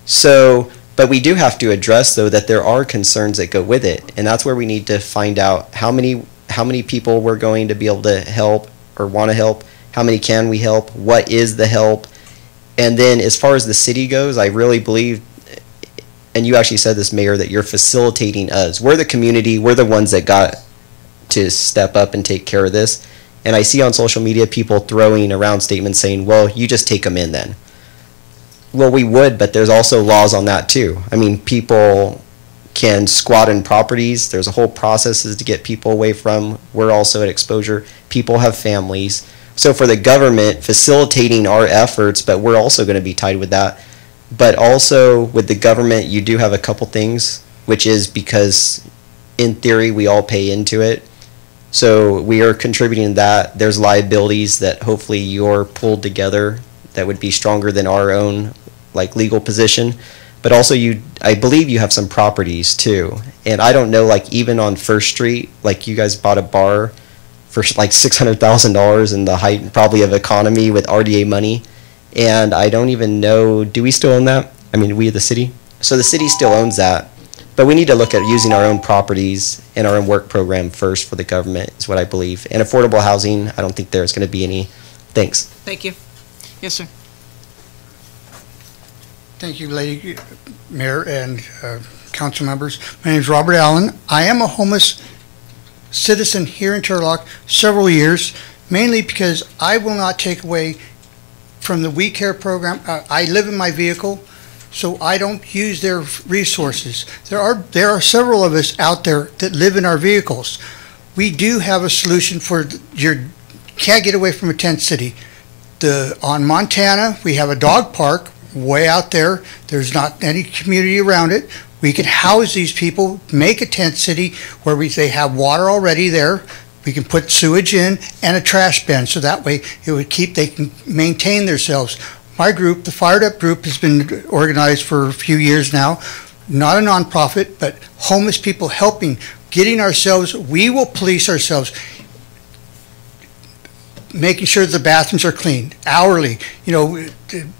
So, but we do have to address, though, that there are concerns that go with it, and that's where we need to find out how many people we're going to be able to help or want to help, how many can we help, what is the help, and then as far as the city goes, I really believe, and you actually said this, Mayor, that you're facilitating us. We're the community, we're the ones that got to step up and take care of this, and I see on social media people throwing around statements saying, well, you just take them in then. Well, we would, but there's also laws on that too. I mean, people can squat in properties. There's a whole processes to get people away from. We're also at exposure. People have families. So for the government facilitating our efforts, but we're also going to be tied with that. But also with the government, you do have a couple things, which is because in theory we all pay into it. So we are contributing to that. There's liabilities that hopefully you're pulled together that would be stronger than our own like legal position. But also I believe you have some properties too. And I don't know, like even on First Street, like you guys bought a bar for like $600,000 in the height probably of economy with RDA money. And I don't even know, do we still own that? I mean, we the city? So the city still owns that. But we need to look at using our own properties and our own work program first for the government is what I believe. And affordable housing, I don't think there's going to be any. Thanks. Thank you. Yes, sir. Thank you, Lady Mayor and council members. My name is Robert Allen. I am a homeless citizen here in Turlock several years, mainly because I will not take away from the We Care program. I live in my vehicle, so I don't use their resources. There are several of us out there that live in our vehicles. We do have a solution for can't get away from a tent city. On Montana, we have a dog park way out there. There's not any community around it. We can house these people, make a tent city where they have water already there. We can put sewage in and a trash bin, so that way they can maintain themselves. My group, the Fired Up group, has been organized for a few years now. Not a nonprofit, but homeless people helping, getting ourselves, we will police ourselves, making sure the bathrooms are clean hourly. You know,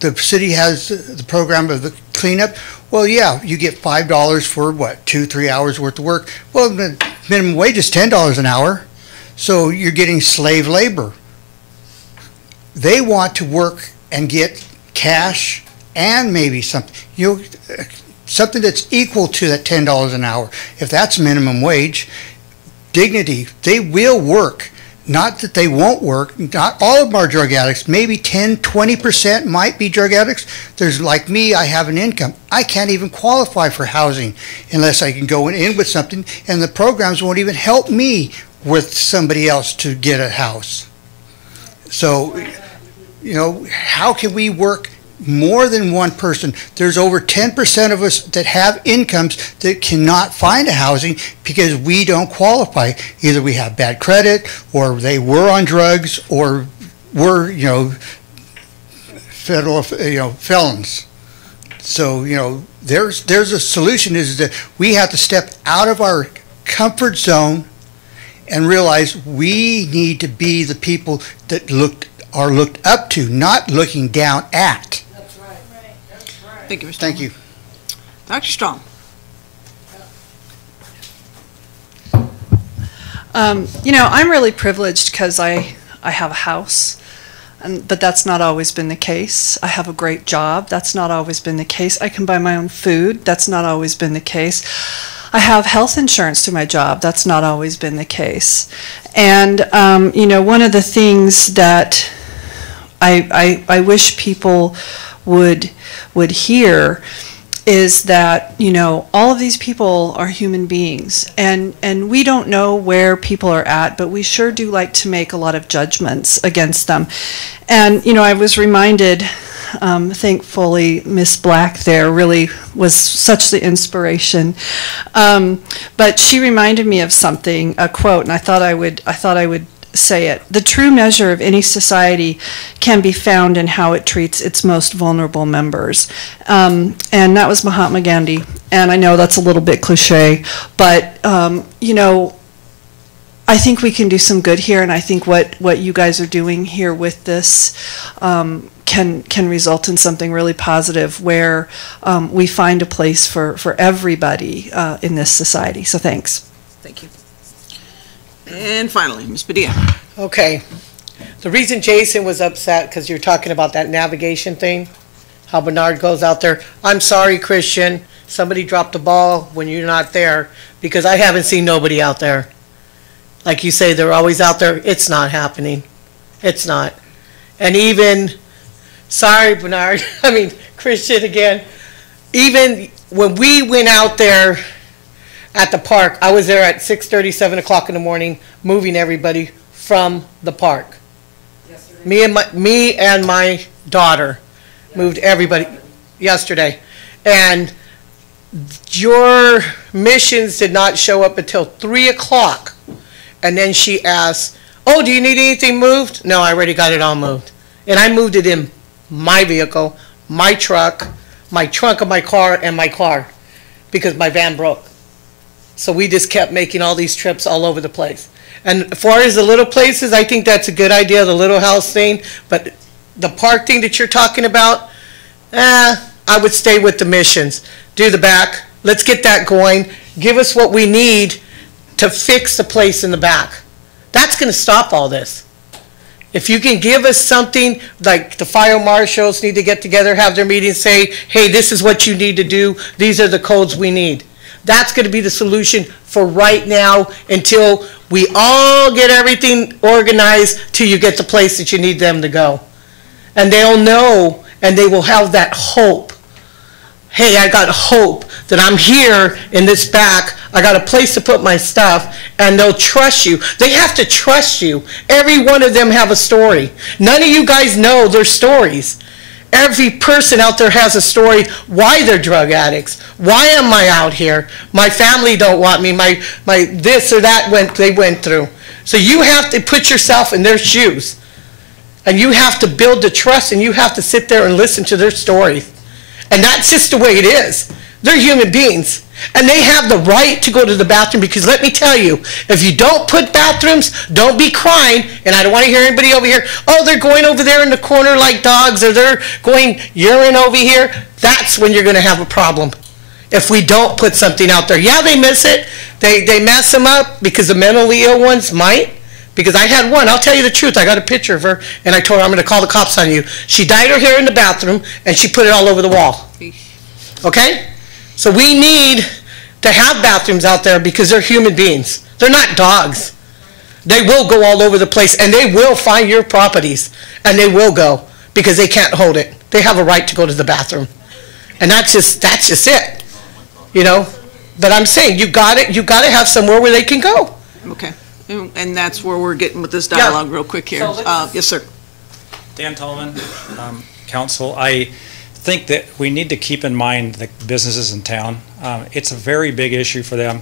the city has the program of the cleanup. Well, yeah, you get $5 for what, 2-3 hours worth of work. Well, the minimum wage is $10 an hour, so you're getting slave labor. They want to work and get cash and maybe something, something that's equal to that $10 an hour. If that's minimum wage, dignity, they will work. Not that they won't work. Not all of them are drug addicts. Maybe 10-20% might be drug addicts. There's like me, I have an income. I can't even qualify for housing unless I can go in with something, and the programs won't even help me with somebody else to get a house. So, how can we work more than one person? There's over 10% of us that have incomes that cannot find a housing because we don't qualify. Either we have bad credit, or they were on drugs, or were, federal, felons. So, there's a solution, is that we have to step out of our comfort zone and realize we need to be the people that are looked up to, not looking down at. That's right. That's right. Thank you, Mr. Thank you. Dr. Strong. I'm really privileged because I have a house, but that's not always been the case. I have a great job. That's not always been the case. I can buy my own food. That's not always been the case. I have health insurance through my job. That's not always been the case. And, one of the things that I wish people would hear is that, you know, all of these people are human beings, and we don't know where people are at, but we sure do like to make a lot of judgments against them. And, you know, I was reminded, thankfully, Miss Black there really was such the inspiration. But she reminded me of something, a quote, and I thought I would say it. The true measure of any society can be found in how it treats its most vulnerable members. And that was Mahatma Gandhi. And I know that's a little bit cliche, but, you know, I think we can do some good here, and I think what you guys are doing here with this can result in something really positive where we find a place for everybody in this society. So thanks. Thank you. And finally, Ms. Padilla. Okay. The reason Jason was upset, because you're talking about that navigation thing, how Bernard goes out there. I'm sorry, Christian, somebody dropped the ball when you're not there, because I haven't seen nobody out there. Like you say, they're always out there. It's not happening. It's not. And even, sorry, Bernard, I mean, Christian again, even when we went out there at the park, I was there at 6:30, 7 o'clock in the morning, moving everybody from the park. Yesterday. Me and my daughter moved everybody yesterday. And your missions did not show up until 3 o'clock. And then she asked, oh, do you need anything moved? No, I already got it all moved. And I moved it in my vehicle, my truck, my trunk of my car, and my car, because my van broke. So we just kept making all these trips all over the place. And as far as the little places, I think that's a good idea, the little house thing. But the park thing that you're talking about, I would stay with the missions. Do the back. Let's get that going. Give us what we need to fix the place in the back. That's going to stop all this. If you can give us something, like the fire marshals need to get together, have their meeting, say, hey, this is what you need to do. These are the codes we need. That's going to be the solution for right now until we all get everything organized till you get the place that you need them to go. And they'll know, and they will have that hope. Hey, I got hope that I'm here in this back. I got a place to put my stuff, and they'll trust you. They have to trust you. Every one of them have a story. None of you guys know their stories. Every person out there has a story why they're drug addicts. Why am I out here? My family don't want me. My this or that they went through. So you have to put yourself in their shoes. And you have to build the trust, and you have to sit there and listen to their stories. And that's just the way it is. They're human beings. And they have the right to go to the bathroom, because let me tell you, if you don't put bathrooms, don't be crying. And I don't want to hear anybody over here, oh, they're going over there in the corner like dogs, or they're going urine over here. That's when you're going to have a problem. If we don't put something out there. Yeah, they miss it. They mess them up, because the mentally ill ones might. Because I had one, I'll tell you the truth, I got a picture of her, and I told her I'm going to call the cops on you. She dyed her hair in the bathroom, and she put it all over the wall. Okay? So we need to have bathrooms out there, because they're human beings. They're not dogs. They will go all over the place, and they will find your properties, and they will go, because they can't hold it. They have a right to go to the bathroom. And that's just it. You know? But I'm saying, you got to have somewhere where they can go. Okay. And that's where we're getting with this dialogue real quick here. Yes, sir. Dan Tolman, Council. I think that we need to keep in mind the businesses in town. It's a very big issue for them.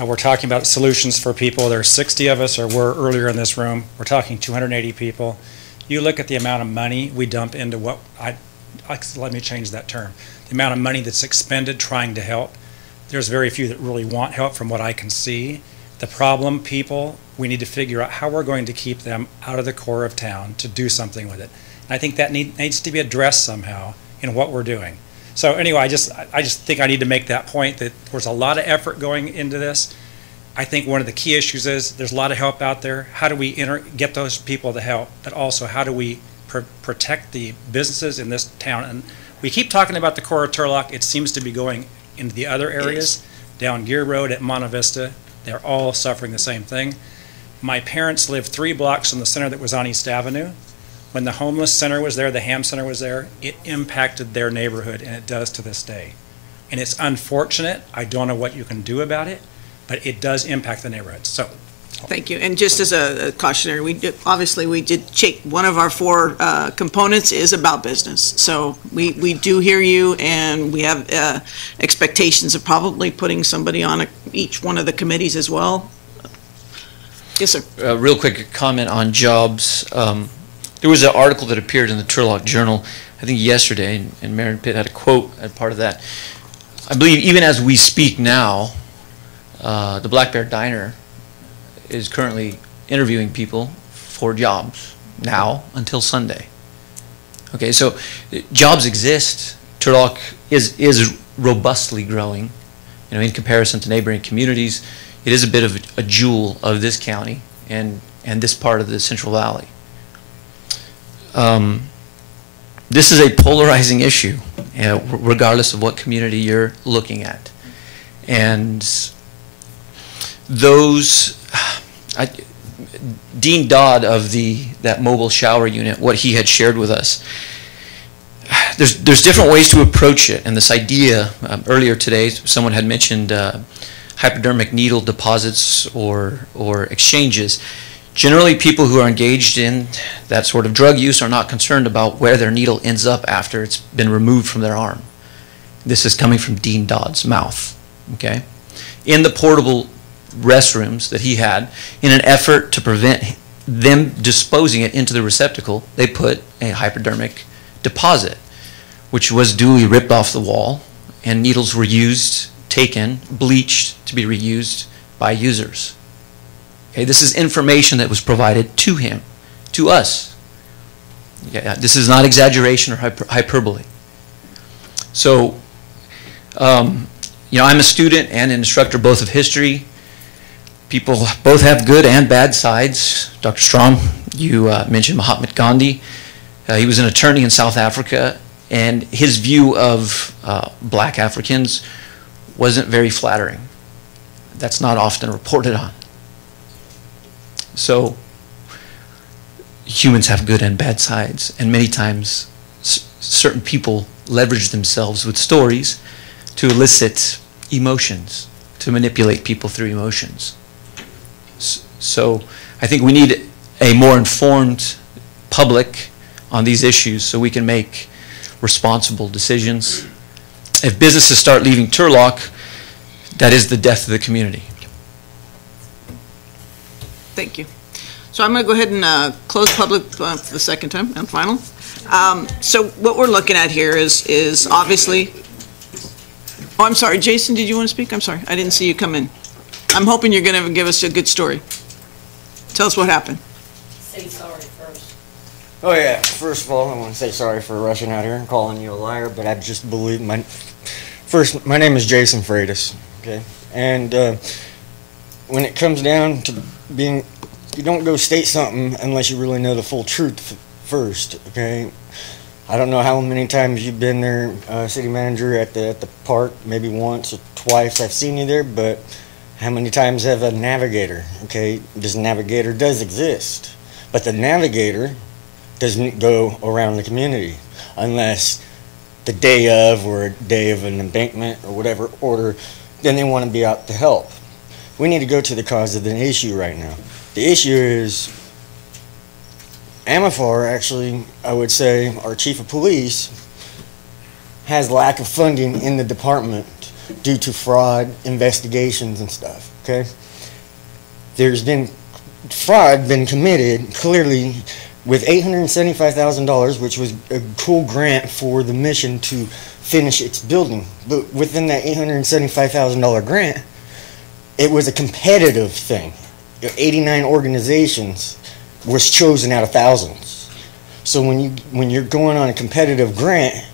We're talking about solutions for people. There are 60 of us, or were earlier in this room. We're talking 280 people. You look at the amount of money we dump into let me change that term. The amount of money that's expended trying to help. There's very few that really want help from what I can see. The problem, people, we need to figure out how we're going to keep them out of the core of town to do something with it. And I think that needs to be addressed somehow in what we're doing. So anyway, I just think I need to make that point that there's a lot of effort going into this. I think one of the key issues is there's a lot of help out there. How do we get those people to help? But also, how do we protect the businesses in this town? And we keep talking about the core of Turlock. It seems to be going into the other areas, down Gear Road at Monte Vista. They're all suffering the same thing. My parents lived 3 blocks from the center that was on East Avenue. When the homeless center was there, the Ham Center was there, it impacted their neighborhood, and it does to this day. And it's unfortunate. I don't know what you can do about it, but it does impact the neighborhoods. So, Thank you. And just as a cautionary, we did check, one of our 4 components is about business. So we do hear you, and we have expectations of probably putting somebody on each one of the committees as well. Yes, sir. Real quick comment on jobs. There was an article that appeared in the Turlock Journal, I think yesterday, and Marion Pitt had a quote as part of that. I believe even as we speak now, the Black Bear Diner is currently interviewing people for jobs now until Sunday. Okay, so jobs exist. Turlock is robustly growing, in comparison to neighboring communities. It is a bit of a jewel of this county and this part of the Central Valley. This is a polarizing issue, regardless of what community you're looking at. And Dean Dodd of that mobile shower unit, what he had shared with us, there's different ways to approach it. And this idea, earlier today, someone had mentioned hypodermic needle deposits or exchanges. Generally, people who are engaged in that sort of drug use are not concerned about where their needle ends up after it's been removed from their arm. This is coming from Dean Dodd's mouth, okay? In the portable restrooms that he had, in an effort to prevent them disposing it into the receptacle, they put a hypodermic deposit, which was duly ripped off the wall, and needles were used, taken, bleached to be reused by users. Okay, this is information that was provided to him, to us. Yeah, this is not exaggeration or hyperbole. So, I'm a student and an instructor both of history. People both have good and bad sides. Dr. Strom, you mentioned Mahatma Gandhi. He was an attorney in South Africa, and his view of black Africans wasn't very flattering. That's not often reported on. So humans have good and bad sides, and many times certain people leverage themselves with stories to elicit emotions, to manipulate people through emotions. So I think we need a more informed public on these issues so we can make responsible decisions. If businesses start leaving Turlock, that is the death of the community. Thank you. So I'm going to go ahead and close public for the second time and final. So what we're looking at here is obviously, oh, I'm sorry, Jason, did you want to speak? I'm sorry, I didn't see you come in. I'm hoping you're going to give us a good story. Tell us what happened. Say sorry first. Oh yeah, first of all, I want to say sorry for rushing out here and calling you a liar, but I just believe my name is Jason Freitas, okay? And when it comes down to being, you don't go state something unless you really know the full truth first, okay? I don't know how many times you've been there, city manager, at the park, maybe once or twice I've seen you there, but how many times have a navigator, okay? This navigator does exist, but the navigator doesn't go around the community unless the day of or a day of an embankment or whatever order, then they want to be out to help. We need to go to the cause of the issue right now. The issue is Amafar, actually, I would say, our chief of police, has lack of funding in the department due to fraud investigations and stuff, okay? There's been fraud been committed, clearly, with $875,000, which was a cool grant for the mission to finish its building. But within that $875,000 grant, it was a competitive thing. 89 organizations was chosen out of thousands. So when you're going on a competitive grant,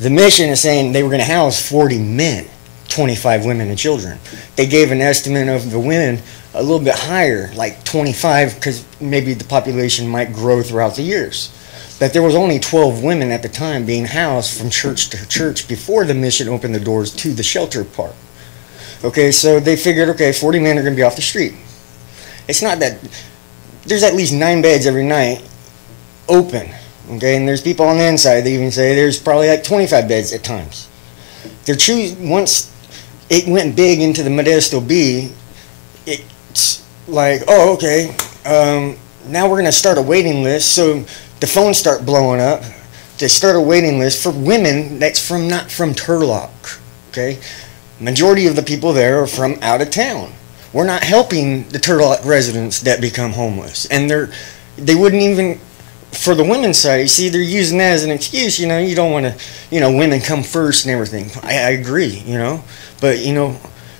the mission is saying they were going to house 40 men, 25 women and children. They gave an estimate of the women a little bit higher, like 25, because maybe the population might grow throughout the years. But there was only 12 women at the time being housed from church to church before the mission opened the doors to the shelter part. Okay, so they figured, okay, 40 men are going to be off the street. It's not that, there's at least 9 beds every night open, okay? And there's people on the inside that even say there's probably like 25 beds at times. Once it went big into the Modesto B, it's like, oh, okay, now we're going to start a waiting list. So the phones start blowing up. They start a waiting list for women that's not from Turlock, okay? Majority of the people there are from out of town. We're not helping the Turlock residents that become homeless. And they wouldn't even, for the women's side, you see, they're using that as an excuse, you don't want to, women come first and everything. I agree, but,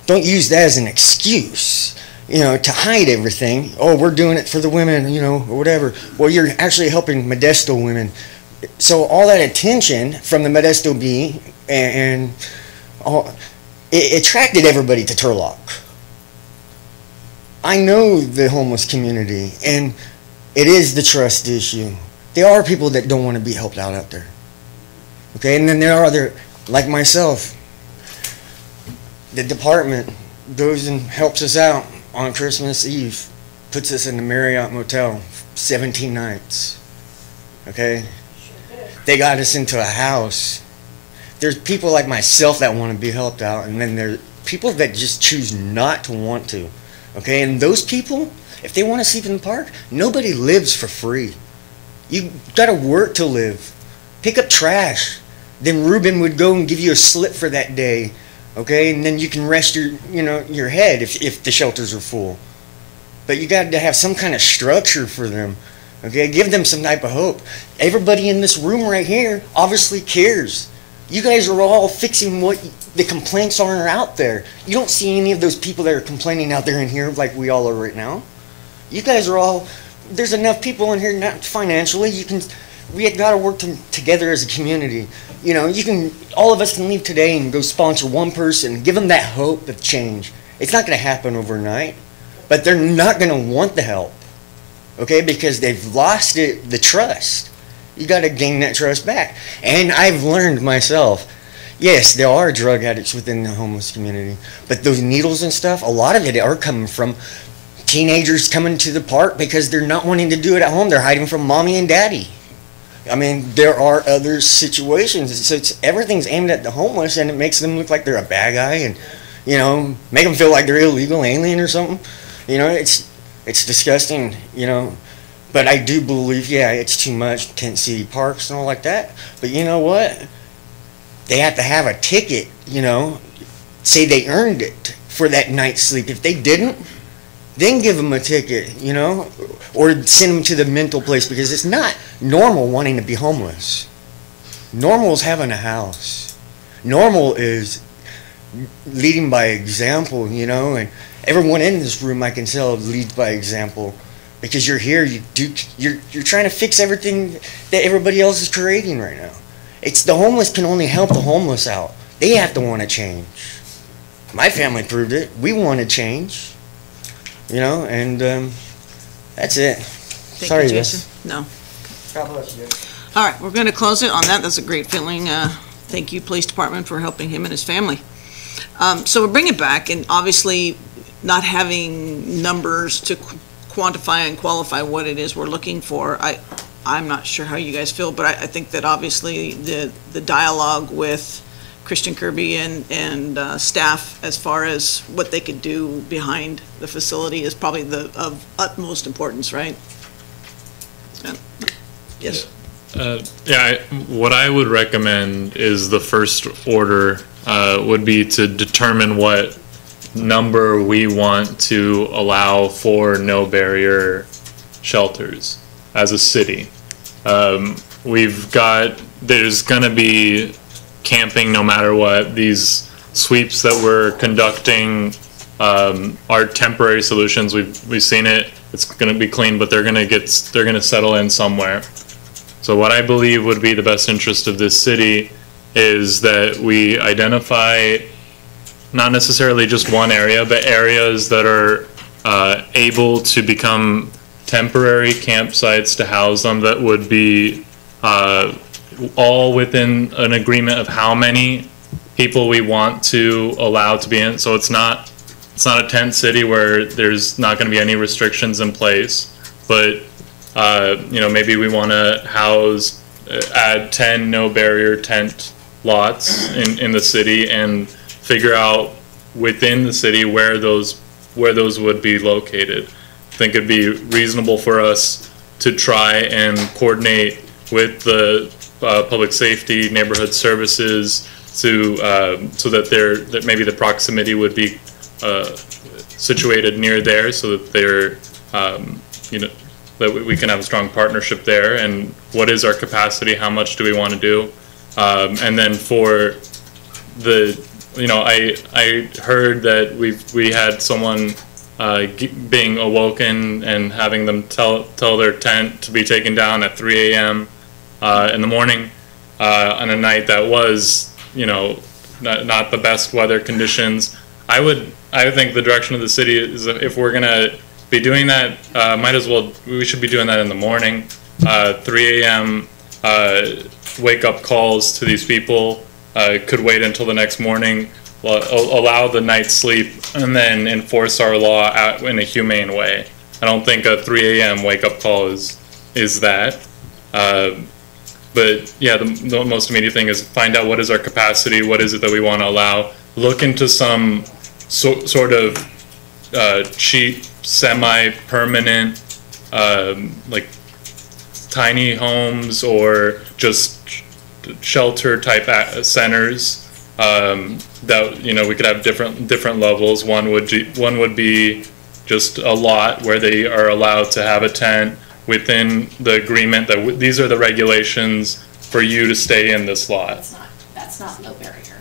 don't use that as an excuse, to hide everything. Oh, we're doing it for the women, or whatever. Well, you're actually helping Modesto women. So all that attention from the Modesto B and all, it attracted everybody to Turlock. I know the homeless community, and it is the trust issue. There are people that don't want to be helped out there. Okay, and then there are other, like myself. The department goes and helps us out on Christmas Eve, puts us in the Marriott Motel 17 nights. Okay? They got us into a house. There's people like myself that want to be helped out, and then there's people that just choose not to want to. Okay, and those people, if they want to sleep in the park, nobody lives for free. You got to work to live. Pick up trash. Then Ruben would go and give you a slip for that day. Okay, and then you can rest your head if the shelters are full. But you got to have some kind of structure for them. Okay, give them some type of hope. Everybody in this room right here obviously cares. You guys are all fixing what the complaints are out there. You don't see any of those people that are complaining out there in here like we all are right now. You guys are all, there's enough people in here, not financially, we have got to work together as a community. All of us can leave today and go sponsor one person, give them that hope of change. It's not going to happen overnight, but they're not going to want the help, okay, because they've lost the trust. You got to gain that trust back. And I've learned myself, yes, there are drug addicts within the homeless community, but those needles and stuff, a lot of it are coming from teenagers coming to the park because they're not wanting to do it at home. They're hiding from mommy and daddy. I mean, there are other situations. So everything's aimed at the homeless, and it makes them look like they're a bad guy and, make them feel like they're illegal alien or something. It's disgusting, But I do believe, it's too much, tent city parks and all like that. But you know what? They have to have a ticket, say they earned it for that night's sleep. If they didn't, then give them a ticket, or send them to the mental place, because it's not normal wanting to be homeless. Normal is having a house. Normal is leading by example, and everyone in this room I can tell leads by example. Because you're here, you're trying to fix everything that everybody else is creating right now. It's the homeless can only help the homeless out. They have to want to change. My family proved it. We want to change, and that's it. Thank you, Jason. No. God bless you. All right, we're going to close it on that. That's a great feeling. Thank you, Police Department, for helping him and his family. So we'll bring it back, and obviously not having numbers to quantify and qualify what it is we're looking for. I'm not sure how you guys feel, but I think that obviously the dialogue with Christian Kirby and staff as far as what they could do behind the facility is probably of utmost importance, right? Yes. What I would recommend is the first order would be to determine what number we want to allow for no barrier shelters as a city. There's going to be camping no matter what. These sweeps that we're conducting are temporary solutions. We've seen it. It's going to be clean, but they're going to settle in somewhere. So what I believe would be the best interest of this city is that we identify not necessarily just one area, but areas that are able to become temporary campsites to house them, that would be all within an agreement of how many people we want to allow to be in. So it's not a tent city where there's not going to be any restrictions in place, but Maybe we want to add 10 no barrier tent lots in the city and figure out within the city where those would be located. I think it'd be reasonable for us to try and coordinate with the public safety, neighborhood services, so that maybe the proximity would be situated near there, so that they're that we can have a strong partnership there. And what is our capacity? How much do we want to do? And then for the, I heard that we had someone being awoken and having them tell their tent to be taken down at 3 a.m. In the morning on a night that was, not the best weather conditions. I think the direction of the city is, if we're gonna be doing that, we should be doing that in the morning. 3 a.m. Wake up calls to these people could wait until the next morning, allow the night's sleep, and then enforce our law in a humane way. I don't think a 3 a.m. wake up call is that. But yeah, the most immediate thing is find out what is our capacity, what is it that we want to allow, look into some sort of cheap, semi-permanent, like tiny homes or just shelter type centers that we could have different levels. One would be just a lot where they are allowed to have a tent within the agreement that these are the regulations for you to stay in this lot. That's not no barrier.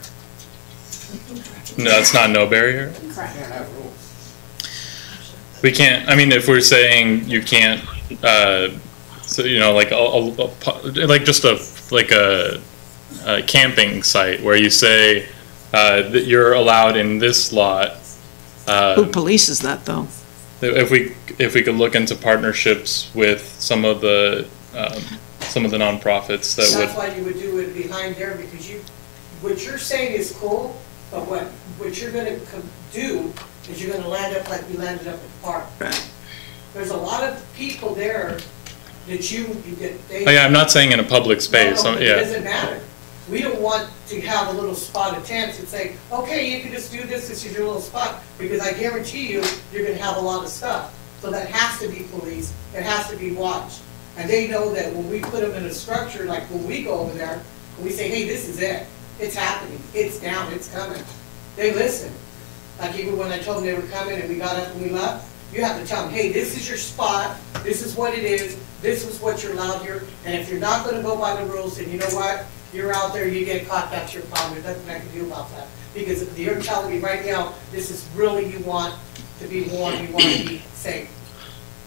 No, that's not no barrier? Correct. We can't, if we're saying you can't, like just a camping site where you say that you're allowed in this lot. Who polices that, though? If we could look into partnerships with some of the nonprofits that would. That's why you would do it behind there, because what you're saying is cool, but what you're going to do is you're going to land up like we landed up at the park. Right. There's a lot of people there that you get. I'm not saying in a public space. No, yeah. It doesn't matter. We don't want to have a little spot of tents and say, okay, you can just do this is your little spot, because I guarantee you're going to have a lot of stuff. So that has to be policed. It has to be watched. And they know that when we put them in a structure, like when we go over there, and we say, hey, this is it. It's happening. It's down. It's coming. They listen. Like even when I told them they were coming and we got up and we left, you have to tell them, hey, this is your spot. This is what it is. This is what you're allowed here. And if you're not going to go by the rules, then you know what? You're out there, you get caught, that's your problem. There's nothing I can do about that. Because if you're telling me right now, this is really you want to be warm, you want to be safe.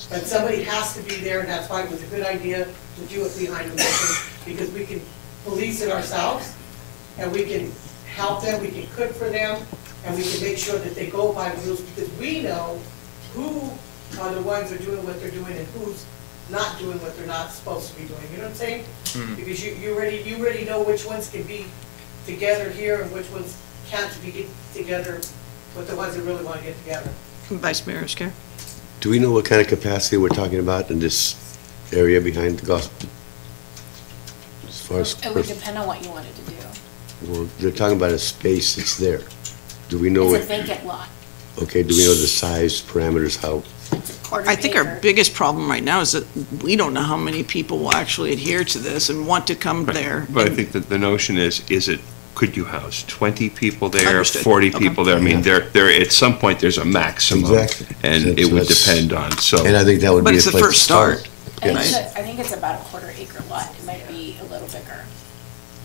But somebody has to be there, and that's why it was a good idea to do it behind the bushes, because we can police it ourselves, and we can help them, we can cook for them, and we can make sure that they go by the rules, because we know who are the ones that are doing what they're doing and who's not doing what they're not supposed to be doing. You know what I'm saying? Mm-hmm. Because you already know which ones can be together here and which ones can't be together with the ones that really want to get together. Vice Mayor Oscar. Do we know what kind of capacity we're talking about in this area behind the gospel? As far as it would depend on what you wanted to do. Well, they're talking about a space that's there. Do we know It's a vacant lot. Okay, do we know the size, parameters, how? I think our biggest problem right now is that we don't know how many people will actually adhere to this and want to come there. But I think that the notion is could you house 20 people there, Understood. 40 Okay. people there? I mean, there at some point there's a maximum. Exactly. And So it would that's- depend on, so. And I think that would But be a it's the place to first start. start. I think it's about a 1/4 acre lot. It might be a little bigger.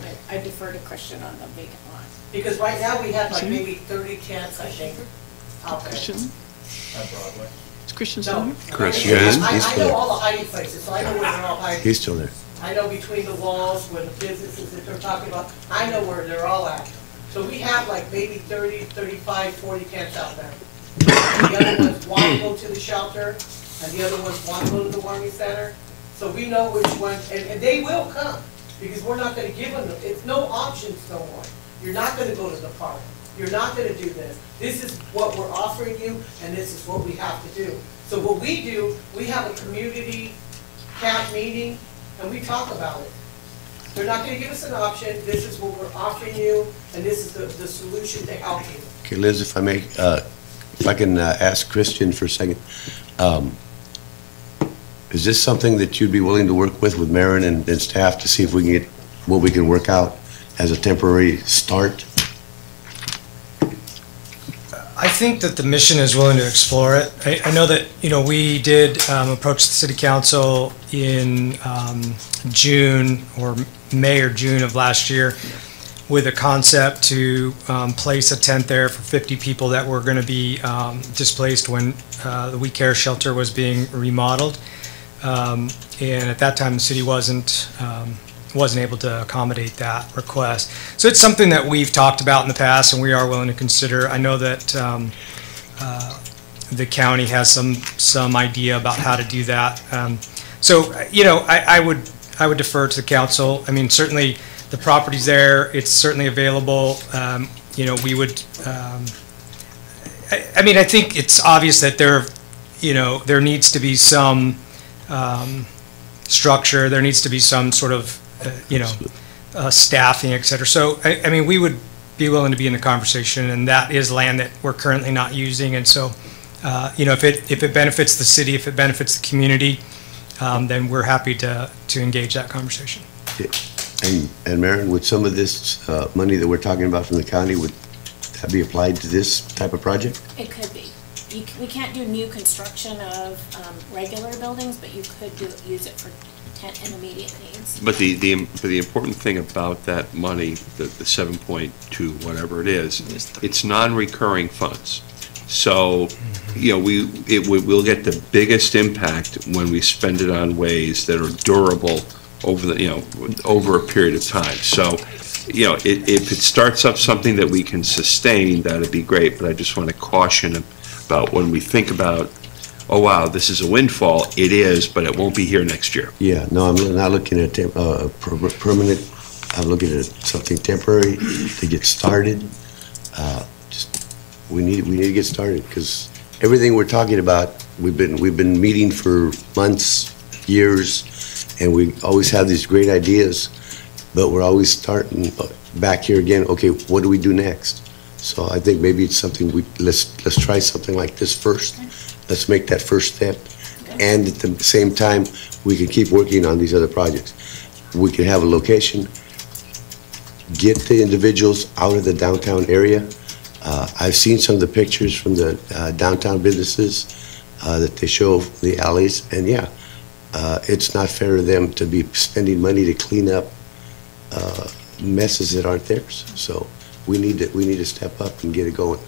But I defer to Christian on the vacant lot. Because right now we have like maybe 30 tents, I think, out there. Christian? Is Christian No. still here? Chris, Yeah, he's I still know all the hiding places, so I know where they're all hiding. He's still there. I know between the walls, where the businesses that they're talking about, I know where they're all at. So we have like maybe 30, 35, 40 tents out there. The other ones want to go to the shelter, and the other ones want to go to the warming center. So we know which ones, and they will come, because we're not gonna give them, it's no options no more. You're not gonna go to the park. You're not gonna do this. This is what we're offering you, and this is what we have to do. So what we do, we have a community CAP meeting, and we talk about it. They're not gonna give us an option, this is what we're offering you, and this is the solution to help you. Okay, Liz, if I may, if I can ask Christian for a second. Is this something that you'd be willing to work with Marin and staff to see if we can get what we can work out as a temporary start? I think that the mission is willing to explore it. I know that, we did approach the city council in June or May or June of last year with a concept to place a tent there for 50 people that were going to be displaced when the We Care shelter was being remodeled. And at that time, the city wasn't able to accommodate that request. So it's something that we've talked about in the past, and we are willing to consider. I know that the county has some idea about how to do that. I would defer to the council. I mean, certainly the property's there. It's certainly available. We would. I think it's obvious that there needs to be some structure. There needs to be some sort of staffing, et cetera. So, we would be willing to be in the conversation, and that is land that we're currently not using. And so, if it benefits the city, if it benefits the community, then we're happy to engage that conversation. And Marin, would some of this money that we're talking about from the county, would that be applied to this type of project? It could be. We can't do new construction of regular buildings, but you could use it for tent and immediate needs. But the important thing about that money, the 7.2, whatever it is, it's non-recurring funds. So, we'll get the biggest impact when we spend it on ways that are durable over a period of time. So, if it starts up something that we can sustain, that'd be great. But I just want to caution about when we think about, oh wow, this is a windfall. It is, but it won't be here next year. Yeah, no, I'm not looking at permanent. I'm looking at something temporary to get started. We need to get started, because everything we're talking about, we've been meeting for months, years, and we always have these great ideas, but we're always starting back here again. Okay, what do we do next? So I think maybe it's something let's try something like this first. Let's make that first step, and at the same time, we can keep working on these other projects. We can have a location, get the individuals out of the downtown area. I've seen some of the pictures from the downtown businesses that they show the alleys, and it's not fair to them to be spending money to clean up messes that aren't theirs. So we need to step up and get it going.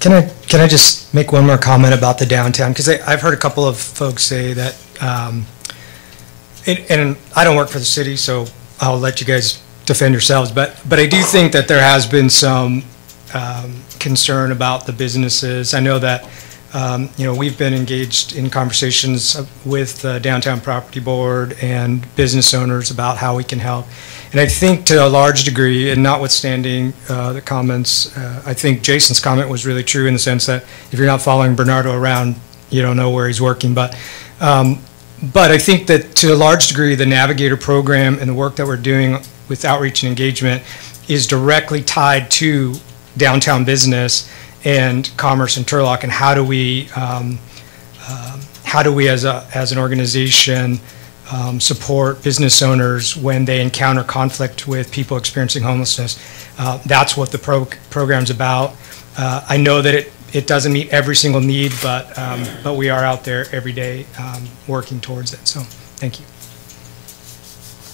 Can I just make one more comment about the downtown? Because I've heard a couple of folks say that, and I don't work for the city, so I'll let you guys defend yourselves, but I do think that there has been some concern about the businesses. I know that we've been engaged in conversations with the Downtown Property Board and business owners about how we can help. And I think to a large degree, and notwithstanding the comments, I think Jason's comment was really true in the sense that if you're not following Bernardo around, you don't know where he's working. But I think that to a large degree, the Navigator program and the work that we're doing with outreach and engagement is directly tied to downtown business and commerce and Turlock, and how do we as an organization support business owners when they encounter conflict with people experiencing homelessness. That's what the program's about. I know that it doesn't meet every single need, but we are out there every day working towards it. So thank you.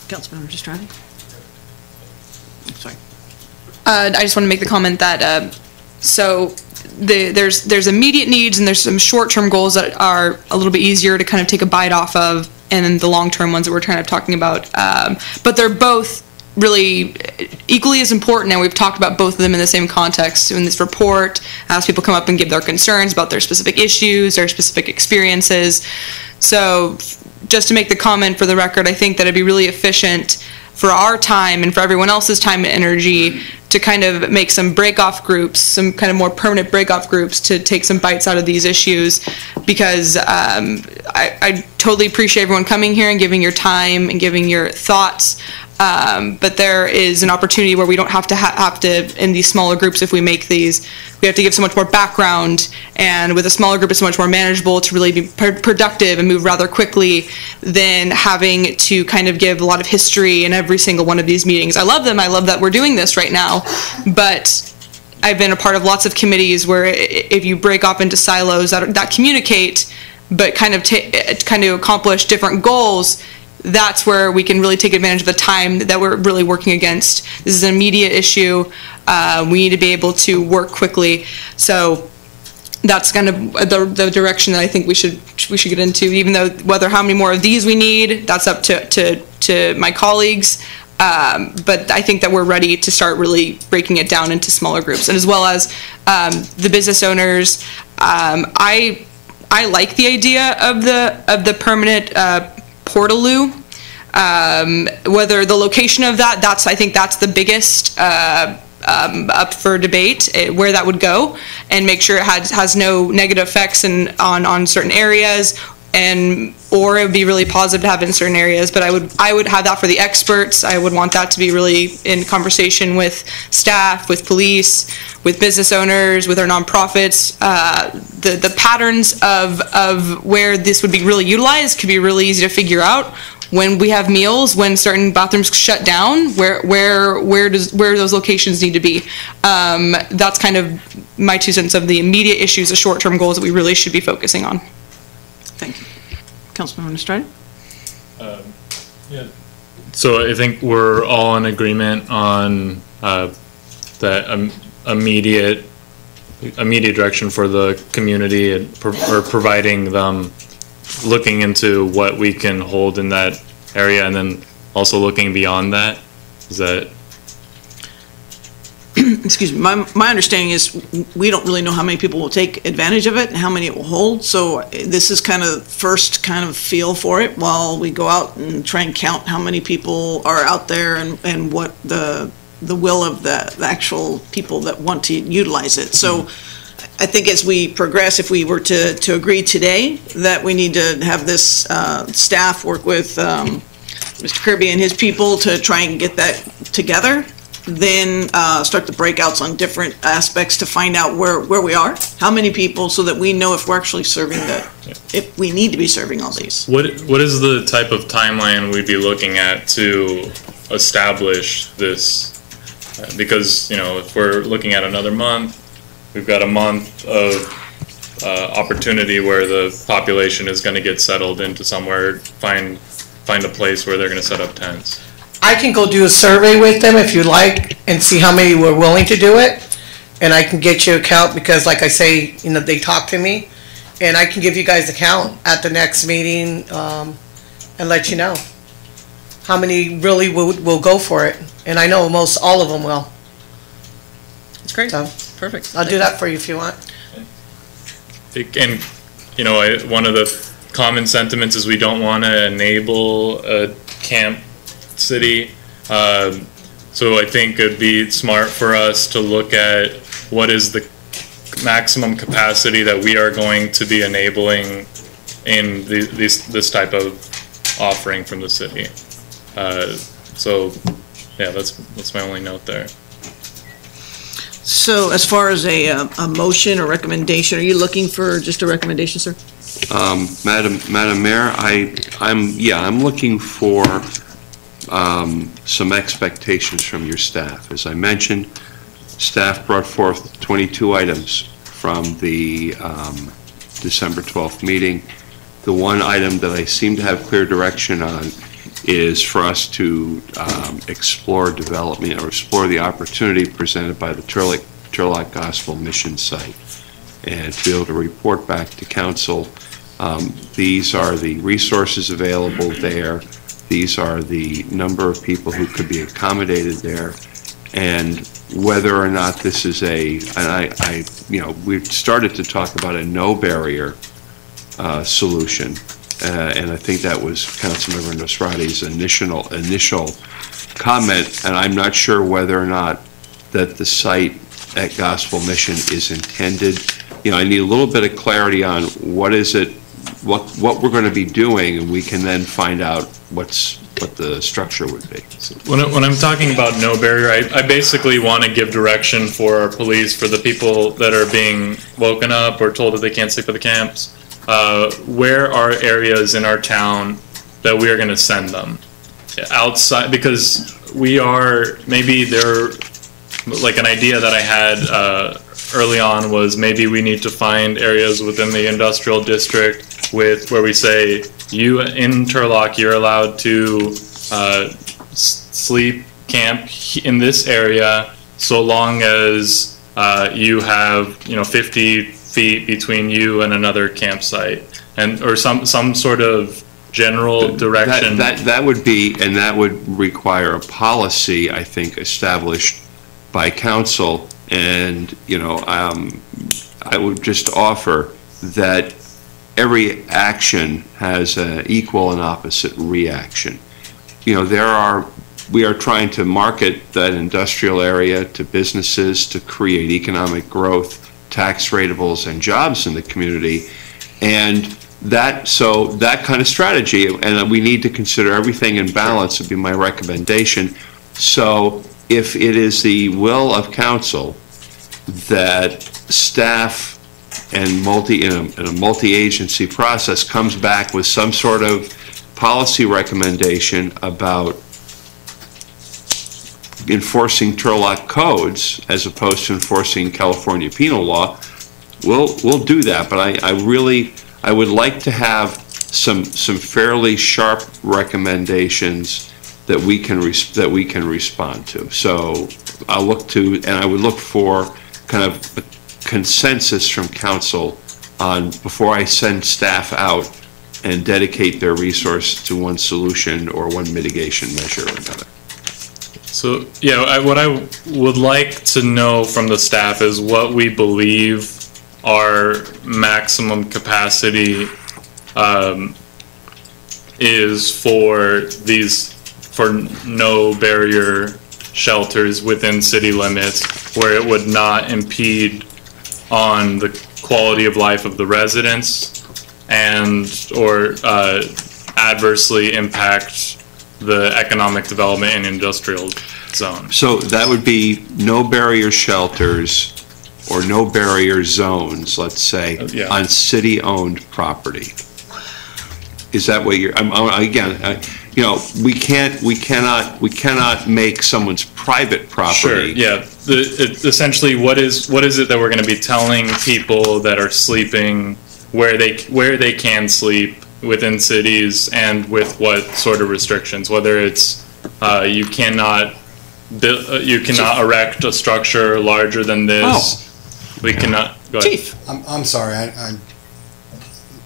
Councilmember Gistrani? Sorry. I just want to make the comment that there's immediate needs and there's some short-term goals that are a little bit easier to kind of take a bite off of, and then the long-term ones that we're kind of talking about. But they're both really equally as important, and we've talked about both of them in the same context. In this report, as people come up and give their concerns about their specific issues, their specific experiences. So just to make the comment for the record, I think that it'd be really efficient for our time and for everyone else's time and energy to kind of make some break-off groups, some kind of more permanent break-off groups to take some bites out of these issues, because I totally appreciate everyone coming here and giving your time and giving your thoughts. But there is an opportunity where we don't have to in these smaller groups, if we make these, we have to give so much more background, and with a smaller group it's so much more manageable to really be productive and move rather quickly than having to kind of give a lot of history in every single one of these meetings. I love them, I love that we're doing this right now, but I've been a part of lots of committees where if you break off into silos that communicate but kind of accomplish different goals, that's where we can really take advantage of the time that we're really working against. This is an immediate issue. We need to be able to work quickly. So that's kind of the direction that I think we should get into. Even though how many more of these we need, that's up to my colleagues. But I think that we're ready to start really breaking it down into smaller groups, and as well as the business owners. I like the idea of the permanent portaloo. Whether the location of that, I think that's the biggest up for debate, where that would go, and make sure it has no negative effects on certain areas, or it would be really positive to have it in certain areas. But I would have that for the experts. I would want that to be really in conversation with staff, with police, with business owners, with our nonprofits. The patterns of where this would be really utilized could be really easy to figure out. When we have meals, when certain bathrooms shut down, where those locations need to be. That's kind of my 2 cents of the immediate issues, the short-term goals that we really should be focusing on. Thank you. Councilman Estrada? Yeah. So I think we're all in agreement on that immediate direction for the community, and or providing them, looking into what we can hold in that area, and then also looking beyond that. Is that? Excuse me. My understanding is we don't really know how many people will take advantage of it and how many it will hold. So this is kind of first kind of feel for it while we go out and try and count how many people are out there and what the will of the actual people that want to utilize it. So I think as we progress, if we were to agree today that we need to have this staff work with Mr. Kirby and his people to try and get that together, then start the breakouts on different aspects to find out where we are, how many people, so that we know if we're actually serving if we need to be serving all these. What is the type of timeline we'd be looking at to establish this? Because, if we're looking at another month, we've got a month of opportunity where the population is going to get settled into somewhere, find a place where they're going to set up tents. I can go do a survey with them if you like and see how many were willing to do it. And I can get you a count because, like I say, they talk to me. And I can give you guys a count at the next meeting and let you know how many really will go for it. And I know most all of them will. That's great. So, perfect. I'll do that for you if you want. And, one of the common sentiments is we don't want to enable a camp city. So I think it'd be smart for us to look at what is the maximum capacity that we are going to be enabling in this type of offering from the city. So yeah, that's my only note there. So as far as a motion or recommendation, are you looking for just a recommendation, sir? Madam Mayor, I'm looking for some expectations from your staff. As I mentioned, staff brought forth 22 items from the December 12th meeting. The one item that I seem to have clear direction on is for us to explore development or explore the opportunity presented by the Turlock Gospel Mission site and to be able to report back to council. These are the resources available there. These are the number of people who could be accommodated there, and whether or not this is we've started to talk about a no barrier solution and I think that was Councilmember Nosrati's initial comment, and I'm not sure whether or not that the site at Gospel Mission is intended. I need a little bit of clarity on what is it, what we're going to be doing, and we can then find out what the structure would be. So. When I'm talking about no barrier, I basically want to give direction for our police, for the people that are being woken up or told that they can't sleep at the camps. Where are areas in our town that we are going to send them outside? Because we are, maybe they're, like an idea that I had early on was maybe we need to find areas within the industrial district where we say, you in Turlock, you're allowed to sleep, camp in this area so long as you have 50 feet between you and another campsite, or some sort of general direction. That would be, and that would require a policy, I think, established by council. And I would just offer that every action has an equal and opposite reaction. We are trying to market that industrial area to businesses to create economic growth, tax ratables, and jobs in the community. And that kind of strategy, and we need to consider everything in balance, would be my recommendation. So if it is the will of council that staff and in a multi-agency process comes back with some sort of policy recommendation about enforcing Turlock codes as opposed to enforcing California penal law, we'll do that. But I would like to have some fairly sharp recommendations that we can respond to. So I would look for kind of a consensus from council on, before I send staff out and dedicate their resource to one solution or one mitigation measure or another. So yeah, what I would like to know from the staff is what we believe our maximum capacity is for no barrier shelters within city limits, where it would not impede on the quality of life of the residents or adversely impact the economic development in industrial zones. So that would be no barrier shelters or no barrier zones, let's say, on city-owned property. Is that what you're? We cannot make someo's private property. Sure. Yeah. Essentially, what is it that we're going to be telling people that are sleeping where they can sleep within cities, and with what sort of restrictions? Whether it's you cannot erect a structure larger than this. We cannot. Go ahead. Chief. I'm sorry.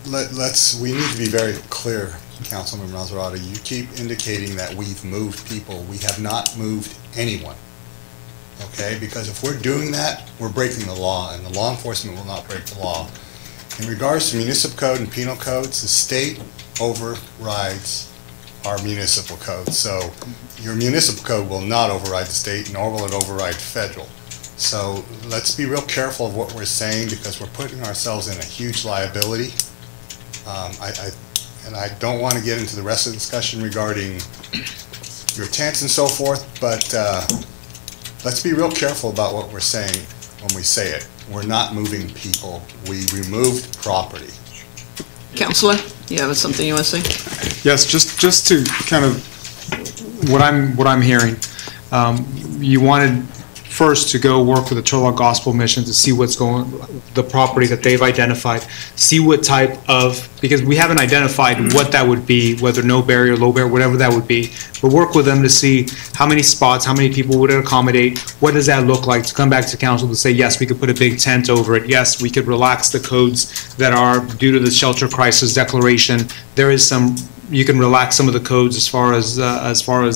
We need to be very clear, Councilmember Maserati. You keep indicating that we've moved people. We have not moved anyone. Okay? Because if we're doing that, we're breaking the law, and the law enforcement will not break the law. In regards to municipal code and penal codes, the state overrides our municipal code. So your municipal code will not override the state, nor will it override federal. So let's be real careful of what we're saying, because we're putting ourselves in a huge liability. And I don't want to get into the rest of the discussion regarding your tents and so forth, but let's be real careful about what we're saying when we say it. We're not moving people. We removed property. Councilor, you have something you want to say? Yes, just to kind of what I'm hearing. You wanted first to go work with the Turlock Gospel Mission to see what's the property that they've identified, see what type of, because we haven't identified what that would be, whether no barrier, low barrier, whatever that would be, but work with them to see how many spots, how many people would it accommodate, what does that look like, to come back to council to say, yes, we could put a big tent over it, yes, we could relax the codes that are due to the shelter crisis declaration. There is you can relax some of the codes as far as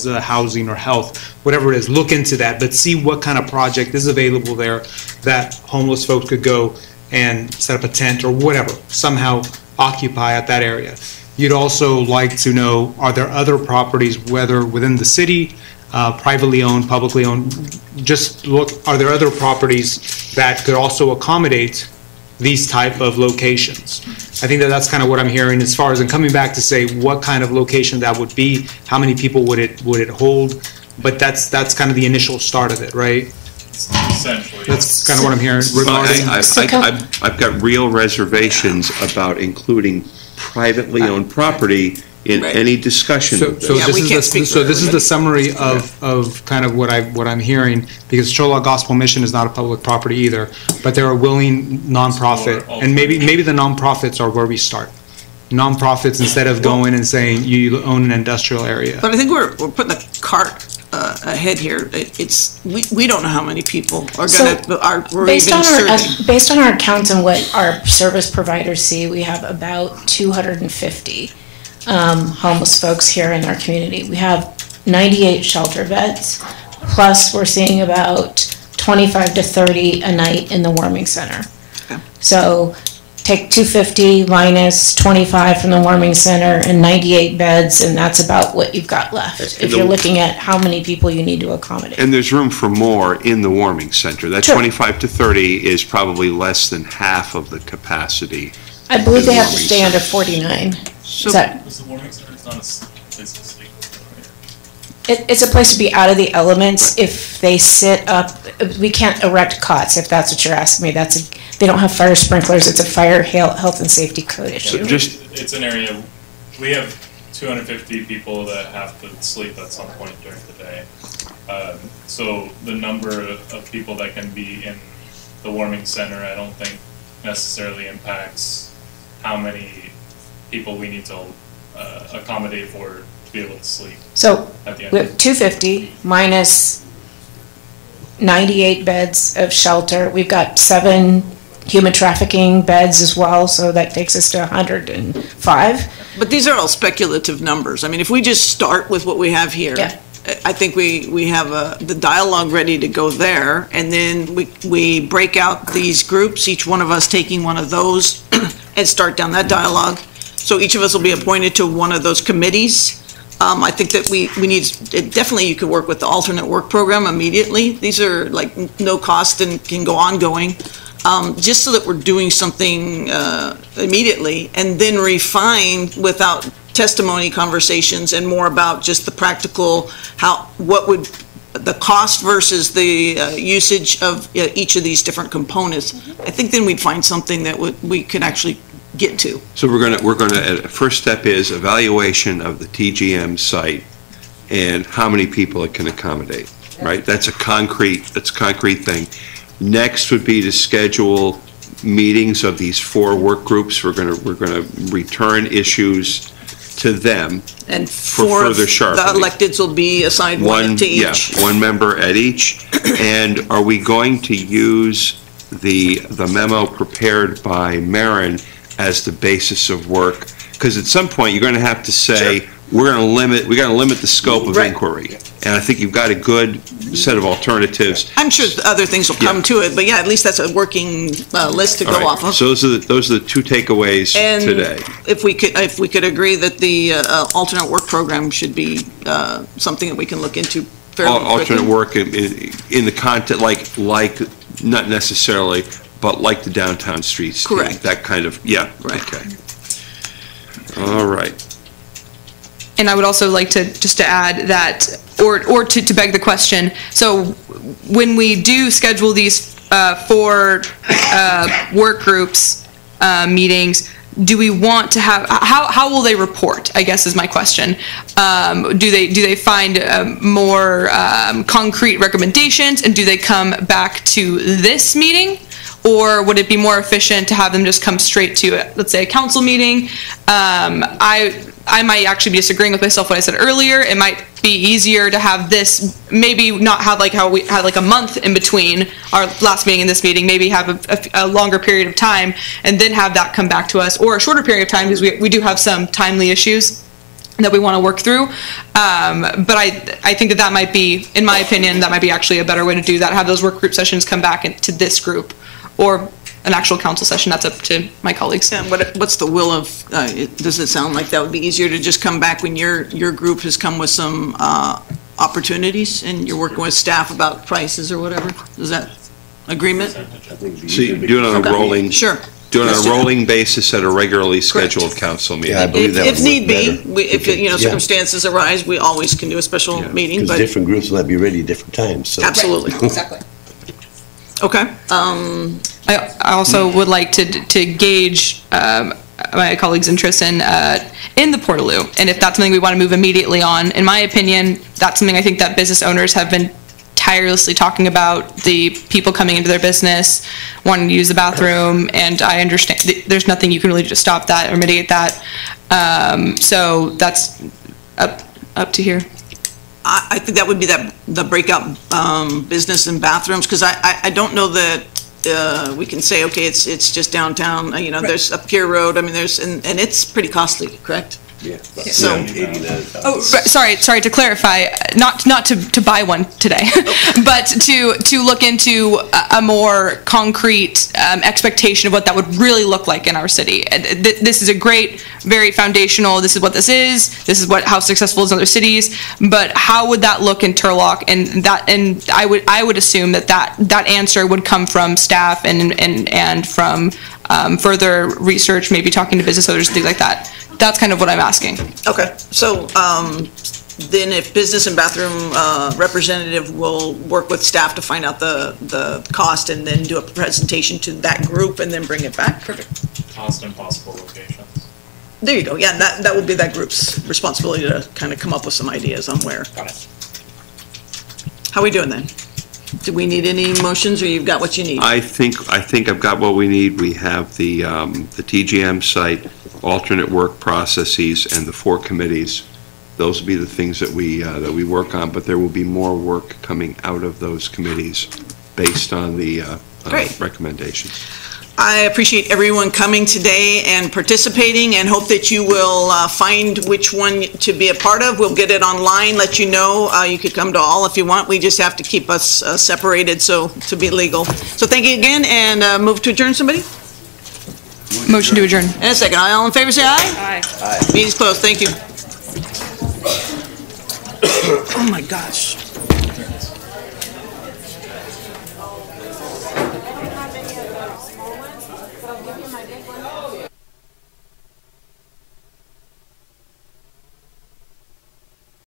housing or health, whatever it is. Look into that, but see what kind of project is available there that homeless folks could go and set up a tent or whatever, somehow occupy at that area. you'd also like to know, are there other properties, whether within the city, privately owned, publicly owned, just look, are there other properties that could also accommodate these type of locations? I think that that's kind of what I'm hearing as far as, and coming back to say what kind of location that would be, how many people would it hold, but that's kind of the initial start of it, right? Essentially. That's kind of what I'm hearing regarding. I've got real reservations about including privately owned property in any discussion So, of this. so this is the summary of kind of what I'm hearing, because Turlock Gospel Mission is not a public property either, but they're a willing nonprofit, and maybe the nonprofits are where we start. Nonprofits, instead of going and saying you own an industrial area. But I think we're putting the cart ahead here. We don't know how many people are Based on our counts and what our service providers see, we have about 250 homeless folks here in our community. We have 98 shelter beds, plus we're seeing about 25 to 30 a night in the warming center. Okay. So take 250 minus 25 from the warming center and 98 beds, and that's about what you've got left if you're looking at how many people you need to accommodate. And there's room for more in the warming center. That Sure. 25 to 30 is probably less than half of the capacity. I believe they have to warming stay center. under 49. So The warming center is not a place to sleep. It's a place to be out of the elements. If they sit up, we can't erect cots, if that's what you're asking me. They don't have fire sprinklers. It's a fire, health, and safety code issue. It's an area, we have 250 people that have to sleep at some point during the day. So the number of people that can be in the warming center, I don't think necessarily impacts how many people we need to accommodate for to be able to sleep. So at the end. we have 250 minus 98 beds of shelter. We've got 7 human trafficking beds as well, so that takes us to 105. But these are all speculative numbers. I mean, if we just start with what we have here, I think we have the dialogue ready to go there, and then we break out these groups, each one of us taking one of those, and start down that dialogue. So each of us will be appointed to one of those committees. I think that we need, definitely you could work with the alternate work program immediately. These are like no cost and can go ongoing. Just so that we're doing something immediately, and then refine without testimony conversations and more about just the practical, what would the cost versus the usage of each of these different components. I think then we'd find something that we could actually get to. So we're gonna first step is evaluation of the TGM site and how many people it can accommodate, right? That's a concrete thing. Next would be to schedule meetings of these 4 work groups. We're gonna return issues to them And for 4 further of the sharpening. electeds will be assigned one to each. Yeah, 1 member at each. And are we going to use the memo prepared by Maren as the basis of work? Because at some point, you're gonna have to say, we gotta limit the scope of inquiry. And I think you've got a good set of alternatives. I'm sure other things will come to it, but yeah, at least that's a working list to All go right, off of. So those are the 2 takeaways And today. if we could agree that the alternate work program should be something that we can look into fairly quickly. Alternate work in the content, like not necessarily, but like the downtown streets. Correct. That kind of, Right. Okay. All right. And I would also like to add that, or to beg the question, so when we do schedule these 4 work groups meetings, do we want to have, how will they report, I guess is my question. Do they find more concrete recommendations, and do they come back to this meeting? Or would it be more efficient to have them just come straight to, let's say, a council meeting? I might actually be disagreeing with myself what I said earlier. It might be easier to have this, maybe not have like how we had like a month in between our last meeting and this meeting, maybe have a longer period of time and then have that come back to us, or a shorter period of time, because we do have some timely issues that we want to work through. But I think that might be, in my opinion, that might be actually a better way to do that, have those work group sessions come back to this group. or an actual council session. That's up to my colleagues. And what's the will of, does it sound like that would be easier to just come back when your group has come with some opportunities and you're working with staff about prices or whatever? Is that agreement? So you do it on a Okay. rolling. Sure. Do it Let's on do a that. rolling basis at a regularly scheduled council meeting. Yeah, I believe that If would need work be, better. if, Yeah. circumstances arise, we always can do a special meeting, Because but different groups might be ready at different times, so. absolutely. Exactly. Okay. I also would like to gauge my colleagues' interest in the Portaloo, and if that's something we want to move immediately on. In my opinion, that's something I think that business owners have been tirelessly talking about, the people coming into their business, wanting to use the bathroom, and I understand there's nothing you can really do to stop that or mitigate that. So that's up to here. I think that would be the breakout business and bathrooms, because I don't know that we can say, okay, it's just downtown, there's up Pier Road, I mean, and it's pretty costly, correct? Yeah. So- Sorry to clarify, not to buy one today, but to look into a more concrete expectation of what that would really look like in our city. This is a great, very foundational, this is what this is how successful it is in other cities, but how would that look in Turlock? And I would assume that answer would come from staff and from further research, maybe talking to business owners, things like that. That's kind of what I'm asking. Okay, so then if business and bathroom representative will work with staff to find out the cost and then do a presentation to that group and then bring it back? Perfect. Cost and possible locations. There you go, yeah, that would be that group's responsibility to kind of come up with some ideas on where. Got it. How we doing then? Do we need any motions, or you've got what you need? I think I've got what we need. We have the TGM site, alternate work processes, and the 4 committees. Those will be the things that we work on, but there will be more work coming out of those committees based on the Great. recommendations. I appreciate everyone coming today and participating, and hope that you will find which one to be a part of. We'll get it online, let you know. You could come to all if you want. We just have to keep us separated to be legal. So thank you again, and move to adjourn, somebody? Motion to adjourn. And a second. All in favor, say aye. Aye. Meeting's closed. Thank you. Oh, my gosh.